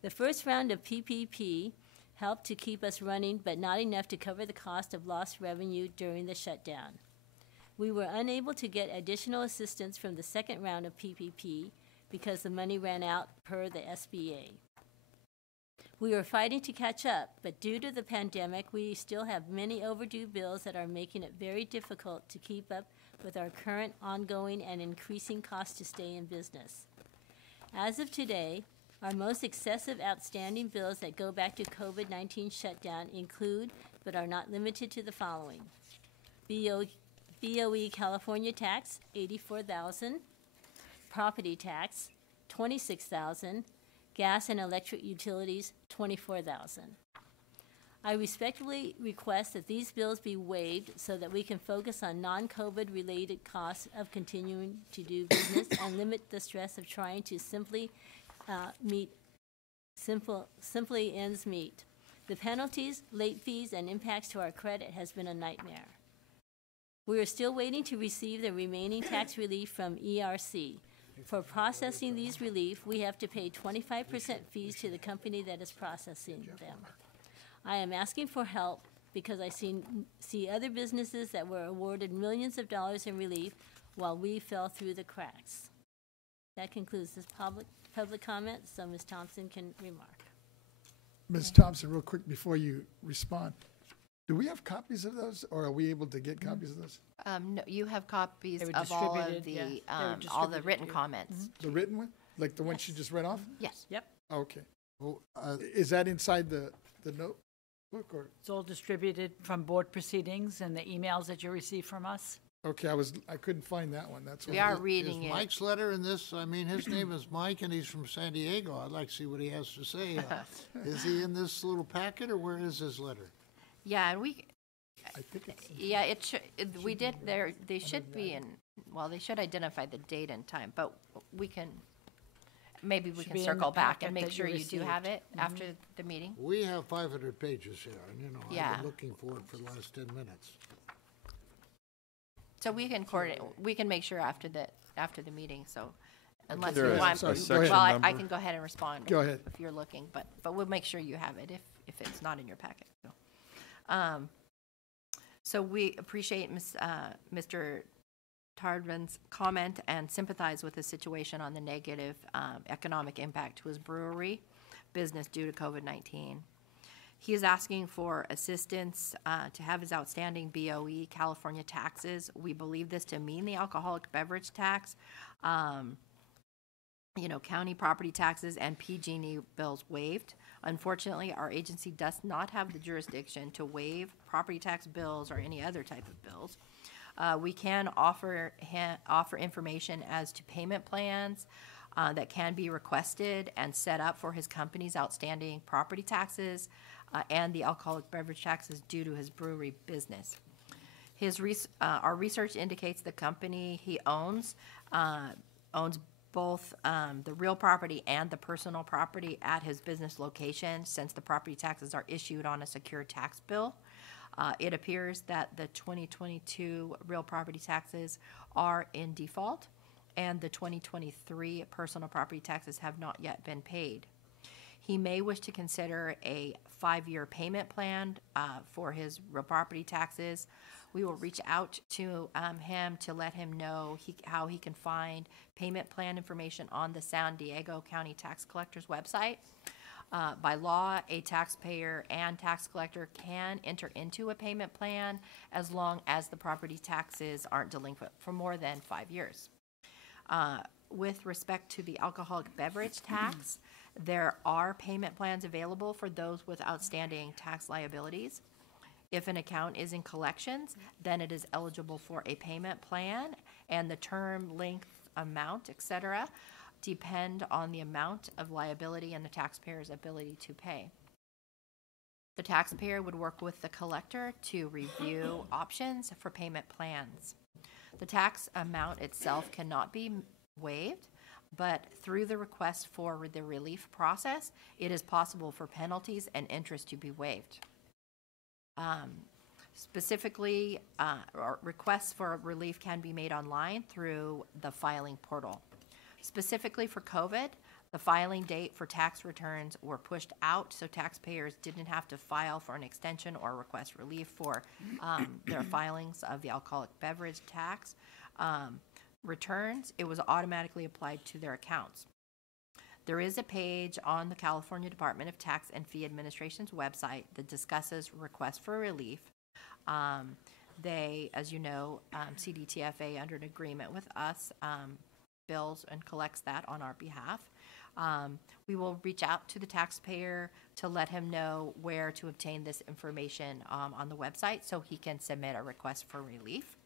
The first round of PPP helped to keep us running, but not enough to cover the cost of lost revenue during the shutdown. We were unable to get additional assistance from the second round of PPP because the money ran out per the SBA. We are fighting to catch up, but due to the pandemic, we still have many overdue bills that are making it very difficult to keep up with our current ongoing and increasing costs to stay in business. As of today, our most excessive outstanding bills that go back to COVID-19 shutdown include, but are not limited to, the following: BoE California tax, $84,000; property tax, $26,000; gas and electric utilities, $24,000. I respectfully request that these bills be waived so that we can focus on non-COVID related costs of continuing to do business and limit the stress of trying to simply ends meet. The penalties, late fees, and impacts to our credit has been a nightmare. We are still waiting to receive the remaining tax relief from ERC. For processing these relief, we have to pay 25% fees to the company that is processing them. I am asking for help because I see other businesses that were awarded millions of dollars in relief while we fell through the cracks. That concludes this public comment, so Ms. Thompson can remark. Ms. Thompson, real quick before you respond, do we have copies of those, or are we able to get copies of those? No, you have copies They were of all of distributed, yeah. the, They were all the distributed written to you. comments. The written one, like the one she just read off? Yes. Yep, Okay. Well, Is that inside the notebook, or? it's all distributed from board proceedings and the emails that you received from us. Okay, I couldn't find that one, that's We why. are reading Is it. Mike's letter in this? I mean, his name is Mike, and he's from San Diego. I'd like to see what he has to say. Is he in this little packet, or where is his letter? Yeah, and we, I think it's, yeah, it should, we did, they should be in, well, they should identify the date and time, but we can, maybe we Should can be in circle the back packet and make that you sure you do have received. it after the meeting. We have 500 pages here, and, you know, I've Yeah. been looking for it for the last 10 minutes. So we can coordinate, we can make sure after the meeting, so unless There you is want. a Well, section I number. can go ahead and respond. Go ahead. If you're looking, but we'll make sure you have it if it's not in your packet, so. So we appreciate Mr. Tardman's comment and sympathize with the situation on the negative economic impact to his brewery business due to COVID-19. He is asking for assistance to have his outstanding BoE California taxes. We believe this to mean the alcoholic beverage tax, county property taxes and PG&E bills waived. Unfortunately, our agency does not have the jurisdiction to waive property tax bills or any other type of bills. We can offer information as to payment plans that can be requested and set up for his company's outstanding property taxes and the alcoholic beverage taxes due to his brewery business. Our research indicates the company he owns both the real property and the personal property at his business location, since the property taxes are issued on a secure tax bill. It appears that the 2022 real property taxes are in default, and the 2023 personal property taxes have not yet been paid. He may wish to consider a 5-year payment plan for his real property taxes. We will reach out to him to let him know how he can find payment plan information on the San Diego County Tax Collector's website. By law, a taxpayer and tax collector can enter into a payment plan as long as the property taxes aren't delinquent for more than 5 years. With respect to the alcoholic beverage tax, there are payment plans available for those with outstanding tax liabilities. If an account is in collections, then it is eligible for a payment plan, and the term, length, amount, etc., depend on the amount of liability and the taxpayer's ability to pay. The taxpayer would work with the collector to review options for payment plans. The tax amount itself cannot be waived, but through the request for the relief process, it is possible for penalties and interest to be waived. Specifically, requests for relief can be made online through the filing portal. Specifically for COVID, the filing date for tax returns were pushed out, so taxpayers didn't have to file for an extension or request relief for their filings of the alcoholic beverage tax returns. It was automatically applied to their accounts. There is a page on the California Department of Tax and Fee Administration's website that discusses requests for relief. They, as you know, CDTFA, under an agreement with us, bills and collects that on our behalf. We will reach out to the taxpayer to let him know where to obtain this information on the website so he can submit a request for relief.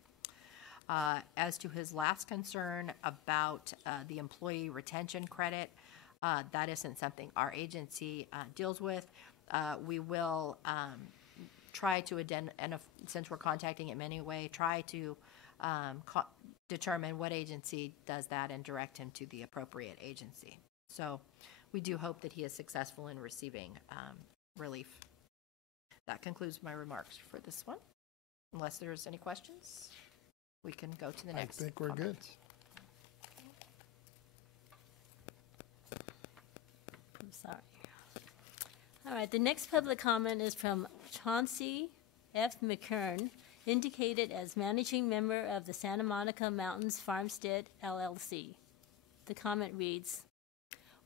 As to his last concern about the employee retention credit, that isn't something our agency deals with. We will try to, and since we're contacting him anyway, try to determine what agency does that and direct him to the appropriate agency. So we do hope that he is successful in receiving relief. That concludes my remarks for this one. Unless there's any questions, we can go to the next. I think we're good. I'm sorry. All right, the next public comment is from Chauncey F. McKern, indicated as managing member of the Santa Monica Mountains Farmstead LLC. The comment reads,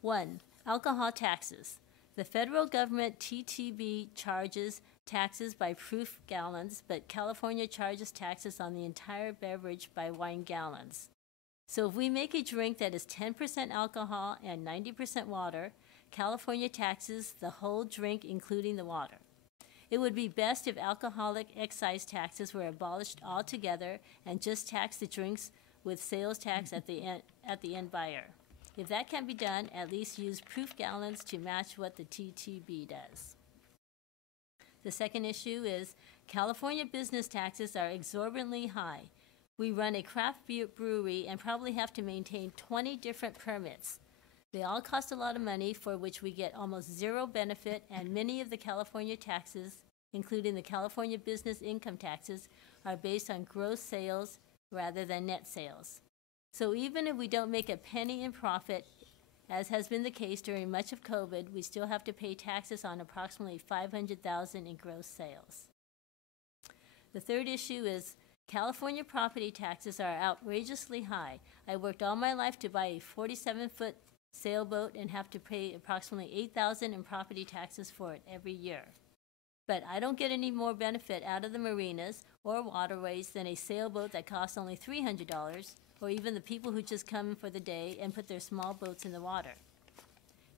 1. Alcohol taxes. The federal government TTB charges taxes by proof gallons, but California charges taxes on the entire beverage by wine gallons. So if we make a drink that is 10% alcohol and 90% water, California taxes the whole drink, including the water. It would be best if alcoholic excise taxes were abolished altogether and just tax the drinks with sales tax at the end buyer. If that can't be done, at least use proof gallons to match what the TTB does. The second issue is California business taxes are exorbitantly high. We run a craft beer brewery and probably have to maintain 20 different permits. They all cost a lot of money, for which we get almost zero benefit, and many of the California taxes, including the California business income taxes, are based on gross sales rather than net sales. So even if we don't make a penny in profit, as has been the case during much of COVID, we still have to pay taxes on approximately $500,000 in gross sales. The third issue is California property taxes are outrageously high. I worked all my life to buy a 47-foot sailboat and have to pay approximately $8,000 in property taxes for it every year. But I don't get any more benefit out of the marinas or waterways than a sailboat that costs only $300, or even the people who just come for the day and put their small boats in the water.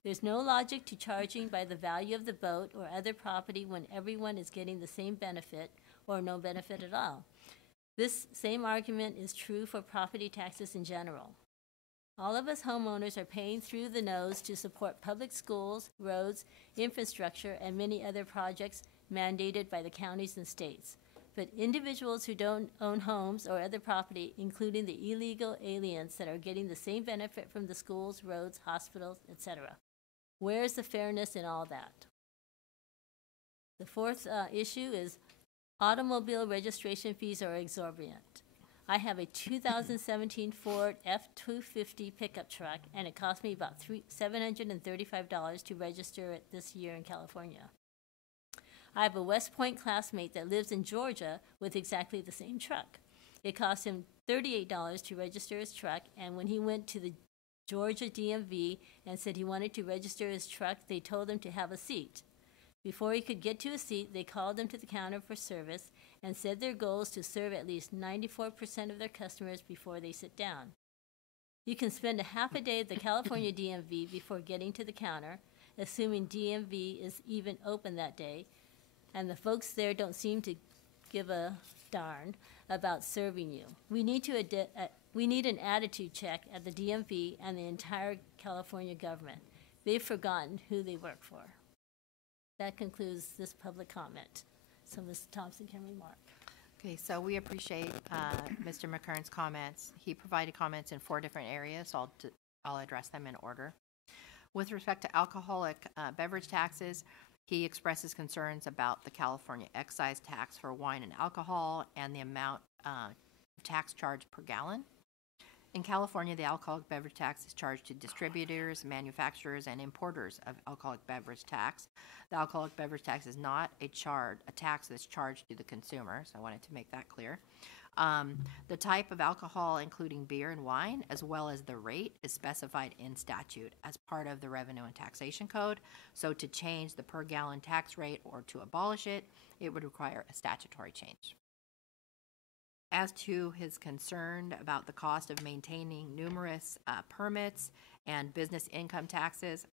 There's no logic to charging by the value of the boat or other property when everyone is getting the same benefit or no benefit at all. This same argument is true for property taxes in general. All of us homeowners are paying through the nose to support public schools, roads, infrastructure, and many other projects mandated by the counties and states. But individuals who don't own homes or other property, including the illegal aliens that are getting the same benefit from the schools, roads, hospitals, etc. Where's the fairness in all that? The fourth issue is automobile registration fees are exorbitant. I have a 2017 Ford F-250 pickup truck, and it cost me about $735 to register it this year in California. I have a West Point classmate that lives in Georgia with exactly the same truck. It cost him $38 to register his truck, and when he went to the Georgia DMV and said he wanted to register his truck, they told him to have a seat. Before he could get to a seat, they called him to the counter for service and said their goal is to serve at least 94% of their customers before they sit down. You can spend a half a day at the California DMV before getting to the counter, assuming DMV is even open that day, and the folks there don't seem to give a darn about serving you. We need an attitude check at the DMV and the entire California government. They've forgotten who they work for. That concludes this public comment. So Ms. Thompson can remark. Okay, so we appreciate Mr. McKern's comments. He provided comments in 4 different areas, so I'll address them in order. With respect to alcoholic beverage taxes, he expresses concerns about the California excise tax for wine and alcohol and the amount tax charged per gallon. In California, the alcoholic beverage tax is charged to distributors, manufacturers, and importers of alcoholic beverage tax. The alcoholic beverage tax is not a tax that's charged to the consumer, so I wanted to make that clear. The type of alcohol, including beer and wine, as well as the rate, is specified in statute as part of the Revenue and Taxation Code. So to change the per gallon tax rate or to abolish it, it would require a statutory change. As to his concern about the cost of maintaining numerous permits and business income taxes,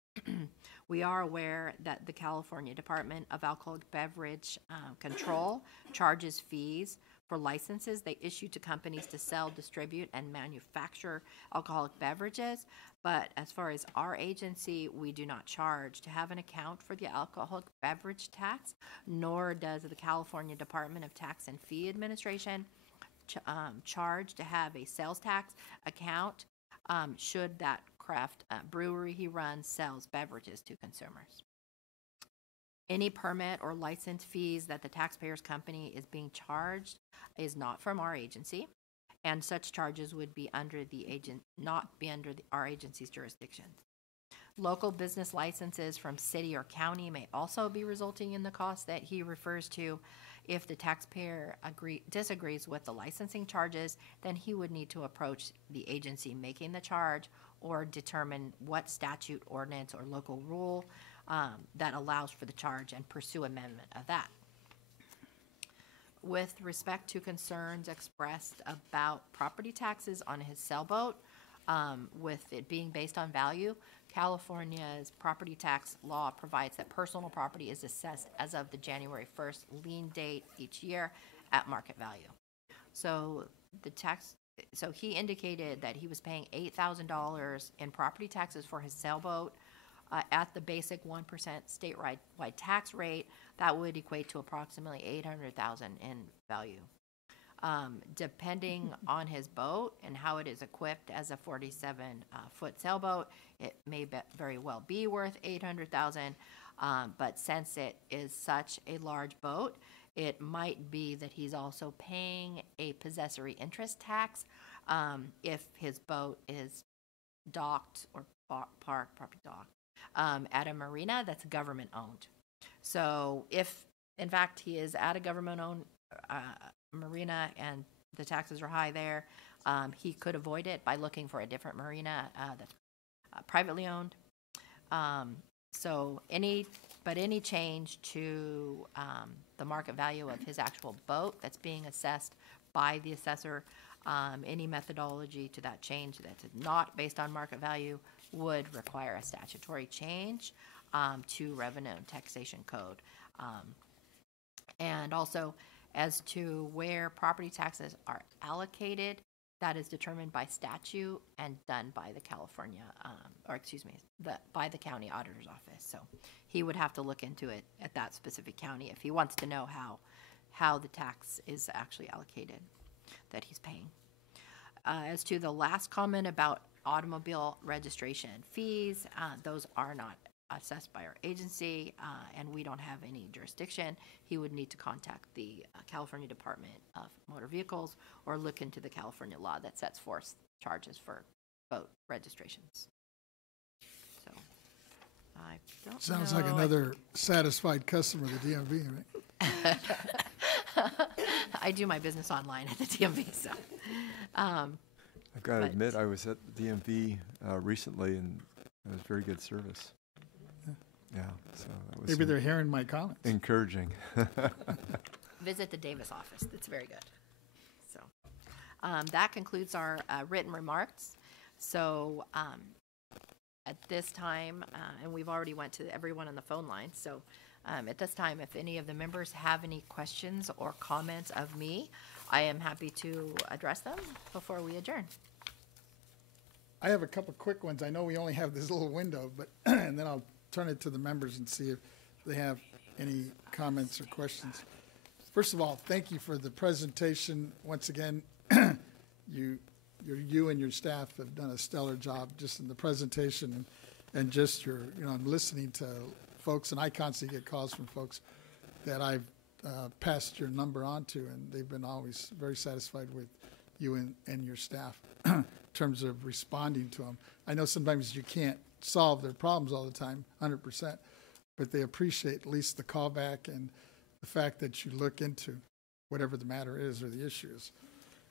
we are aware that the California Department of Alcoholic Beverage Control charges fees for licenses they issue to companies to sell, distribute, and manufacture alcoholic beverages. But as far as our agency, we do not charge to have an account for the alcoholic beverage tax, nor does the California Department of Tax and Fee Administration charge to have a sales tax account should that craft brewery he runs sells beverages to consumers. Any permit or license fees that the taxpayer's company is being charged is not from our agency, and such charges would be under the our agency's jurisdiction. Local business licenses from city or county may also be resulting in the cost that he refers to. If the taxpayer disagrees with the licensing charges, then he would need to approach the agency making the charge or determine what statute, ordinance, or local rule that allows for the charge and pursue amendment of that. With respect to concerns expressed about property taxes on his sailboat, with it being based on value, California's property tax law provides that personal property is assessed as of the January 1st lien date each year at market value. So he indicated that he was paying $8,000 in property taxes for his sailboat at the basic 1% statewide tax rate. That would equate to approximately $800,000 in value. Depending on his boat and how it is equipped as a 47-foot sailboat, it may very well be worth $800,000. But since it is such a large boat, it might be that he's also paying a possessory interest tax if his boat is docked or parked, property docked, at a marina that's government owned. So if, in fact, he is at a government owned marina and the taxes are high there, he could avoid it by looking for a different marina that's privately owned. So any change to the market value of his actual boat that's being assessed by the assessor, any methodology to that change that's not based on market value would require a statutory change to Revenue and Taxation Code. And also, as to where property taxes are allocated, that is determined by statute and done by the California, by the county auditor's office. So he would have to look into it at that specific county if he wants to know how the tax is actually allocated that he's paying. As to the last comment about automobile registration fees, those are not assessed by our agency, and we don't have any jurisdiction. He would need to contact the California Department of Motor Vehicles or look into the California law that sets forth charges for boat registrations. So I don't Sounds know. like another satisfied customer of the DMV, right? I do my business online at the DMV, so. I've got to admit, I was at the DMV recently, and it was very good service. Yeah, so that was Maybe they're hearing my comments. encouraging. Visit the Davis office. It's very good. So that concludes our written remarks. So at this time, and we've already went to everyone on the phone line, so at this time, if any of the members have any questions or comments of me, I am happy to address them before we adjourn. I have a couple quick ones. I know we only have this little window, but and then I'll turn it to the members and see if they have any comments or questions. First of all, thank you for the presentation. Once again, you and your staff have done a stellar job just in the presentation and just your, I'm listening to folks, and I constantly get calls from folks that I've passed your number on to, and they've been always very satisfied with you and your staff in terms of responding to them. I know sometimes you can't solve their problems all the time, 100%, but they appreciate at least the callback and the fact that you look into whatever the matter is or the issue is.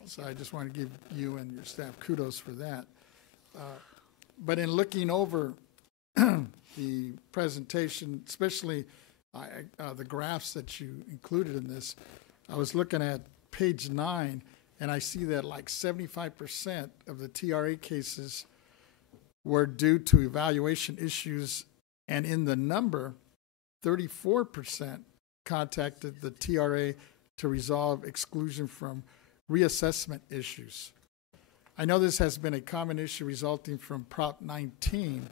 So I just want to give you and your staff kudos for that. But in looking over the presentation, especially the graphs that you included in this, I was looking at page 9, And I see that like 75% of the TRA cases were due to evaluation issues, and in the number, 34% contacted the TRA to resolve exclusion from reassessment issues. I know this has been a common issue resulting from Prop 19,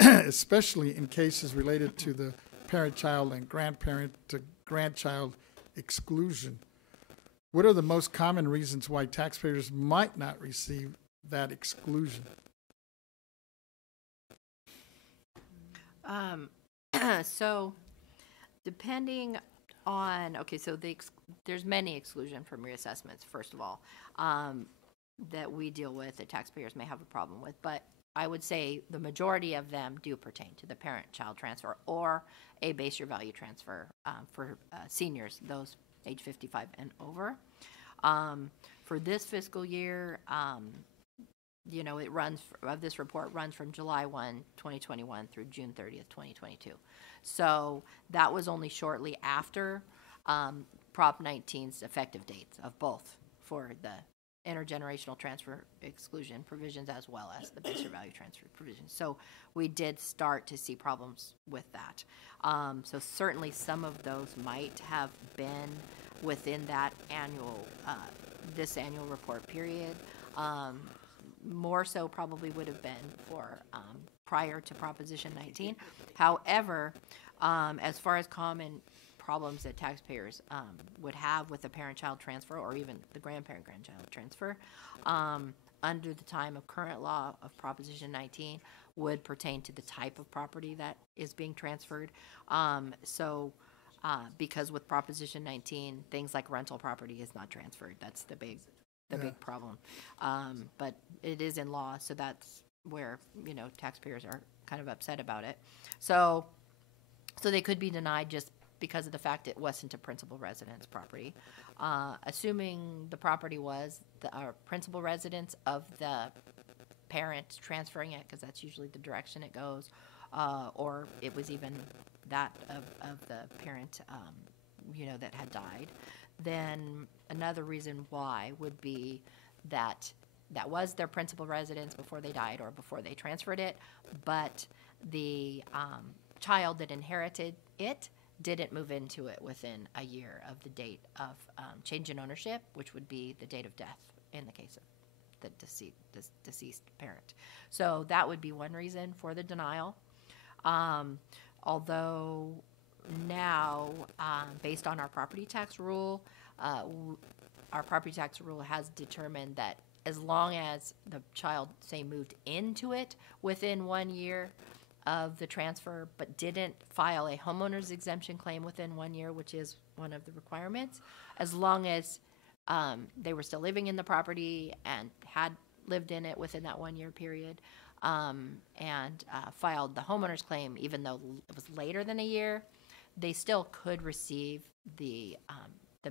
especially in cases related to the parent-child and grandparent-to-grandchild exclusion. What are the most common reasons why taxpayers might not receive that exclusion? So depending on, okay, so there's many exclusion from reassessments, first of all, that we deal with that taxpayers may have a problem with. But I would say the majority of them do pertain to the parent-child transfer or a base year value transfer for seniors, those age 55 and over. For this fiscal year, it runs, this report runs from July 1, 2021 through June 30th, 2022. So that was only shortly after Prop 19's effective dates of both for the intergenerational transfer exclusion provisions as well as the base year value transfer provisions. So we did start to see problems with that. So certainly some of those might have been within that this annual report period. More so probably would have been for prior to Proposition 19. However, as far as common problems that taxpayers would have with the parent-child transfer or even the grandparent-grandchild transfer, under the time of current law of Proposition 19 would pertain to the type of property that is being transferred. Because with Proposition 19, things like rental property is not transferred. That's the big problem. But it is in law, so that's where, taxpayers are kind of upset about it. So they could be denied just because of the fact it wasn't a principal residence property. Assuming the property was the principal residence of the parent transferring it, because that's usually the direction it goes, or it was even that of the parent, that had died, then another reason why would be that was their principal residence before they died or before they transferred it, but the child that inherited it didn't move into it within a year of the date of change in ownership, which would be the date of death in the case of the deceased parent. So that would be one reason for the denial. Although now, based on our property tax rule, has determined that as long as the child, say, moved into it within 1 year of the transfer, but didn't file a homeowner's exemption claim within 1 year, which is one of the requirements, as long as they were still living in the property and had lived in it within that 1 year period, and filed the homeowner's claim, even though it was later than a year, they still could receive the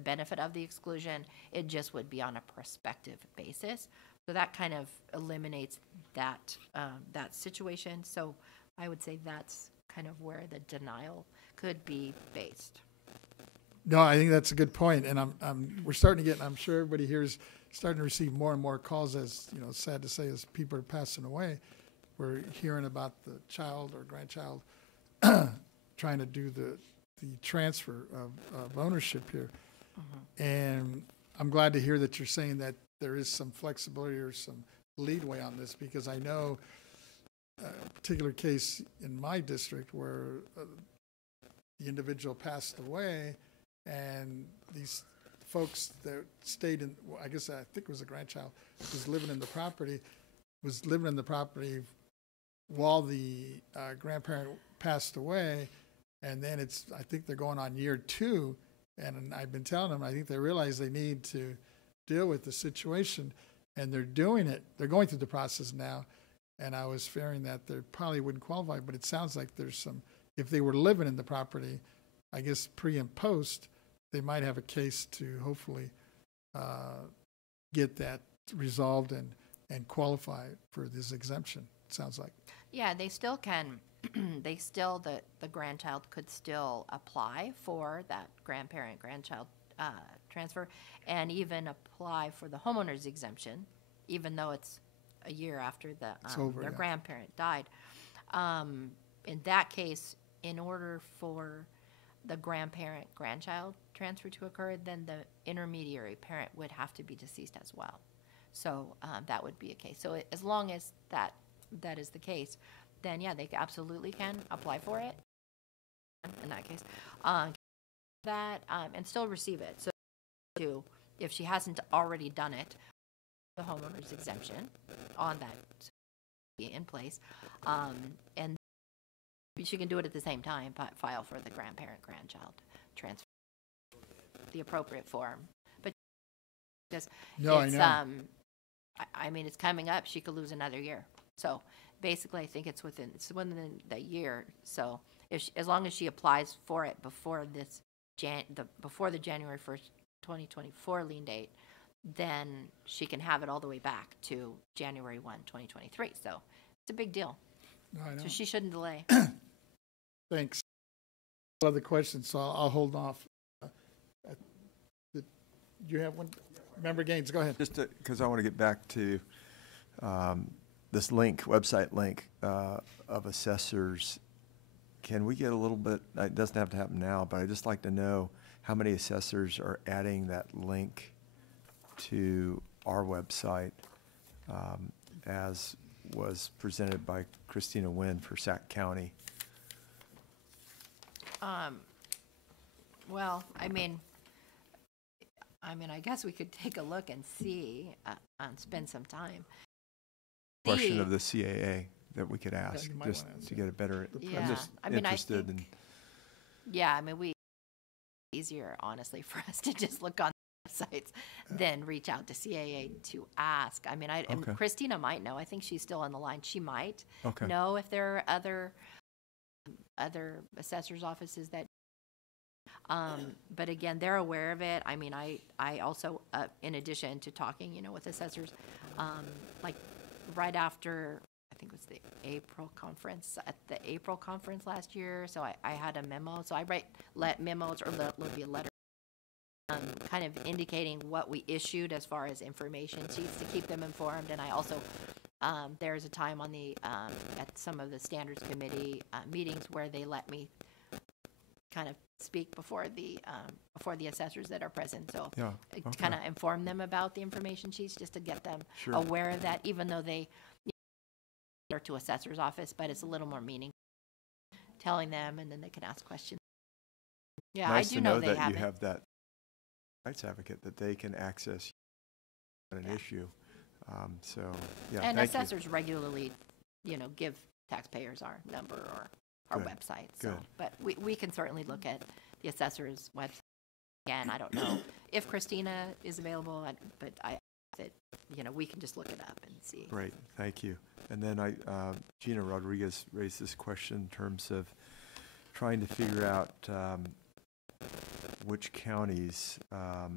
benefit of the exclusion. It just would be on a prospective basis. So that kind of eliminates that situation. So I would say that's kind of where the denial could be based. No, I think that's a good point, and we're starting to get. I'm sure everybody here is starting to receive more and more calls. As sad to say, as people are passing away, we're hearing about the child or grandchild trying to do the transfer of ownership here. And I'm glad to hear that you're saying that there is some flexibility or some leadway on this, because I know a particular case in my district where the individual passed away, and these folks that stayed in, I think it was a grandchild, was living in the property while the grandparent passed away, and then I think they're going on year 2, and I've been telling them, I think they realize they need to deal with the situation, and they're doing it. They're going through the process now, and I was fearing that they probably wouldn't qualify, but it sounds like there's some, if they were living in the property, I guess pre and post, they might have a case to hopefully get that resolved and qualify for this exemption, it sounds like. Yeah, they still can. The grandchild could still apply for that grandparent-grandchild transfer, and even apply for the homeowner's exemption, even though it's a year after their grandparent died. In that case, in order for the grandparent-grandchild transfer to occur, then the intermediary parent would have to be deceased as well. So that would be a case. So as long as that is the case, then yeah, they absolutely can apply for it in that case. And still receive it. So if she hasn't already done it, the homeowner's exemption on that in place, and she can do it at the same time, but file for the grandparent-grandchild transfer, the appropriate form. But just it's I mean, it's coming up. She could lose another year. So basically, I think it's within the year. So as long as she applies for it before before the January 1st, 2024 lien date, then she can have it all the way back to January 1, 2023. So it's a big deal. I know. So she shouldn't delay. Thanks. Other questions, so I'll hold off. You have one? Member Gaines, go ahead. Just because I want to get back to this website link of assessors. Can we get a little bit, it doesn't have to happen now, but I'd just like to know how many assessors are adding that link to our website as was presented by Christina Wynn for Sac County. Well, I mean, I guess we could take a look and see and spend some time. Question of the CAA that we could ask you might just wanna answer. to get a better. Yeah, I'm just I mean, interested in. Yeah, I mean, easier, honestly, for us to just look on websites than reach out to CAA to ask. I mean, and Christina might know. I think she's still on the line. She might know if there are other assessors' offices that. But again, they're aware of it. I mean, I also, in addition to talking, with assessors, like right after, I think it was the April conference, at the April conference last year. So I had a memo. So I write memos, or there'll be a letter kind of indicating what we issued as far as information sheets to keep them informed. And I also, there's a time on at some of the standards committee meetings where they let me kind of speak before the assessors that are present. So kind of inform them about the information sheets just to get them aware of that, even though they are to assessor's office, but it's a little more meaningful telling them, and then they can ask questions. Yeah, nice I do know that they you have that rights advocate that they can access an issue. So yeah, and assessors regularly, give taxpayers our number or our website. So, but we can certainly look at the assessor's website. Again, I don't know if Christina is available, but we can just look it up and see. Great, thank you. And then Gina Rodriguez raised this question in terms of trying to figure out which counties are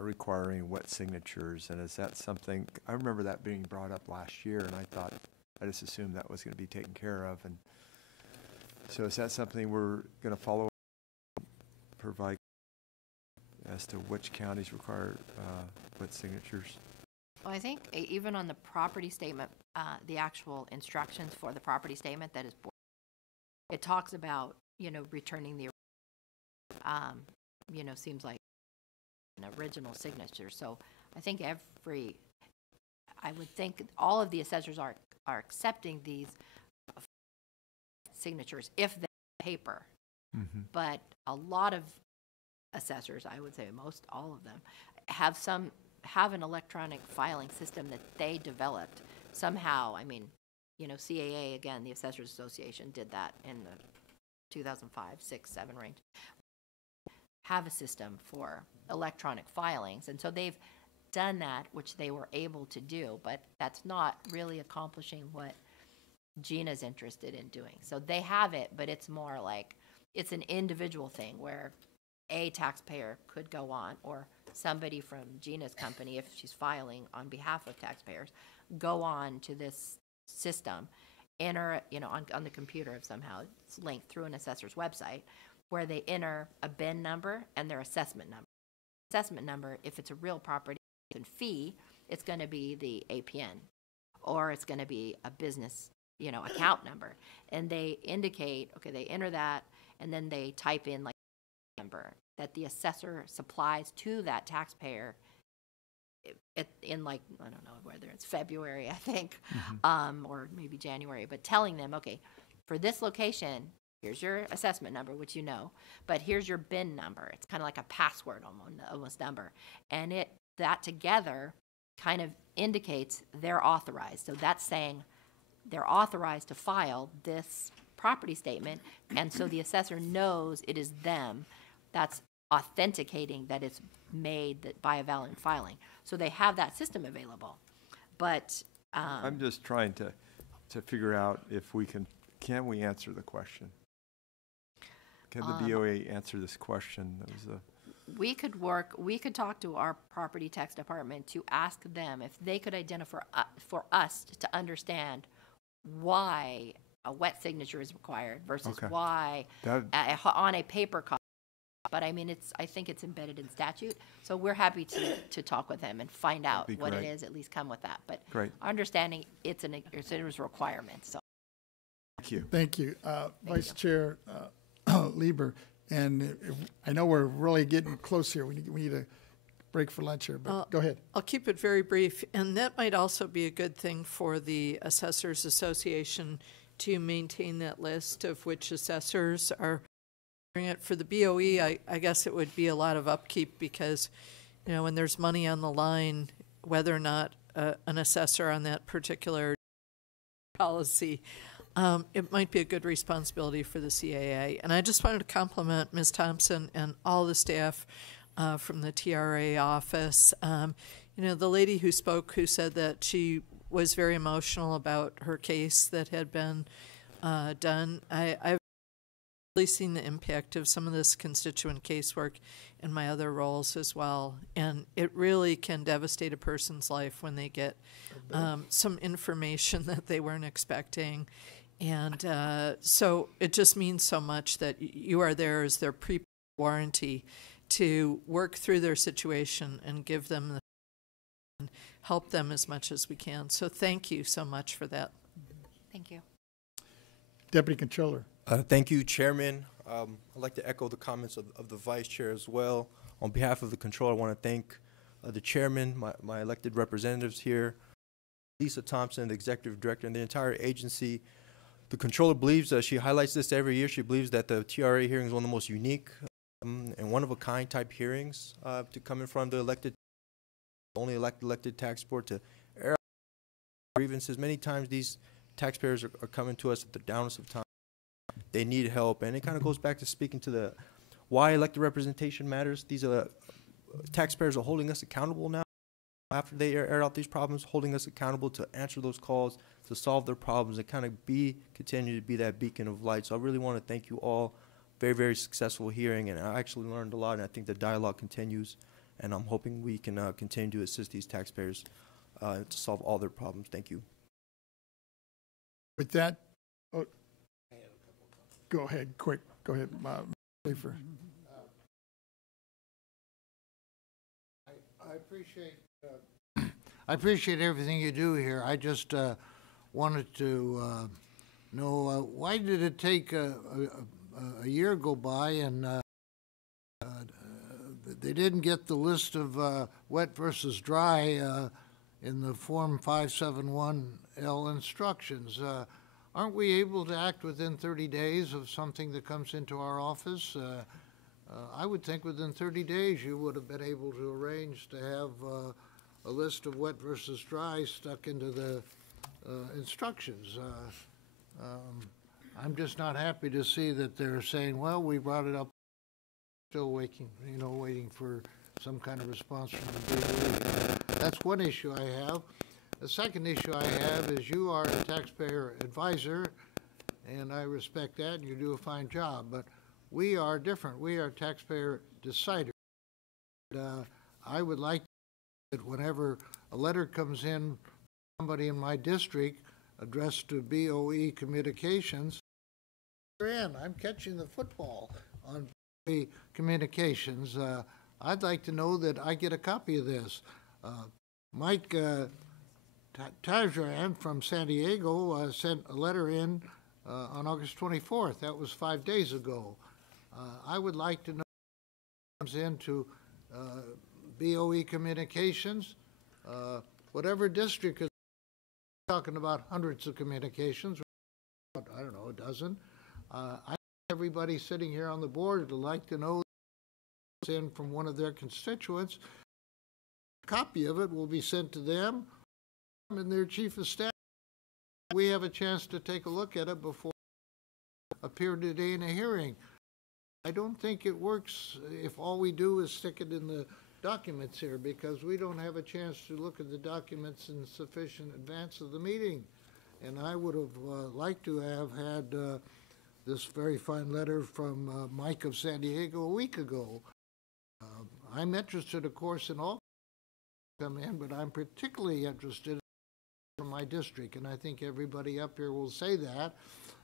requiring wet signatures, and is that something, I remember that being brought up last year, and I just assumed that was going to be taken care of. And so is that something we're going to follow up, provide as to which counties require wet signatures? Well, I think even on the property statement, the actual instructions for the property statement that is, it talks about, returning the, seems like an original signature. So I think I would think all of the assessors are accepting these signatures if they're paper. Mm-hmm. But a lot of assessors, I would say most all of them, have an electronic filing system that they developed somehow. I mean, CAA, again, the Assessors Association did that in the 2005, 6, 7 range, have a system for electronic filings. And so they've done that, which they were able to do, but that's not really accomplishing what Gina's interested in doing. So they have it, but it's more like it's an individual thing where a taxpayer could go on, or somebody from Gina's company, if she's filing on behalf of taxpayers, go on to this system, enter, on the computer, if somehow it's linked through an assessor's website, where they enter a bin number and their assessment number. Assessment number, if it's a real property and fee, it's going to be the APN, or it's going to be a business, account number. And they indicate, okay, they enter that, and then they type in like number that the assessor supplies to that taxpayer in like, I don't know whether it's February, I think, or maybe January, but telling them, okay, for this location, here's your assessment number, which but here's your bin number. It's kind of like a password almost number. And that together kind of indicates they're authorized. So that's saying they're authorized to file this property statement, and so the assessor knows it is them. That's authenticating that it's made by a valid filing. So they have that system available. But I'm just trying to figure out if we can we answer the question? Can the BoE answer this question? We could talk to our property tax department to ask them if they could identify for us to understand why a wet signature is required versus why on a paper copy. But I mean, I think it's embedded in statute. So we're happy to talk with them and find out what it is, at least come with that. But understanding it's a requirement. So. Thank you. Thank you. Vice Chair Lieber, and I know we're really getting close here. We need a break for lunch here, but go ahead. I'll keep it very brief, and that might also be a good thing for the Assessors Association to maintain that list of which assessors are doing it. For the BoE, I guess it would be a lot of upkeep because, when there's money on the line, whether or not an assessor on that particular policy, it might be a good responsibility for the CAA. And I just wanted to compliment Ms. Thompson and all the staff from the TRA office. The lady who spoke, who said that she was very emotional about her case that had been done. I've really seen the impact of some of this constituent casework in my other roles as well. And it really can devastate a person's life when they get some information that they weren't expecting. And so it just means so much that you are there as their pre-warranty to work through their situation and give them and help them as much as we can. So thank you so much for that. Thank you. Deputy Controller. Thank you, Chairman. I'd like to echo the comments of the Vice Chair as well. On behalf of the Controller, I want to thank the Chairman, my elected representatives here, Lisa Thompson, the Executive Director, and the entire agency. The Controller believes, she highlights this every year, she believes that the TRA hearing is one of the most unique and one-of-a-kind type hearings to come in front of the only elected tax board to air out grievances. Many times these taxpayers are coming to us at the downest of time. They need help, and it kind of goes back to speaking to why elected representation matters. These taxpayers are holding us accountable now after they air out these problems, holding us accountable to answer those calls, to solve their problems, and kind of continue to be that beacon of light. So I really want to thank you all. Very, very successful hearing, and I actually learned a lot, and I think the dialogue continues, and I'm hoping we can continue to assist these taxpayers to solve all their problems. Thank you. With that, go ahead, quick. Go ahead, Schaefer. I appreciate everything you do here. I just wanted to know why did it take a year go by and they didn't get the list of wet versus dry in the Form 571L instructions. Aren't we able to act within 30 days of something that comes into our office? I would think within 30 days you would have been able to arrange to have a list of wet versus dry stuck into the instructions. I'm just not happy to see that they're saying, well, we brought it up, still waiting for some kind of response from the BoE. That's one issue I have. The second issue I have is you are a taxpayer advisor, and I respect that, and you do a fine job, but we are different. We are taxpayer deciders. I would like that whenever a letter comes in, somebody in my district addressed to BoE Communications, I'm catching the football on BoE communications. I'd like to know that I get a copy of this. Mike Tajran from San Diego sent a letter in on August 24th. That was 5 days ago. I would like to know what comes into BoE communications. Whatever district is talking about hundreds of communications, I don't know, a dozen. I everybody sitting here on the board would like to know in from one of their constituents. A copy of it will be sent to them and their chief of staff. We have a chance to take a look at it before it appear today in a hearing. I don't think it works if all we do is stick it in the documents here, because we don't have a chance to look at the documents in sufficient advance of the meeting. And I would have liked to have had this very fine letter from Mike of San Diego a week ago. I'm interested, of course, in all come in, but I'm particularly interested in my district, and I think everybody up here will say that,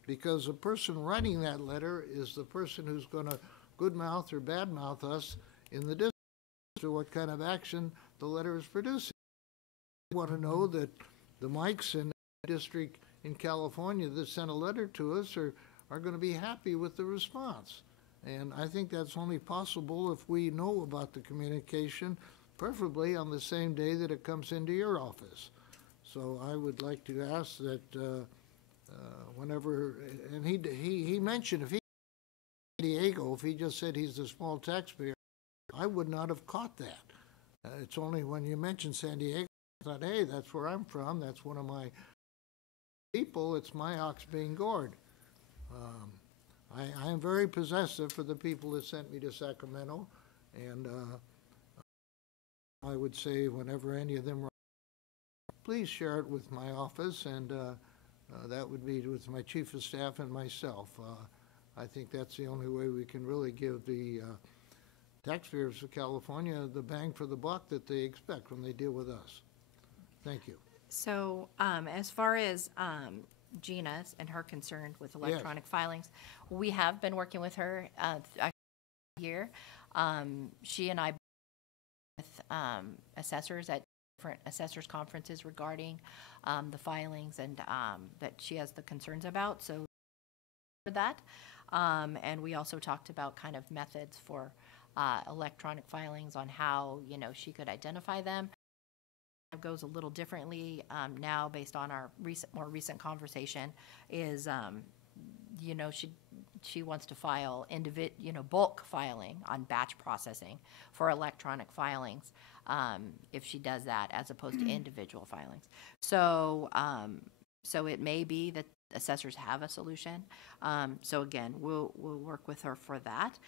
because the person writing that letter is the person who's going to good mouth or bad mouth us in the district to what kind of action the letter is producing. I want to know that the Mikes in the district in California that sent a letter to us are going to be happy with the response. And I think that's only possible if we know about the communication, preferably on the same day that it comes into your office. So I would like to ask that whenever, and he mentioned if he San Diego, if he just said he's a small taxpayer, I would not have caught that. It's only when you mentioned San Diego, I thought, hey, that's where I'm from. That's one of my people. It's my ox being gored. I am very possessive for the people that sent me to Sacramento, and I would say whenever any of them were, please share it with my office, and that would be with my chief of staff and myself. I think that's the only way we can really give the taxpayers of California the bang for the buck that they expect when they deal with us. Thank you. So as far as Gina's and her concern with electronic filings, we have been working with her here. She and I with assessors at different assessors conferences regarding the filings and that she has the concerns about. So for that, and we also talked about kind of methods for electronic filings on how she could identify them. It goes a little differently now based on our more recent conversation. Is she wants to file bulk filing on batch processing for electronic filings if she does that, as opposed to individual filings. So so it may be that assessors have a solution. So again, we'll work with her for that.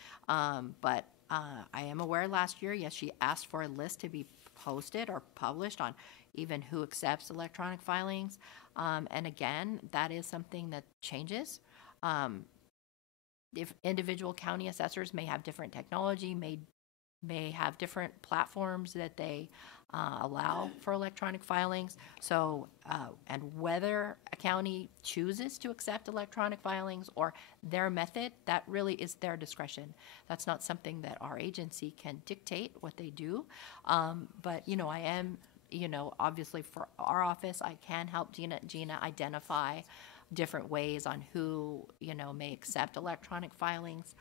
But I am aware last year, yes, she asked for a list to be posted or published on even who accepts electronic filings. And again, that is something that changes. If individual county assessors may have different technology, may have different platforms that they allow for electronic filings. So, and whether a county chooses to accept electronic filings or their method, that really is their discretion. That's not something that our agency can dictate what they do. But, I am, obviously for our office, I can help Gina identify different ways on who, may accept electronic filings.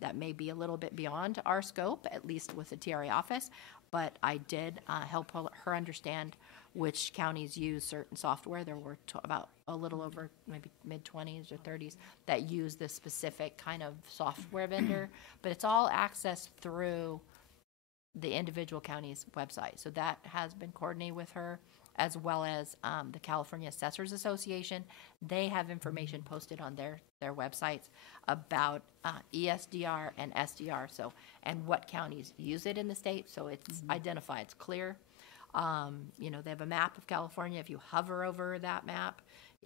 That may be a little bit beyond our scope, at least with the TRA office, but I did help her understand which counties use certain software. There were about a little over maybe mid-20s or 30s that use this specific kind of software vendor, but it's all accessed through the individual county's website. So that has been coordinated with her, as well as the California Assessors Association. They have information posted on their websites about ESDR and SDR, and what counties use it in the state. So it's identified, it's clear. They have a map of California. If you hover over that map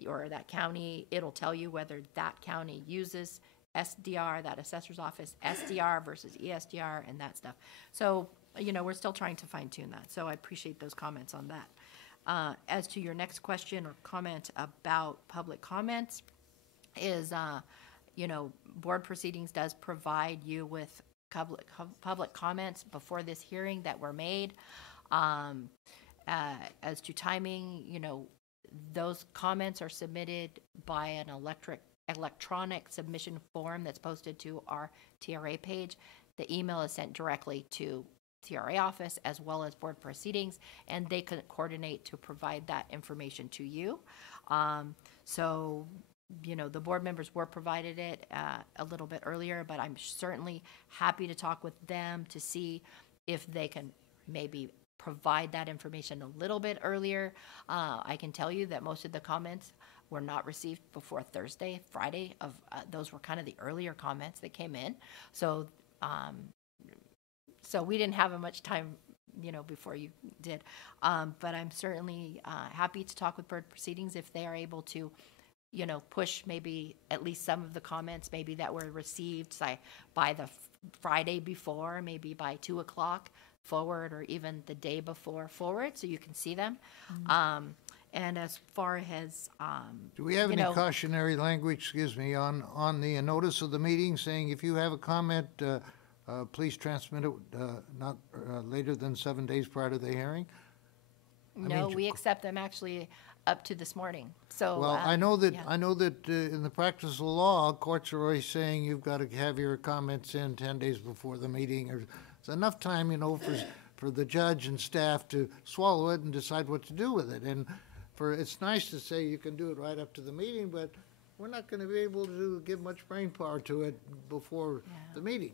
or that county, it'll tell you whether that county uses SDR, that assessor's office, SDR versus ESDR and that stuff. So, we're still trying to fine tune that. So I appreciate those comments on that. As to your next question or comment about public comments, is board proceedings does provide you with public comments before this hearing that were made. As to timing, those comments are submitted by an electronic submission form that's posted to our TRA page. The email is sent directly to TRA office as well as board proceedings, and they can coordinate to provide that information to you. So, the board members were provided it a little bit earlier, but I'm certainly happy to talk with them to see if they can maybe provide that information a little bit earlier. I can tell you that most of the comments were not received before Thursday, Friday. Those were kind of the earlier comments that came in. So, so we didn't have much time, before you did. But I'm certainly happy to talk with board proceedings if they are able to, push maybe at least some of the comments maybe that were received, say, by the Friday before, maybe by 2 o'clock forward, or even the day before forward, so you can see them. And as far as, do we have any cautionary language, excuse me, on the notice of the meeting saying if you have a comment, please transmit it not later than 7 days prior to the hearing? No, we accept them actually up to this morning. So well, I know that in the practice of law, courts are always saying you've got to have your comments in 10 days before the meeting. It's enough time, for the judge and staff to swallow it and decide what to do with it. And it's nice to say you can do it right up to the meeting, but we're not going to be able to give much brain power to it before the meeting,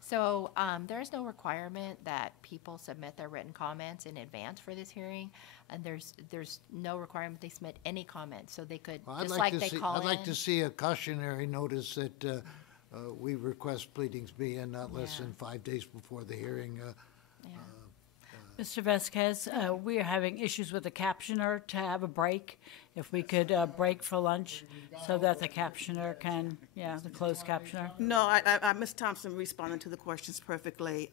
So there's no requirement that people submit their written comments in advance for this hearing, and there's no requirement they submit any comments, so they could, well, I'd like to see a cautionary notice that we request pleadings be in not less than 5 days before the hearing. Mr. Vasquez, we are having issues with the captioner to have a break. If we could break for lunch so that the captioner can, the closed captioner. No, Ms. Thompson responded to the questions perfectly.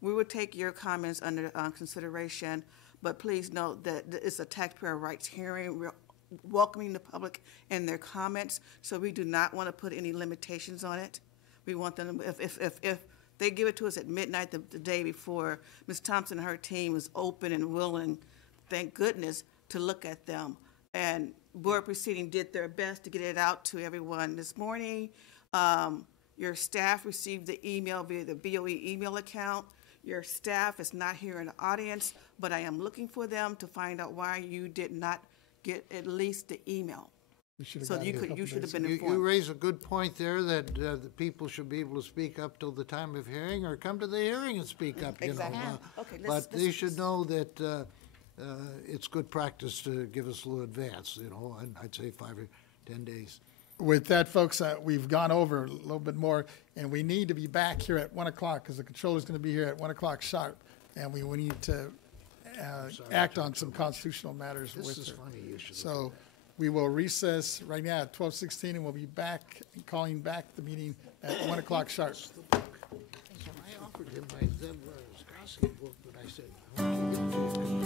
We would take your comments under consideration, but please note that it's a taxpayer rights hearing. We're welcoming the public and their comments, so we do not want to put any limitations on it. We want them, if they give it to us at midnight the day before, Ms. Thompson and her team is open and willing, thank goodness, to look at them. And board proceeding did their best to get it out to everyone this morning. Your staff received the email via the BoE email account. Your staff is not here in the audience, but I am looking for them to find out why you did not get at least the email. So you should have been informed. You raise a good point there that the people should be able to speak up till the time of hearing, or come to the hearing and speak up. Exactly. Okay, but they should know that it's good practice to give us a little advance. And I'd say 5 or 10 days. With that, folks, we've gone over a little bit more, and we need to be back here at 1 o'clock because the controller's going to be here at 1 o'clock sharp, and we need to act on some constitutional matters with her. This is funny. You should. So. We will recess right now at 12:16, and we'll be back, calling back the meeting at 1 o'clock sharp. I offered him my Zev Sikorsky book, but I said, I want you to get it.